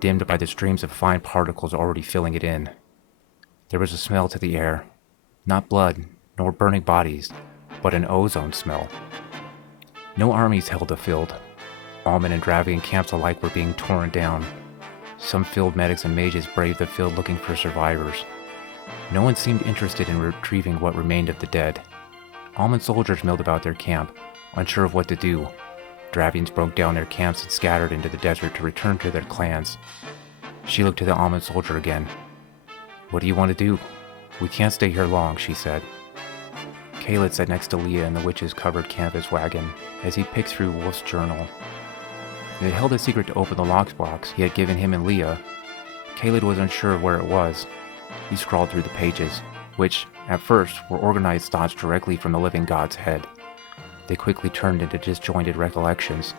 dimmed by the streams of fine particles already filling it in. There was a smell to the air, not blood, nor burning bodies, but an ozone smell. No armies held the field. Almond and Dravian camps alike were being torn down. Some field medics and mages braved the field looking for survivors. No one seemed interested in retrieving what remained of the dead. Almond soldiers milled about their camp, unsure of what to do. Dravians broke down their camps and scattered into the desert to return to their clans. She looked to the Almond soldier again. "What do you want to do? We can't stay here long," she said. Caled sat next to Leah in the witch's covered canvas wagon as he picked through Wolf's journal. It had held a secret to open the lockbox he had given him and Leah. Caled was unsure of where it was. He scrawled through the pages, which, at first, were organized thoughts directly from the living god's head. They quickly turned into disjointed recollections.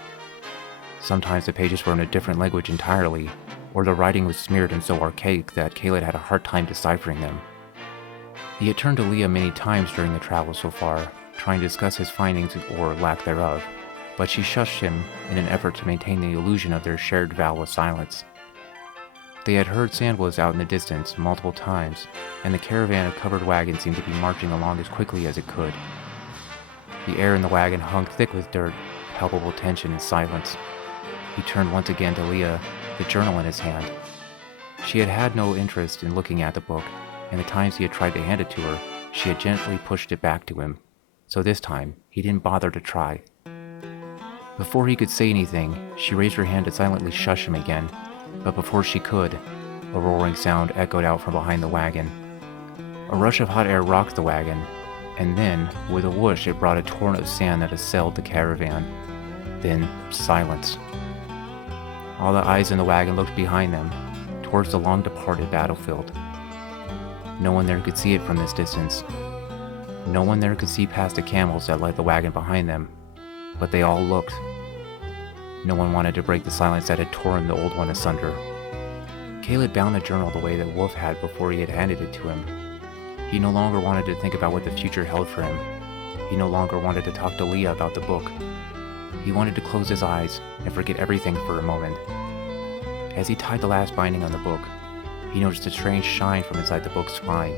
Sometimes the pages were in a different language entirely, or the writing was smeared and so archaic that Caled had a hard time deciphering them. He had turned to Leah many times during the travel so far, trying to discuss his findings or lack thereof, but she shushed him in an effort to maintain the illusion of their shared vow of silence. They had heard sandwolves out in the distance multiple times, and the caravan of covered wagons seemed to be marching along as quickly as it could. The air in the wagon hung thick with dirt, palpable tension and silence. He turned once again to Leah, the journal in his hand. She had had no interest in looking at the book, and the times he had tried to hand it to her, she had gently pushed it back to him, so this time he didn't bother to try. Before he could say anything, she raised her hand to silently shush him again, but before she could, a roaring sound echoed out from behind the wagon. A rush of hot air rocked the wagon, and then, with a whoosh, it brought a torrent of sand that assailed the caravan. Then, silence. All the eyes in the wagon looked behind them, towards the long-departed battlefield. No one there could see it from this distance. No one there could see past the camels that led the wagon behind them, but they all looked. No one wanted to break the silence that had torn the old one asunder. Caled bound the journal the way that Wolf had before he had handed it to him. He no longer wanted to think about what the future held for him. He no longer wanted to talk to Leah about the book. He wanted to close his eyes and forget everything for a moment. As he tied the last binding on the book, he noticed a strange shine from inside the book's spine.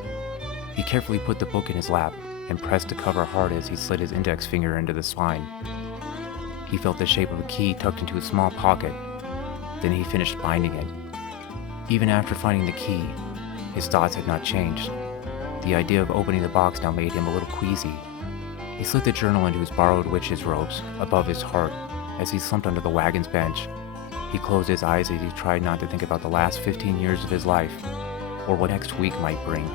He carefully put the book in his lap and pressed the cover hard as he slid his index finger into the spine. He felt the shape of a key tucked into a small pocket. Then he finished binding it. Even after finding the key, his thoughts had not changed. The idea of opening the box now made him a little queasy. He slid the journal into his borrowed witch's robes above his heart as he slumped under the wagon's bench. He closed his eyes as he tried not to think about the last 15 years of his life, or what next week might bring.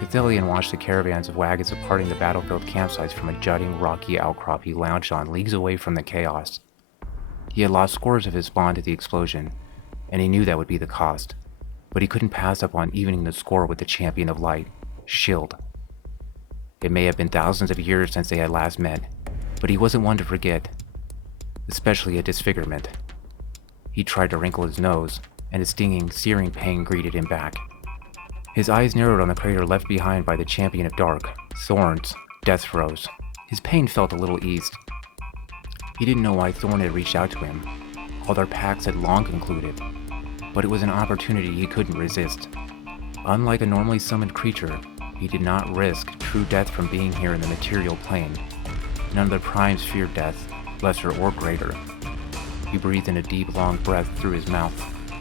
Cathelian watched the caravans of wagons departing the battlefield campsites from a jutting, rocky outcrop he lounged on leagues away from the chaos. He had lost scores of his spawn to the explosion, and he knew that would be the cost, but he couldn't pass up on evening the score with the champion of light, Shield. It may have been thousands of years since they had last met, but he wasn't one to forget, especially a disfigurement. He tried to wrinkle his nose, and a stinging, searing pain greeted him back. His eyes narrowed on the crater left behind by the champion of dark, thorns, death throes. His pain felt a little eased. He didn't know why Thorn had reached out to him. All their pacts had long concluded, but it was an opportunity he couldn't resist. Unlike a normally summoned creature, he did not risk true death from being here in the material plane. None of the primes feared death, lesser or greater. He breathed in a deep, long breath through his mouth,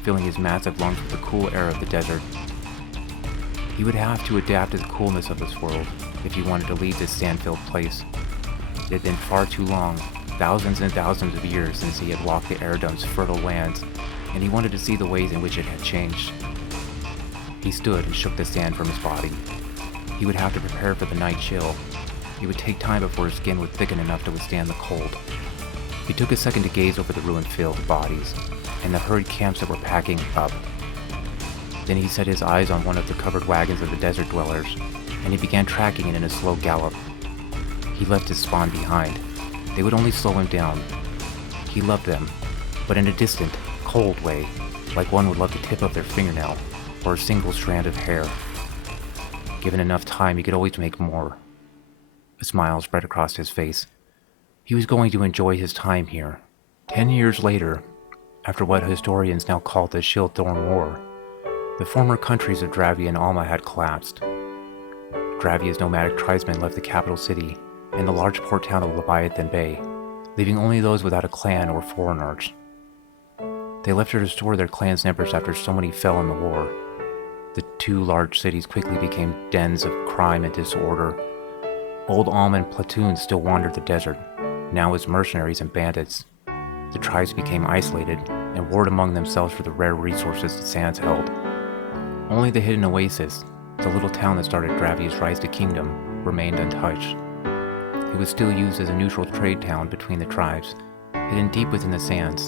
filling his massive lungs with the cool air of the desert. He would have to adapt to the coolness of this world if he wanted to leave this sand-filled place. It had been far too long, thousands and thousands of years since he had walked the Airdome's fertile lands, and he wanted to see the ways in which it had changed. He stood and shook the sand from his body. He would have to prepare for the night chill. It would take time before his skin would thicken enough to withstand the cold. He took a second to gaze over the ruin-filled bodies and the hurried camps that were packing up. Then he set his eyes on one of the covered wagons of the desert dwellers, and he began tracking it in a slow gallop. He left his spawn behind. They would only slow him down. He loved them, but in a distant, cold way, like one would love the tip of their fingernail or a single strand of hair. Given enough time, he could always make more. A smile spread across his face. He was going to enjoy his time here. 10 years later, after what historians now call the Shield-Thorn War, the former countries of Dravia and Alma had collapsed. Dravia's nomadic tribesmen left the capital city and the large port town of Leviathan Bay, leaving only those without a clan or foreigners. They left to restore their clan's numbers after so many fell in the war. The two large cities quickly became dens of crime and disorder. Old Alman platoons still wandered the desert, now as mercenaries and bandits. The tribes became isolated and warred among themselves for the rare resources the sands held. Only the hidden oasis, the little town that started Dravia's rise to kingdom, remained untouched. It was still used as a neutral trade town between the tribes, hidden deep within the sands.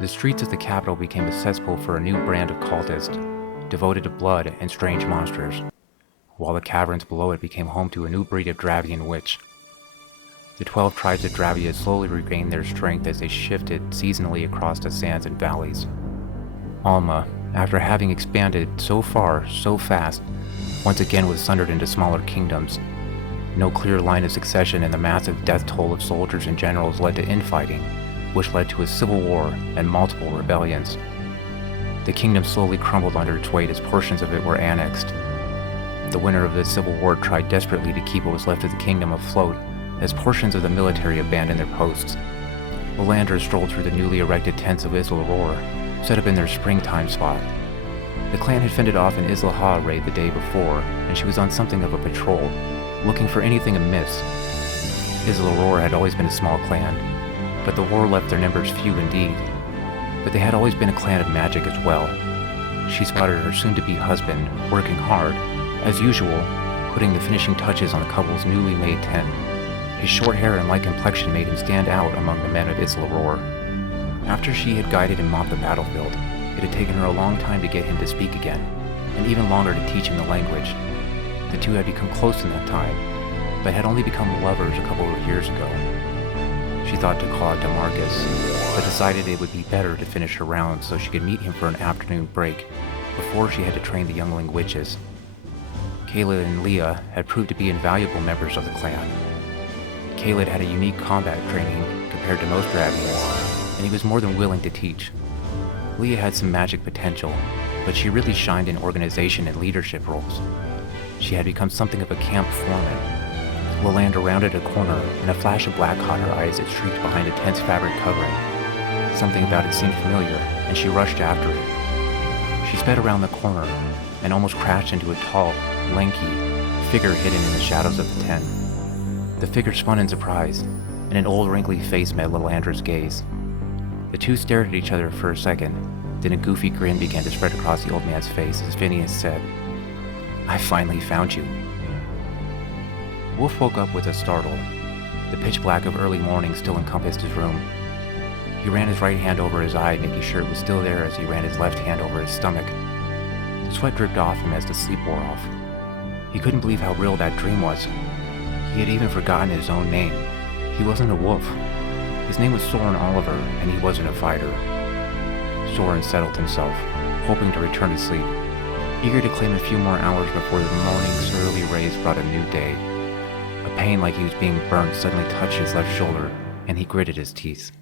The streets of the capital became a cesspool for a new brand of cultist, devoted to blood and strange monsters, while the caverns below it became home to a new breed of Dravian witch. The 12 tribes of Dravia slowly regained their strength as they shifted seasonally across the sands and valleys. Alma, after having expanded so far, so fast, once again was sundered into smaller kingdoms. No clear line of succession and the massive death toll of soldiers and generals led to infighting, which led to a civil war and multiple rebellions. The kingdom slowly crumbled under its weight as portions of it were annexed. The winner of this civil war tried desperately to keep what was left of the kingdom afloat, as portions of the military abandoned their posts. The landers strolled through the newly erected tents of Isla Aurora, set up in their springtime spot. The clan had fended off an Isla Ha raid the day before, and she was on something of a patrol, looking for anything amiss. Isla Aurora had always been a small clan, but the war left their numbers few indeed. But they had always been a clan of magic as well. She spotted her soon-to-be husband, working hard, as usual, putting the finishing touches on the couple's newly made tent. His short hair and light complexion made him stand out among the men of Isla Aurora. After she had guided him off the battlefield, it had taken her a long time to get him to speak again, and even longer to teach him the language. The two had become close in that time, but had only become lovers a couple of years ago. She thought to call out to Marcus, but decided it would be better to finish her round so she could meet him for an afternoon break before she had to train the youngling witches. Caled and Leah had proved to be invaluable members of the clan. Caled had a unique combat training compared to most Dravians, and he was more than willing to teach. Leah had some magic potential, but she really shined in organization and leadership roles. She had become something of a camp foreman. Lolander rounded a corner, and a flash of black caught her eye as it shrieked behind a tense fabric covering. Something about it seemed familiar, and she rushed after it. She sped around the corner, and almost crashed into a tall, lanky figure hidden in the shadows of the tent. The figure spun in surprise, and an old wrinkly face met Lolander's gaze. The two stared at each other for a second, then a goofy grin began to spread across the old man's face as Phineas said, "I finally found you." Wolf woke up with a startle. The pitch black of early morning still encompassed his room. He ran his right hand over his eye, making sure it was still there as he ran his left hand over his stomach. The sweat dripped off him as the sleep wore off. He couldn't believe how real that dream was. He had even forgotten his own name. He wasn't a wolf. His name was Soren Oliver, and he wasn't a fighter. Soren settled himself, hoping to return to sleep, eager to claim a few more hours before the morning's early rays brought a new day. A pain like he was being burnt suddenly touched his left shoulder, and he gritted his teeth.